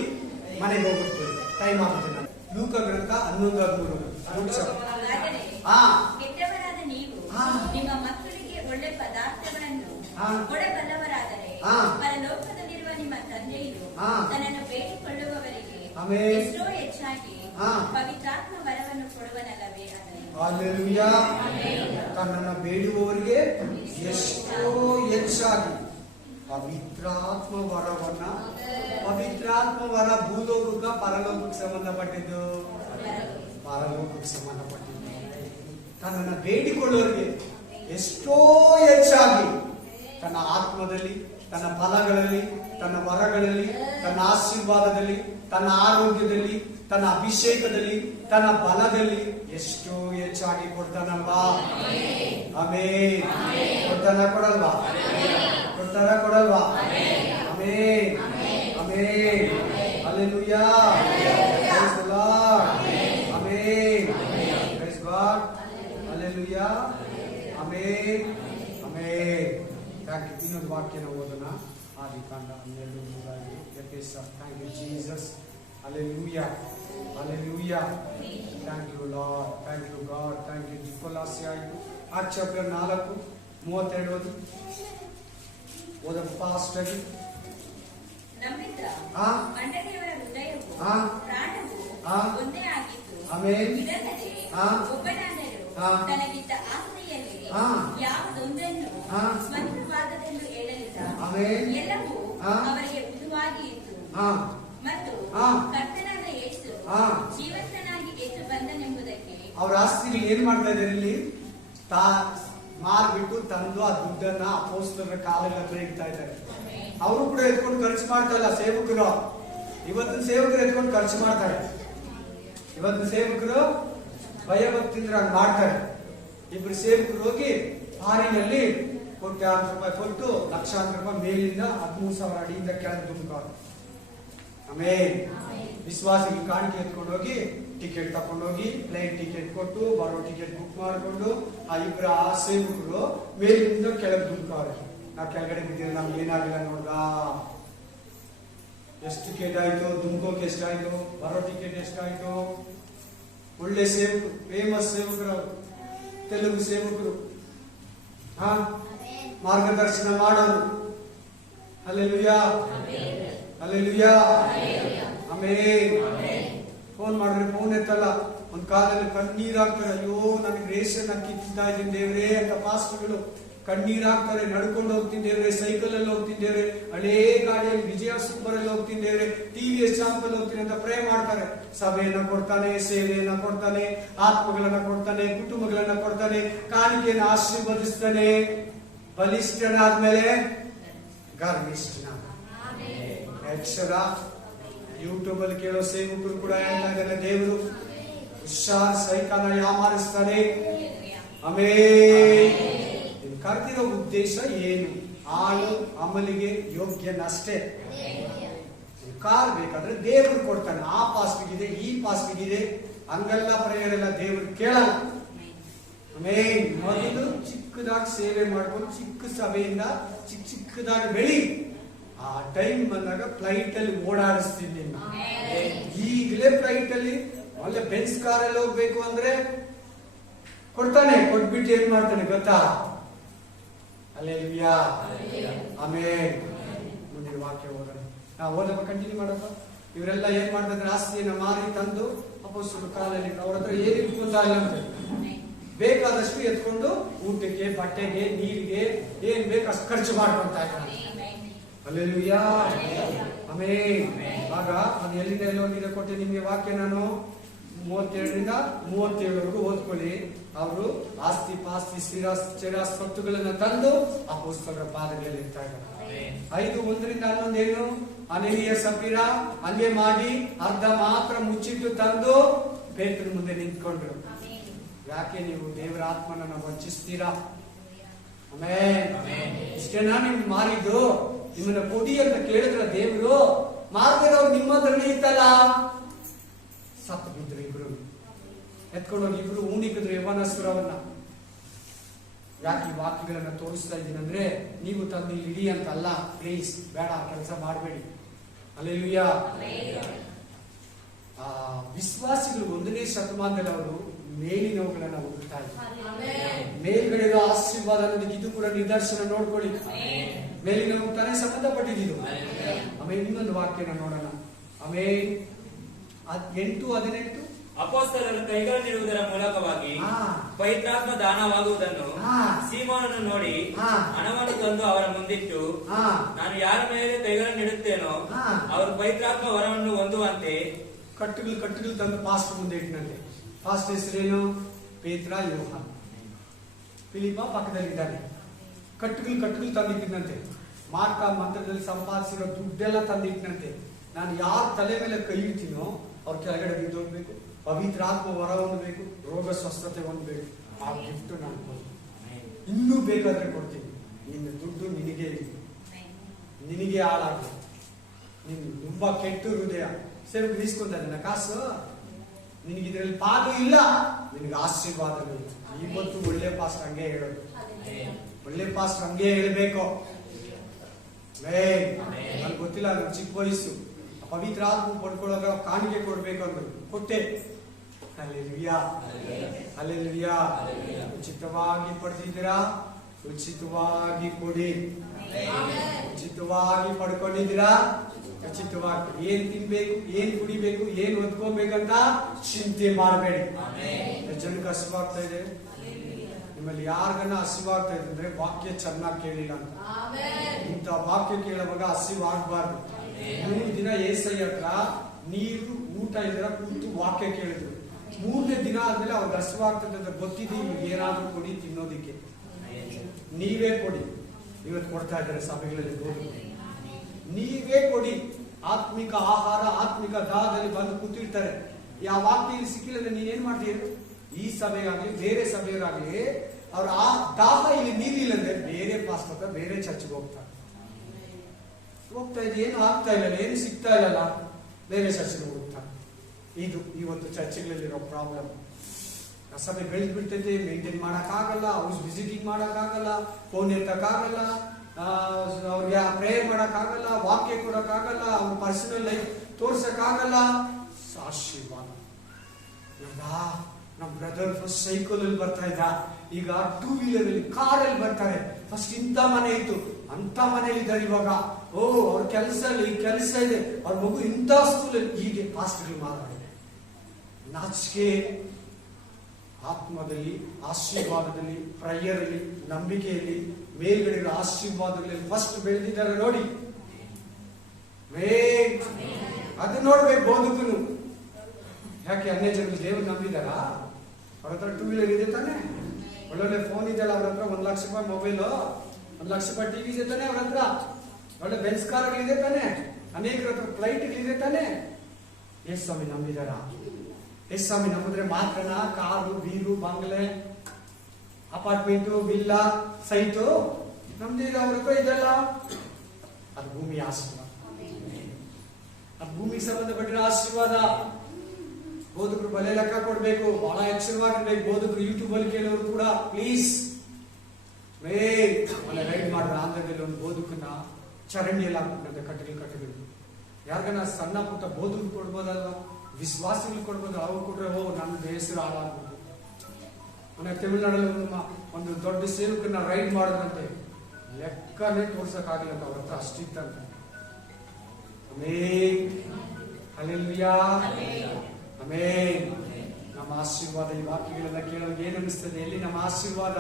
ಮನೆಗೆ ಹೋಗ್ಬಿಡ್ತೀವಿ, ಟೈಮ್ ಆಗುತ್ತೆ. ನಾನು ಲೂಕ ಗ್ರಂಥ 11:13. ಕೆಟ್ಟವರಾದ ನೀವು ನಿಮ್ಮ ಮಕ್ಕಳಿಗೆ ಒಳ್ಳೆ ಪದಾರ್ಥಗಳನ್ನು ಕೊಡಬಲ್ಲವರಾದರೆ ಪರಲೋಕದಲ್ಲಿರುವ ನಿಮ್ಮ ತಂದೆಯು ತನ್ನನ್ನು ಬೇಡಿಕೊಳ್ಳುವವರಿಗೆ ಎಷ್ಟೋ ಹೆಚ್ಚಾಗಿ ಪವಿತ್ರಾತ್ಮ ವರವನ್ನು ಕೊಡುವನಲ್ಲವೇ? ಹಲ್ಲೆಲೂಯಾ. ತನ್ನನ್ನು ಬೇಡುವವರಿಗೆ ಎಷ್ಟೋ ಹೆಚ್ಚಾಗಿ ಪವಿತ್ರಾತ್ಮ ವರವನ್ನ. ಪವಿತ್ರಾತ್ಮ ವರ ಭೂಲೋಕಕ್ಕೆ ಪರಲೋಕಕ್ಕೆ ಸಂಬಂಧಪಟ್ಟಿದ್ದು? ಪರಲೋಕಕ್ಕೆ ಸಂಬಂಧಪಟ್ಟಿದ್ದು. ತನ್ನನ್ನು ಬೇಡಿಕೊಳ್ಳುವವರಿಗೆ ಎಷ್ಟೋ ಹೆಚ್ಚಾಗಿ ತನ್ನ ಆತ್ಮದಲ್ಲಿ, ತನ್ನ ಫಲಗಳಲ್ಲಿ, ತನ್ನ ವರಗಳಲ್ಲಿ, ತನ್ನ ಆಶೀರ್ವಾದದಲ್ಲಿ, ತನ್ನ ಆರೋಗ್ಯದಲ್ಲಿ, ತನ್ನ ಅಭಿಷೇಕದಲ್ಲಿ, ತನ್ನ ಬಲದಲ್ಲಿ ಎಷ್ಟೋ ಹೆಚ್ಚಾಗಿ ಕೊಡ್ತಾನಲ್ವಾ? ಆಮೇನ್. ಕೊಡ್ತಾನ ಕೊಡಲ್ವಾ? ಕೊಡ್ತಾರ ಕೊಡಲ್ವಾ? Amen amen. Hallelujah. Praise the Lord. Amen. Praise God. Hallelujah. Amen amen. Thank you. ಇನ್ನೊಂದು ವಾಕ್ಯನ ಓದೋಣ. ಆದಿಕಾಂಡ 12:3. ಎಫೆಸರ್. Thank you Jesus. Hallelujah. Hallelujah. Thank you Lord. Thank you God. Thank you. ಕೊಲಾಸ್ಯ 4:32 ಓದಿ. ಓದ ಫಾಸ್ಟ್ ಆಗಿ. ನಮ್ಮಿಂದ ಮಂಡಳಿಯವರ ಹೃದಯವು ಪ್ರಾಣವು ಒಂದೇ ಆಗಿತ್ತು. ಆಮೆನ್. ಇದಲ್ಲದೆ ಒಬ್ಬನಾದರೂ ತನಗಿದ್ದ ಆಸ್ತಿಯಲ್ಲಿ ಯಾವುದೊಂದನ್ನು ಸ್ವಂತವಾದದೆಂದು ಹೇಳಲಿಲ್ಲ. ಆಮೆನ್. ಎಲ್ಲವೂ ಅವರಿಗೆ ಉದುವಾಗಿ ಇತ್ತು. ಮತ್ತು ಕರ್ತನಾದ ಯೇಸು ಜೀವಂತನಾಗಿ ಎದ್ದು ಬಂದನೆಂಬುದಕ್ಕೆ ಅವ್ರ ಆಸ್ತಿಗಳು ಏನ್ ಮಾಡ್ತಾ ಇದ್ದಾರೆ ಇಲ್ಲಿ? ಮಾರ್ಬಿಟ್ಟು ತಂದು ಆ ದುಡ್ಡನ್ನ ಅಪೊಸ್ತಲರ ಕಾಲದ ಹತ್ರ ಇಡ್ತಾ ಇದ್ದಾರೆ. ಅವರು ಕೂಡ ಎತ್ಕೊಂಡು ಖರ್ಚು ಮಾಡ್ತಾ ಇಲ್ಲ. ಸೇವಕರು ಇವತ್ತಿನ ಸೇವಕರು ಎತ್ಕೊಂಡು ಖರ್ಚು ಮಾಡ್ತಾರೆ. ಇವತ್ತಿನ ಸೇವಕರು ಭಯಭಕ್ತಿಂದ್ರ ಹಂಗ್ ಮಾಡ್ತಾರೆ. ಇಬ್ರು ಸೇವಕರು ಹೋಗಿ ಹಾರಿನಲ್ಲಿ ಕೋಟ್ಯಾಂತರ ರೂಪಾಯಿ ಕೊಟ್ಟು ಲಕ್ಷಾಂತರ ರೂಪಾಯಿ ಮೇಲಿಂದ 13,000 ಅಡಿಯಿಂದ ಕೆಳಗೆ ದುಂಬ್ತಾರೆ. ಆಮೇಲೆ ವಿಶ್ವಾಸಿಗೆ ಕಾಣಿಕೆ ಎತ್ಕೊಂಡು ಹೋಗಿ ಟಿಕೆಟ್ ತಕೊಂಡೋಗಿ ಪ್ಲೇನ್ ಟಿಕೆಟ್ ಕೊಟ್ಟು ಬರೋ ಟಿಕೆಟ್ ಬುಕ್ ಮಾಡಿಕೊಂಡು ಆ ಇಬ್ಬರ ಸೇವಕರು ಮೇಲಿಂದ ಕೆಳಗೆ ದುಂಬ್ತಾರೆ. ನಾವು ಕೆಳಗಡೆ ಬಿದ್ದಿದ್ರೆ ನಮ್ಗೆ ಏನಾಗಿಲ್ಲ ನೋಡ್ದ. ಎಷ್ಟು ಟಿಕೆಟ್ ಆಯ್ತು, ದುಂಕೋಕೆ ಎಷ್ಟಾಯ್ತು, ಬರೋ ಟಿಕೆಟ್ ಎಷ್ಟಾಯ್ತು. ಒಳ್ಳೆ ಸೇವಕರು, ಫೇಮಸ್ ಸೇವಕರು, ತೆಲುಗು ಸೇವಕರು, ಮಾರ್ಗದರ್ಶನ ಮಾಡೋರು. ಹಲ್ಲೆಲೂಯಾ. ಹಲ್ಲೆಲೂಯಾ. ಆಮೆನ್. ಫೋನ್ ಮಾಡಿದ್ರೆ ಫೋನ್ ಎತ್ತಲ್ಲ. ಒಂದ್ ಕಾಲದಲ್ಲಿ ಕಣ್ಣೀರಾಗ್ತಾರೆ. ಅಯ್ಯೋ ನನಗೆ ರೇಷನ್ ಅಕ್ಕಿ ತಿಂತಾ ಇದ್ದೀನಿ ದೇವ್ರೇ ಅಂತ ಪಾಸ್ಟರ್ಗಳು ಕಣ್ಣೀರಾಗ್ತಾರೆ. ನಡ್ಕೊಂಡು ಹೋಗ್ತೀನಿ ದೇವ್ರೆ, ಸೈಕಲ್ ಅಲ್ಲಿ ಹೋಗ್ತೀನಿ ದೇವ್ರೆ, ಹಳೇ ಗಾಡಿಯಲ್ಲಿ ವಿಜಯ ಸೂಪರ್ ಅಲ್ಲಿ ಹೋಗ್ತೀನಿ ದೇವ್ರೆ, TVS ಚಾಂಪಲ್ ಹೋಗ್ತೀನಿ ಅಂತ ಪ್ರೇ ಮಾಡ್ತಾರೆ. ಸಭೆಯನ್ನ ಕೊಡ್ತಾನೆ, ಸೇವೆಯನ್ನ ಕೊಡ್ತಾನೆ, ಆತ್ಮಗಳನ್ನ ಕೊಡ್ತಾನೆ, ಕುಟುಂಬಗಳನ್ನ ಕೊಡ್ತಾನೆ, ಕಾಣಿಕೆಯನ್ನು ಆಶೀರ್ವದಿಸ್ತಾನೆ. ಬಲಿಷ್ಠನಾದ್ಮೇಲೆ ಗರ್ವಿಷ್ಠನ. ಅಕ್ಷರ ಯೂಟ್ಯೂಬ್ ಅಲ್ಲಿ ಕೇಳೋ ಸೇವಕರು ಕೂಡ ಹೇಳ್ತಾ ಇದ್ದಾರೆ, ದೇವರು ಹುಷಾರ್, ಸೈತಾನ ಯಾಮಾರಿಸ್ತಾನೆ. ಆಮೇಲೆ ಕರೆದಿರೋ ಉದ್ದೇಶ ಏನು? ಆಳು ಅಮಲಿಗೆ ಯೋಗ್ಯನಷ್ಟೇ. ಕಾರ್ ಬೇಕಾದ್ರೆ ದೇವರು ಕೊಡ್ತಾನೆ. ಆ ಪಾಸ್ವಿಗಿದೆ, ಈ ಪಾಸ್ವಿಗಿದೆ, ಹಂಗೆಲ್ಲ ಪ್ರೇಯರ್ ಎಲ್ಲ ದೇವರು ಕೇಳಲ್ಲ. ಆಮೇಲೆ ಮೊದಲು ಚಿಕ್ಕದಾಗಿ ಸೇವೆ ಮಾಡ್ಕೊಂಡು ಚಿಕ್ಕ ಸಭೆಯಿಂದ ಚಿಕ್ಕದಾಗಿ ಬೆಳಿ. ಆ ಟೈಮ್ ಬಂದಾಗ ಫ್ಲೈಟ್ ಅಲ್ಲಿ ಓಡಾಡಿಸ್ತೀನಿ ನಿನ್ನ. ಈಗಲೇ ಫ್ಲೈಟ್ ಅಲ್ಲಿ ಒಳ್ಳೆ ಬೆನ್ಸ್ ಕಾರಲ್ಲಿ ಹೋಗ್ಬೇಕು ಅಂದ್ರೆ ಕೊಡ್ತಾನೆ. ಕೊಟ್ಬಿಟ್ಟು ಏನ್ ಮಾಡ್ತಾನೆ ಗೊತ್ತಾ? ಹಲ್ಲೆಲೂಯಾ. ಆಮೇಲೆ ಮುಂದಿನ ವಾಕ್ಯ ಓದೋಣ. ಓದಪ್ಪ, ಕಂಟಿನ್ಯೂ ಮಾಡಪ್ಪ. ಇವರೆಲ್ಲ ಏನ್ ಮಾಡ್ತಾರೆ? ಆಸ್ತಿಯನ್ನ ಮಾರಿ ತಂದು ಅಪೊಸ್ತಲರ ಕಾಲದಲ್ಲಿ ಅವ್ರ ಹತ್ರ ಏನಿತ್ತು ಅಂತ ಇಲ್ಲ ಅಂತ ಬೇಕಾದಷ್ಟು ಎತ್ಕೊಂಡು ಊಟಕ್ಕೆ, ಬಟ್ಟೆಗೆ, ನೀರಿಗೆ ಏನ್ ಬೇಕು ಅಷ್ಟು ಖರ್ಚು ಮಾಡ್ಕೊಂತ ಇದ್ದಾರೆ. ಹಲ್ಲೆಲೂಯಾ. ಆಮೇಲೆ ಆಗ ಅದು ಎಲ್ಲಿಂದ ಎಲ್ಲೋಗಿದೆ ಕೊಟ್ಟೆ ನಿಮ್ಗೆ ವಾಕ್ಯ. ನಾನು 32ರಿಂದ 37ವರೆಗೂ ಓದ್ಕೊಳ್ಳಿ. ಅವರು ಆಸ್ತಿ ಪಾಸ್ತಿ ಸ್ಥಿರಾಸ್ತಿಗಳನ್ನ ತಂದು ಅಪೊಸ್ತಲರ ಪಾದಗಳಲ್ಲಿ ಇರ್ತಾ ಇದ್ದಾರೆ. 5:1ರಿಂದ 11 ಏನು? ಅನನೀಯ ಸಫೀರ ಹಂಗೆ ಮಾಡಿ ಅರ್ಧ ಮಾತ್ರ ಮುಚ್ಚಿಟ್ಟು ತಂದು ಪೇತ್ರನ ಮುಂದೆ ನಿಂತ್ಕೊಂಡ್ರು. ಯಾಕೆ ನೀವು ದೇವರ ಆತ್ಮನನ್ನ ವಂಚಿಸ್ತೀರಾ? ಆಮೇಲೆ ಇಷ್ಟೇನಾ ನಿಮ್ಗೆ ಮಾರಿದ್ದು? ನಿಮ್ಮನ್ನ ಕೊಡಿ ಅಂತ ಕೇಳಿದ್ರ ದೇವರು? ಮಾರ್ದಿರೋರು ನಿಮ್ಮ ಹತ್ರನೇ ಇತ್ತಲ್ಲ. ಸತ್ತು ಬಿದ್ರು ಇಬ್ರು, ಎತ್ಕೊಂಡೋಗಿ ಇಬ್ರು ಉಣಿಕಿದ್ರು ಯವನಸ್ಕರವನ್ನ. ಯಾಕೆ ಈ ವಾಕ್ಯಗಳನ್ನ ತೋರಿಸ್ತಾ ಇದ್ದೀನಂದ್ರೆ ನೀವು ತಂದು ಇಡಿ ಅಂತ ಅಲ್ಲ. ಪ್ಲೀಸ್ ಬೇಡ, ಕೆಲಸ ಮಾಡಬೇಡಿ. ಹಲ್ಲೆಲೂಯಾ. ವಿಶ್ವಾಸಿಗಳು 1ನೇ ಶತಮಾನದಲ್ಲಿ ಅವರು ಮೇಲಿನವುಗಳನ್ನ ಹುಡುಕ್ತಾ ಇದ್ದಾರೆ. ಮೇಲ್ಗಡೆ ಆಶೀರ್ವಾದ ಅನ್ನೋದಕ್ಕೆ ಇದು ಕೂಡ ನಿದರ್ಶನ. ನೋಡ್ಕೊಳ್ಳಿ, ಮೇಲಿನವು ತಾನೇ ಸಂಬಂಧಪಟ್ಟಿದ್ದು. ಆಮೇಲೆ ಇನ್ನೊಂದು ವಾಕ್ಯನ ನೋಡೋಣ. ಆಮೇಲೆ 8:18 ಅಪೊಸ್ತಲರು ಕೈಗಳನ್ನಿಡುವುದರ ಮೂಲಕವಾಗಿ ಪವಿತ್ರಾತ್ಮ ದಾನವಾಗುವುದನ್ನು ಸೀಮೋನನ್ನು ನೋಡಿ ಹಣವನ್ನು ತಂದು ಅವರ ಮುಂದಿಟ್ಟು, ನಾನು ಯಾರ ಮೇಲೆ ಕೈಗಳನ್ನಿಡುತ್ತೇನೋ ಅವರು ಪವಿತ್ರಾತ್ಮ ವರವನ್ನು ಹೊಂದುವಂತೆ ಕಟ್ಟುಗಳು ತಂದು ಪಾಸ್ಟರ್ ಮುಂದೆ ಇಟ್ಟನಂತೆ. ಪಾಸ್ಟರ್ ಹೆಸರೇನು? ಪೇತ್ರ, ಯೋಹಾನ. ಫಿಲಿಪ ಪಕ್ಕದಲ್ಲಿದ್ದಾನೆ. ಕಟ್ಟುಗಳು ತಂದಿಟ್ಟಿನಂತೆ. ಮಾರ್ಕ ಮಂತ್ರದಲ್ಲಿ ಸಂಪಾದಿಸಿರೋ ದುಡ್ಡೆಲ್ಲ ತಂದಿಟ್ಟನಂತೆ. ನಾನು ಯಾರ ತಲೆ ಮೇಲೆ ಕೈ ಇಡ್ತೀನೋ ಅವ್ರ ಕೆಳಗಡೆ ಬಿದ್ದೋಗ್ಬೇಕು, ಪವಿತ್ರಾತ್ಮ ವರ ಹೊಂದಬೇಕು, ರೋಗ ಸ್ವಸ್ಥತೆ ಹೊಂದಬೇಕು. ಆ ಗಿಫ್ಟ್ ನಾನು ಇನ್ನೂ ಬೇಕಾದ್ರೆ ಕೊಡ್ತೀನಿ. ನಿನ್ನ ದುಡ್ಡು ನಿನಗೆ ಹಾಳಾಗ. ನಿನ್ ತುಂಬಾ ಕೆಟ್ಟ ಹೃದಯ, ಸೇವಕರು ಇಸ್ಕೊಂತ ನನ್ನ ಕಾಸು, ನಿನಗೆ ಇದರಲ್ಲಿ ಪಾದ ಇಲ್ಲ, ನಿನಗೆ ಆಶೀರ್ವಾದಗಳು. ಇವತ್ತು ಒಳ್ಳೆ ಪಾಸ್ಟ್ ಹಂಗೆ ಹೇಳೋದು. ಒಳ್ಳೆ ಪಾಸ್ಟ್ ಹಂಗೆ ಹೇಳಬೇಕು. ನನ್ಗೆ ಗೊತ್ತಿಲ್ಲ, ನನ್ ಚಿಕ್ಕ ವಯಸ್ಸು ಪವಿತ್ರ ಆತ್ಮ ಪಡ್ಕೊಳ್ಳೋಗ ಕಾಣಿಕೆ ಕೊಡ್ಬೇಕು ಅಂದ್ರು, ಕೊಟ್ಟೆ. Hallelujah, hallelujah. ಉಚಿತವಾಗಿ ಪಡೆದಿದ್ದೀರಾ, ಉಚಿತವಾಗಿ ಕೊಡಿ. ಉಚಿತವಾಗಿ ಪಡ್ಕೊಂಡಿದ್ದೀರಾ, ಉಚಿತವಾಗಿ ಏನ್ ತಿನ್ಬೇಕು, ಏನ್ ಕುಡಿಬೇಕು, ಏನ್ ಹೊತ್ಕೋಬೇಕಂತ ಚಿಂತೆ ಮಾಡಬೇಡಿ. ಜನಕ್ಕೆ ಹಸಿವಾಗ್ತಾ ಇದೆ. ನಿಮ್ಮಲ್ಲಿ ಯಾರಿಗನ್ನ ಹಸಿವಾಗ್ತಾ ಇದೆ ಅಂದ್ರೆ ವಾಕ್ಯ ಚೆನ್ನಾಗಿ ಕೇಳಿಲ್ಲ ಅಂತ. ಇಂಥ ವಾಕ್ಯ ಕೇಳುವಾಗ ಹಸಿವಾಗಬಾರ್ದು. 3 ದಿನ ಏಸೈ ಹತ್ರ ನೀರು ಊಟ ಇದ್ರ ಕೂತು ವಾಕ್ಯ ಕೇಳಿದ್ರು. 3ನೇ ದಿನ ಆದ್ಮೇಲೆ ಅವ್ರಿಗೆ ಹಸಿವಾಗ್ತದೆ ಅಂತ ಗೊತ್ತಿದ್ದು ಏನಾದ್ರೂ ಕೊಡಿ ತಿನ್ನೋದಿಕ್ಕೆ. ನೀವೇ ಕೊಡಿ. ಇವತ್ತು ಕೊಡ್ತಾ ಇದ್ದಾರೆ ಸಭೆಗಳಲ್ಲಿ ಗೋಧಿ. ನೀವೇ ಕೊಡಿ. ಆತ್ಮಿಕ ಆಹಾರ, ಆತ್ಮಿಕ ದಾಹದಲ್ಲಿ ಬಂದು ಕೂತಿರ್ತಾರೆ. ಯಾವ ವಾಕ್ಯ ಇಲ್ಲಿ ಸಿಕ್ಕಿಲ್ಲ ನೀನೇನ್ ಮಾಡ್ತೀಯ? ಈ ಸಭೆಯಾಗ್ಲಿ ಬೇರೆ ಸಭೆಯವರಾಗ್ಲಿ ಅವ್ರ ಆ ದಾಹ ಇಲ್ಲಿ ನೀರಿಲ್ಲ ಅಂದ್ರೆ ಬೇರೆ ಪಾಸ್ಟ್ ಹತ್ರ ಬೇರೆ ಚರ್ಚ್ಗೆ ಹೋಗ್ತಾ ಇದೆ. ಏನು ಆಗ್ತಾ ಇಲ್ಲ, ಏನು ಸಿಗ್ತಾ ಇಲ್ಲಲ್ಲ, ಬೇರೆ ಚರ್ಚ್ಗೆ ಹೋಗ್ತಾ. ಇದು ಇವತ್ತು ಚರ್ಚ್ಗಳಲ್ಲಿರೋ ಪ್ರಾಬ್ಲಮ್. ಸಭೆ ಬೆಳೆದು ಬಿಡ್ತೈತೆ, ಮೇಂಟೈನ್ ಮಾಡಕ್ಕಾಗಲ್ಲ, ಹೌಸ್ ವಿಸಿಟಿಂಗ್ ಮಾಡಕ್ಕಾಗಲ್ಲ, ಫೋನ್ ಎತ್ತಕ್ಕಾಗಲ್ಲ, ಅವ್ರಿಗೆ ಪ್ರೇಯರ್ ಮಾಡಕ್ಕಾಗಲ್ಲ, ವಾಕ್ಯ ಕೊಡಕ್ಕಾಗಲ್ಲ, ಅವ್ರ ಪರ್ಸನಲ್ ಲೈಫ್ ತೋರ್ಸಕ್ಕಾಗಲ್ಲ. ಆಶೀರ್ವಾದ. ನಮ್ ಬ್ರದರ್ ಫಸ್ಟ್ ಸೈಕಲ್ ಅಲ್ಲಿ ಬರ್ತಾ ಇದ್ದ, ಈಗ 2 ವೀಲರ್ ಅಲ್ಲಿ, ಕಾರಲ್ಲಿ ಬರ್ತಾರೆ. ಫಸ್ಟ್ ಇಂಥ ಮನೆ ಇತ್ತು, ಅಂತ ಮನೇಲಿ ಇದ್ದಾರೆ ಇವಾಗ. ಅವ್ರ ಕೆಲಸ ಇದೆ, ಅವ್ರ ಮಗು ಇಂಥ ಸ್ಕೂಲಲ್ಲಿ. ಹೀಗೆ ಪಾಸ್ಟ್ಗಳು ಮಾತಾಡಿದೆ. ನಾಚಿಕೆ. ಆತ್ಮದಲ್ಲಿ, ಆಶೀರ್ವಾದದಲ್ಲಿ, ಪ್ರೇಯರ್ ಅಲ್ಲಿ, ನಂಬಿಕೆಯಲ್ಲಿ, ಮೇಲ್ಗಡೆ ಆಶೀರ್ವಾದಗಳಲ್ಲಿ ಫಸ್ಟ್ ಬೆಳೆದಿದ್ದಾರೆ ನೋಡಿ. ಅದು ನೋಡ್ಬೇಕು ಬೋಧಕನು. ಯಾಕೆ ಅನ್ಯ ಜನರು ದೇವರು ನಂಬಿದಾರ? ಅವ್ರ ಹತ್ರ 2 ವೀಲರ್ ಇದೆ ತಾನೆ, ಒಳ್ಳೊಳ್ಳೆ ಫೋನ್ ಇದೆಯಲ್ಲ ಅವ್ರ ಹತ್ರ, 1 ಲಕ್ಷ ರೂಪಾಯಿ ಮೊಬೈಲ್, 1 ಲಕ್ಷ ರೂಪಾಯಿ ಟಿವಿ ಇದೆ ತಾನೆ ಅವ್ರ ಹತ್ರ, ಒಳ್ಳೆ ಬೆನ್ಸ್ ಕಾರ್ಗಳಿದೆ ತಾನೆ, ಅನೇಕರ ಹತ್ರ ಫ್ಲೈಟ್ಗಳಿದೆ ತಾನೆ. ಸ್ವಾಮಿ ನಂಬಿದಾರ? ಎಷ್ಟು ಸ್ವಾಮಿ ನಮ್ಮದ್ರೆ ಮಾತ್ರನಾ ಕಾರು ಬೀರು ಬಂಗ್ಲೆ ಅಪಾರ್ಟ್ಮೆಂಟು ವಿಲ್ಲಾ ಸೈಟು ನಮ್ದೀಗ ಅವ್ರ ಹತ್ರ ಇದೆಲ್ಲ ಅದು ಭೂಮಿಯ ಆಶೀರ್ವಾದ. ಅದು ಭೂಮಿಗೆ ಸಂಬಂಧಪಟ್ಟಿರೋ ಆಶೀರ್ವಾದ. ಬೋಧಕರು ಬಲೆ ಲೆಕ್ಕ ಕೊಡ್ಬೇಕು, ಬಹಳ ಎಚ್ಚರವಾಗಿರ್ಬೇಕು. ಬೋಧಕರು ಯೂಟ್ಯೂಬ್ ಅಲ್ಲಿ ಕೇಳೋರು ಕೂಡ ಪ್ಲೀಸ್ ಮನೆ ರೈಡ್ ಮಾಡಿದ್ರೆ ಆಂಧ್ರದಲ್ಲಿ ಒಂದು ಬೋಧಕನ ಚರಂಡಿಯಲ್ಲಿ ಹಾಕ್ಬಿಟ್ಟಂತೆ ಕಟ್ಟಗಳು ಯಾರಿಗನ ಸಣ್ಣ ಪುಟ್ಟ ಬೋಧಕರು ಕೊಡ್ಬೋದಲ್ವಾ, ವಿಶ್ವಾಸಿಗಳು ಕೊಡ್ಬೋದು. ಅವ್ರು ಕೊಟ್ರೆ ನನ್ನ ಹೆಸರು ಹಾಳಾಗ್ಬೋದು. ಮನೆ ತಮಿಳ್ನಾಡಲ್ಲಿ ಒಂದು ದೊಡ್ಡ ಸೇವಕನ ರೈಡ್ ಮಾಡಿದ್ರಂತೆ, ಲೆಕ್ಕನೇ ತೋರ್ಸಕ್ಕಾಗಲ್ಲ ಅವ್ರ ಹತ್ರ ಅಷ್ಟಿತ್ತಂತೆ. Hallelujah, amen. ನಮ್ಮ ಆಶೀರ್ವಾದ ಈ ವಾಕ್ಯಗಳೆಲ್ಲ ಕೇಳೋದು ಏನ್ ಅನಿಸ್ತದೆ? ಎಲ್ಲಿ ನಮ್ಮ ಆಶೀರ್ವಾದ?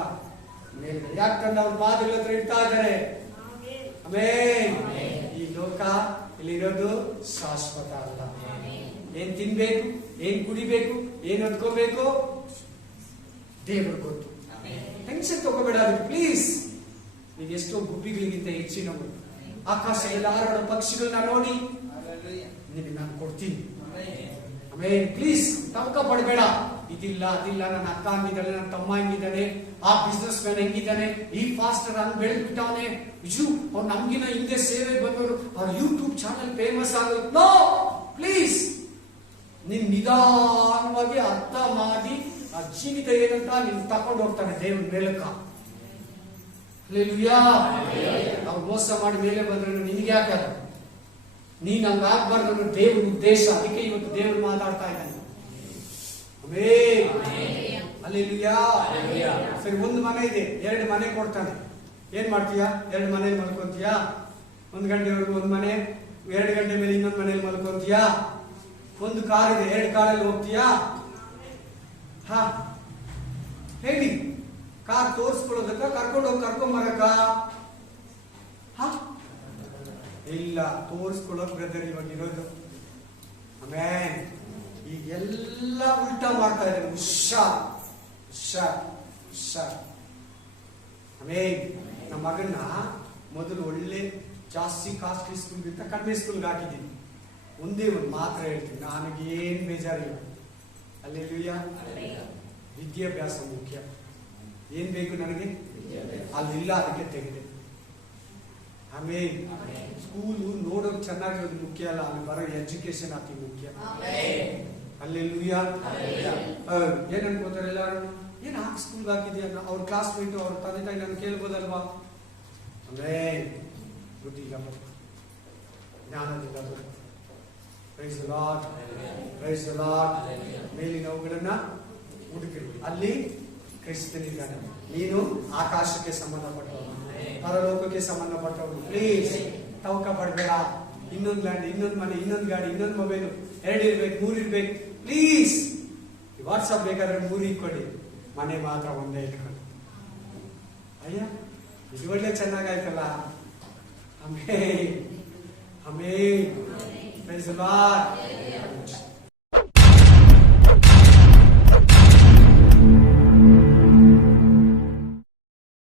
ಮೇಲೆ. ಯಾಕಂದ್ರೆ ಅವ್ರ ಪಾದಗಳ ಹತ್ರ ಇಡ್ತಾ ಇದ್ದಾರೆ. ಆಮೆನ್. ಈ ಲೋಕ ಇಲ್ಲಿರೋದು ಶಾಶ್ವತ ಅಲ್ಲ. ಏನ್ ತಿನ್ಬೇಕು, ಏನ್ ಕುಡಿಬೇಕು, ಏನ್ ಹೊತ್ಕೋಬೇಕು ದೇವರು ಗೊತ್ತು. ಟೆನ್ಷನ್ ತಗೋಬೇಡ ಪ್ಲೀಸ್. ನೀವು ಎಷ್ಟೋ ಗುಬ್ಬಿಗಳಿಗಿಂತ ಹೆಚ್ಚಿನವರು. ಆಕಾಶದಲ್ಲಿ ಹಾರಾಡೋ ಪಕ್ಷಿಗಳನ್ನ ನೋಡಿ ನಿಮಗೆ ನಾನು ಕೊಡ್ತೀನಿ. ಆಮೇಲೆ ಪ್ಲೀಸ್ ತವಕ ಪಡಬೇಡ. ಇದಿಲ್ಲ ಅದಿಲ್ಲ, ನನ್ನ ಅಕ್ಕ ಹಂಗಿದ್ದಾನೆ, ನನ್ನ ತಮ್ಮ ಹಂಗಿದ್ದಾನೆ, ಆ ಬಿಸ್ನೆಸ್ ಮ್ಯಾನ್ ಹೆಂಗಿದ್ದಾನೆ, ಈ ಫಾಸ್ಟರ್ ಹಂಗ್ ಬೆಳೆದ್ಬಿಟ್ಟವನೆ, ಅವ್ರು ನಮ್ಗಿನ ಹಿಂದೆ ಸೇವೆ ಬಂದವರು, ಅವ್ರ ಯೂಟ್ಯೂಬ್ ಚಾನಲ್ ಫೇಮಸ್ ಆಗೋದು. ನೋ, ಪ್ಲೀಸ್ ನೀನ್ ನಿಧಾನವಾಗಿ ಅರ್ಥ ಮಾಡಿ ಆ ಜೀವಿತ ಏನಂತ ನೀನ್ ತಕೊಂಡು ಹೋಗ್ತಾನೆ ದೇವ್ರ ಮೇಲಕ್ಕ. ಅವ್ರು ಮೋಸ ಮಾಡಿ ಮೇಲೆ ಬಂದ್ರೆ ನಿನ್ಗೆ ಯಾಕೆ? ನೀನ್ ಹಂಗ ಆಗ್ಬಾರ್ದು ದೇವ್ರ ಉದ್ದೇಶ. ಅದಕ್ಕೆ ಇವತ್ತು ದೇವ್ರು ಮಾತಾಡ್ತಾ ಇದ್ದಾನೆ. ಹಲ್ಲೆಲೂಯಾ. ಸರಿ, ಒಂದು ಮನೆ ಇದೆ, 2 ಮನೆ ಕೊಡ್ತಾನೆ. ಏನ್ ಮಾಡ್ತೀಯಾ? 2 ಮನೇಲಿ ಮಲ್ಕೊಂತೀಯಾ? 1 ಗಂಟೆವರೆಗೂ ಒಂದು ಮನೆ, 2 ಗಂಟೆ ಮೇಲೆ ಇನ್ನೊಂದು ಮನೇಲಿ ಮಲ್ಕೊಂತೀಯಾ? ಒಂದು ಕಾರ್ ಇದೆ, 2 ಕಾರಲ್ಲಿ ಹೋಗ್ತೀಯಾ? ಹಾ ಹೇಳಿ, ಕಾರ್ ತೋರಿಸ್ಕೊಳ್ಳೋದಕ್ಕ, ಕರ್ಕೊಂಬರಕ್ಕ? ಹ ಇಲ್ಲ, ತೋರಿಸ್ಕೊಳ್ಳೋಕ್ ಬ್ರದರ್ ಇವಾಗ ಇರೋದು. ಆಮೇಲೆ ಈಗೆಲ್ಲ ಉಲ್ಟಾ ಮಾಡ್ತಾ ಇದ್ದಾರೆ. ಹುಷಾರ್ ಹುಷಾರ್ ಹುಷಾರ್. ಆಮೇಲೆ ನಮ್ಮ ಮಗನ್ನ ಮೊದಲು ಒಳ್ಳೆ ಜಾಸ್ತಿ ಕಾಸ್ಟ್ಲಿ ಸ್ಕೂಲ್ಗಿಂತ ಕಡಿಮೆ ಸ್ಕೂಲ್ಗೆ ಹಾಕಿದ್ದೀನಿ. ಒಂದೇ ಒಂದು ಮಾತ್ರ ಹೇಳ್ತೀನಿ, ನನಗೇನ್ ಬೇಜಾರಿಲ್ಲ. ಹಲ್ಲೆಲೂಯಾ. ವಿದ್ಯಾಭ್ಯಾಸ ಮುಖ್ಯ. ಏನ್ ಬೇಕು ನನಗೆ? ಅಲ್ಲಿಲ್ಲ, ಅದಕ್ಕೆ ತೆಗೆದೆ. ಆಮೇಲೆ ಸ್ಕೂಲು ನೋಡೋಕ್ ಚೆನ್ನಾಗಿರೋದು ಮುಖ್ಯ ಅಲ್ಲ, ಅಲ್ಲಿ ಬರೋ ಎಜುಕೇಶನ್ ಅತಿ ಮುಖ್ಯ. ಹಲ್ಲೆಲೂಯಾ. ಏನ್ ಅನ್ಕೋತಾರೆ ಎಲ್ಲಾರು? ಏನ್ ಹಾಕಿ ಸ್ಕೂಲ್ಗೆ ಹಾಕಿದ್ಯಾ? ಅವ್ರ ಕ್ಲಾಸ್ ಮೇಟ್, ಅವ್ರ ತಂದೆ ತಾಯಿ ನಾನು ಕೇಳ್ಬೋದಲ್ವಾ? ಅಂದ್ರೆ ಬುದ್ಧಿಲ್ಲ, ಜ್ಞಾನದಿಂದ. Praise the Lord, praise the Lord. ಮೇಲಿನವುಗಳನ್ನ ಹುಡುಕಿರು, ಅಲ್ಲಿ ಕ್ರಿಸ್ತನಿದ್ದಾನೆ. ನೀನು ಆಕಾಶಕ್ಕೆ ಸಂಬಂಧಪಟ್ಟವನು, ಪರಲೋಕಕ್ಕೆ ಸಂಬಂಧಪಟ್ಟವನು. ಪ್ಲೀಸ್ ತವಕ ಪಡಬೇಡ. ಇನ್ನೊಂದು ಲ್ಯಾಂಡ್, ಇನ್ನೊಂದು ಮನೆ, ಇನ್ನೊಂದು ಗಾಡಿ, ಇನ್ನೊಂದು ಮೊಬೈಲ್, 2 ಇರ್ಬೇಕು, 3 ಇರ್ಬೇಕು. ಪ್ಲೀಸ್ ವಾಟ್ಸಪ್ ಬೇಕಾದ್ರೆ 3 ಇಟ್ಕೊಳ್ಳಿ, ಮನೆ ಮಾತ್ರ ಒಂದೇ ಇಟ್ಕೊಳ್ಳಿ. ಅಯ್ಯ, ಇದು ಒಳ್ಳೆ ಚೆನ್ನಾಗಾಯ್ತಲ್ಲ. ಆಮೇಲೆ ಪ್ರೈಸ್ ದಿ ಲಾರ್ಡ್.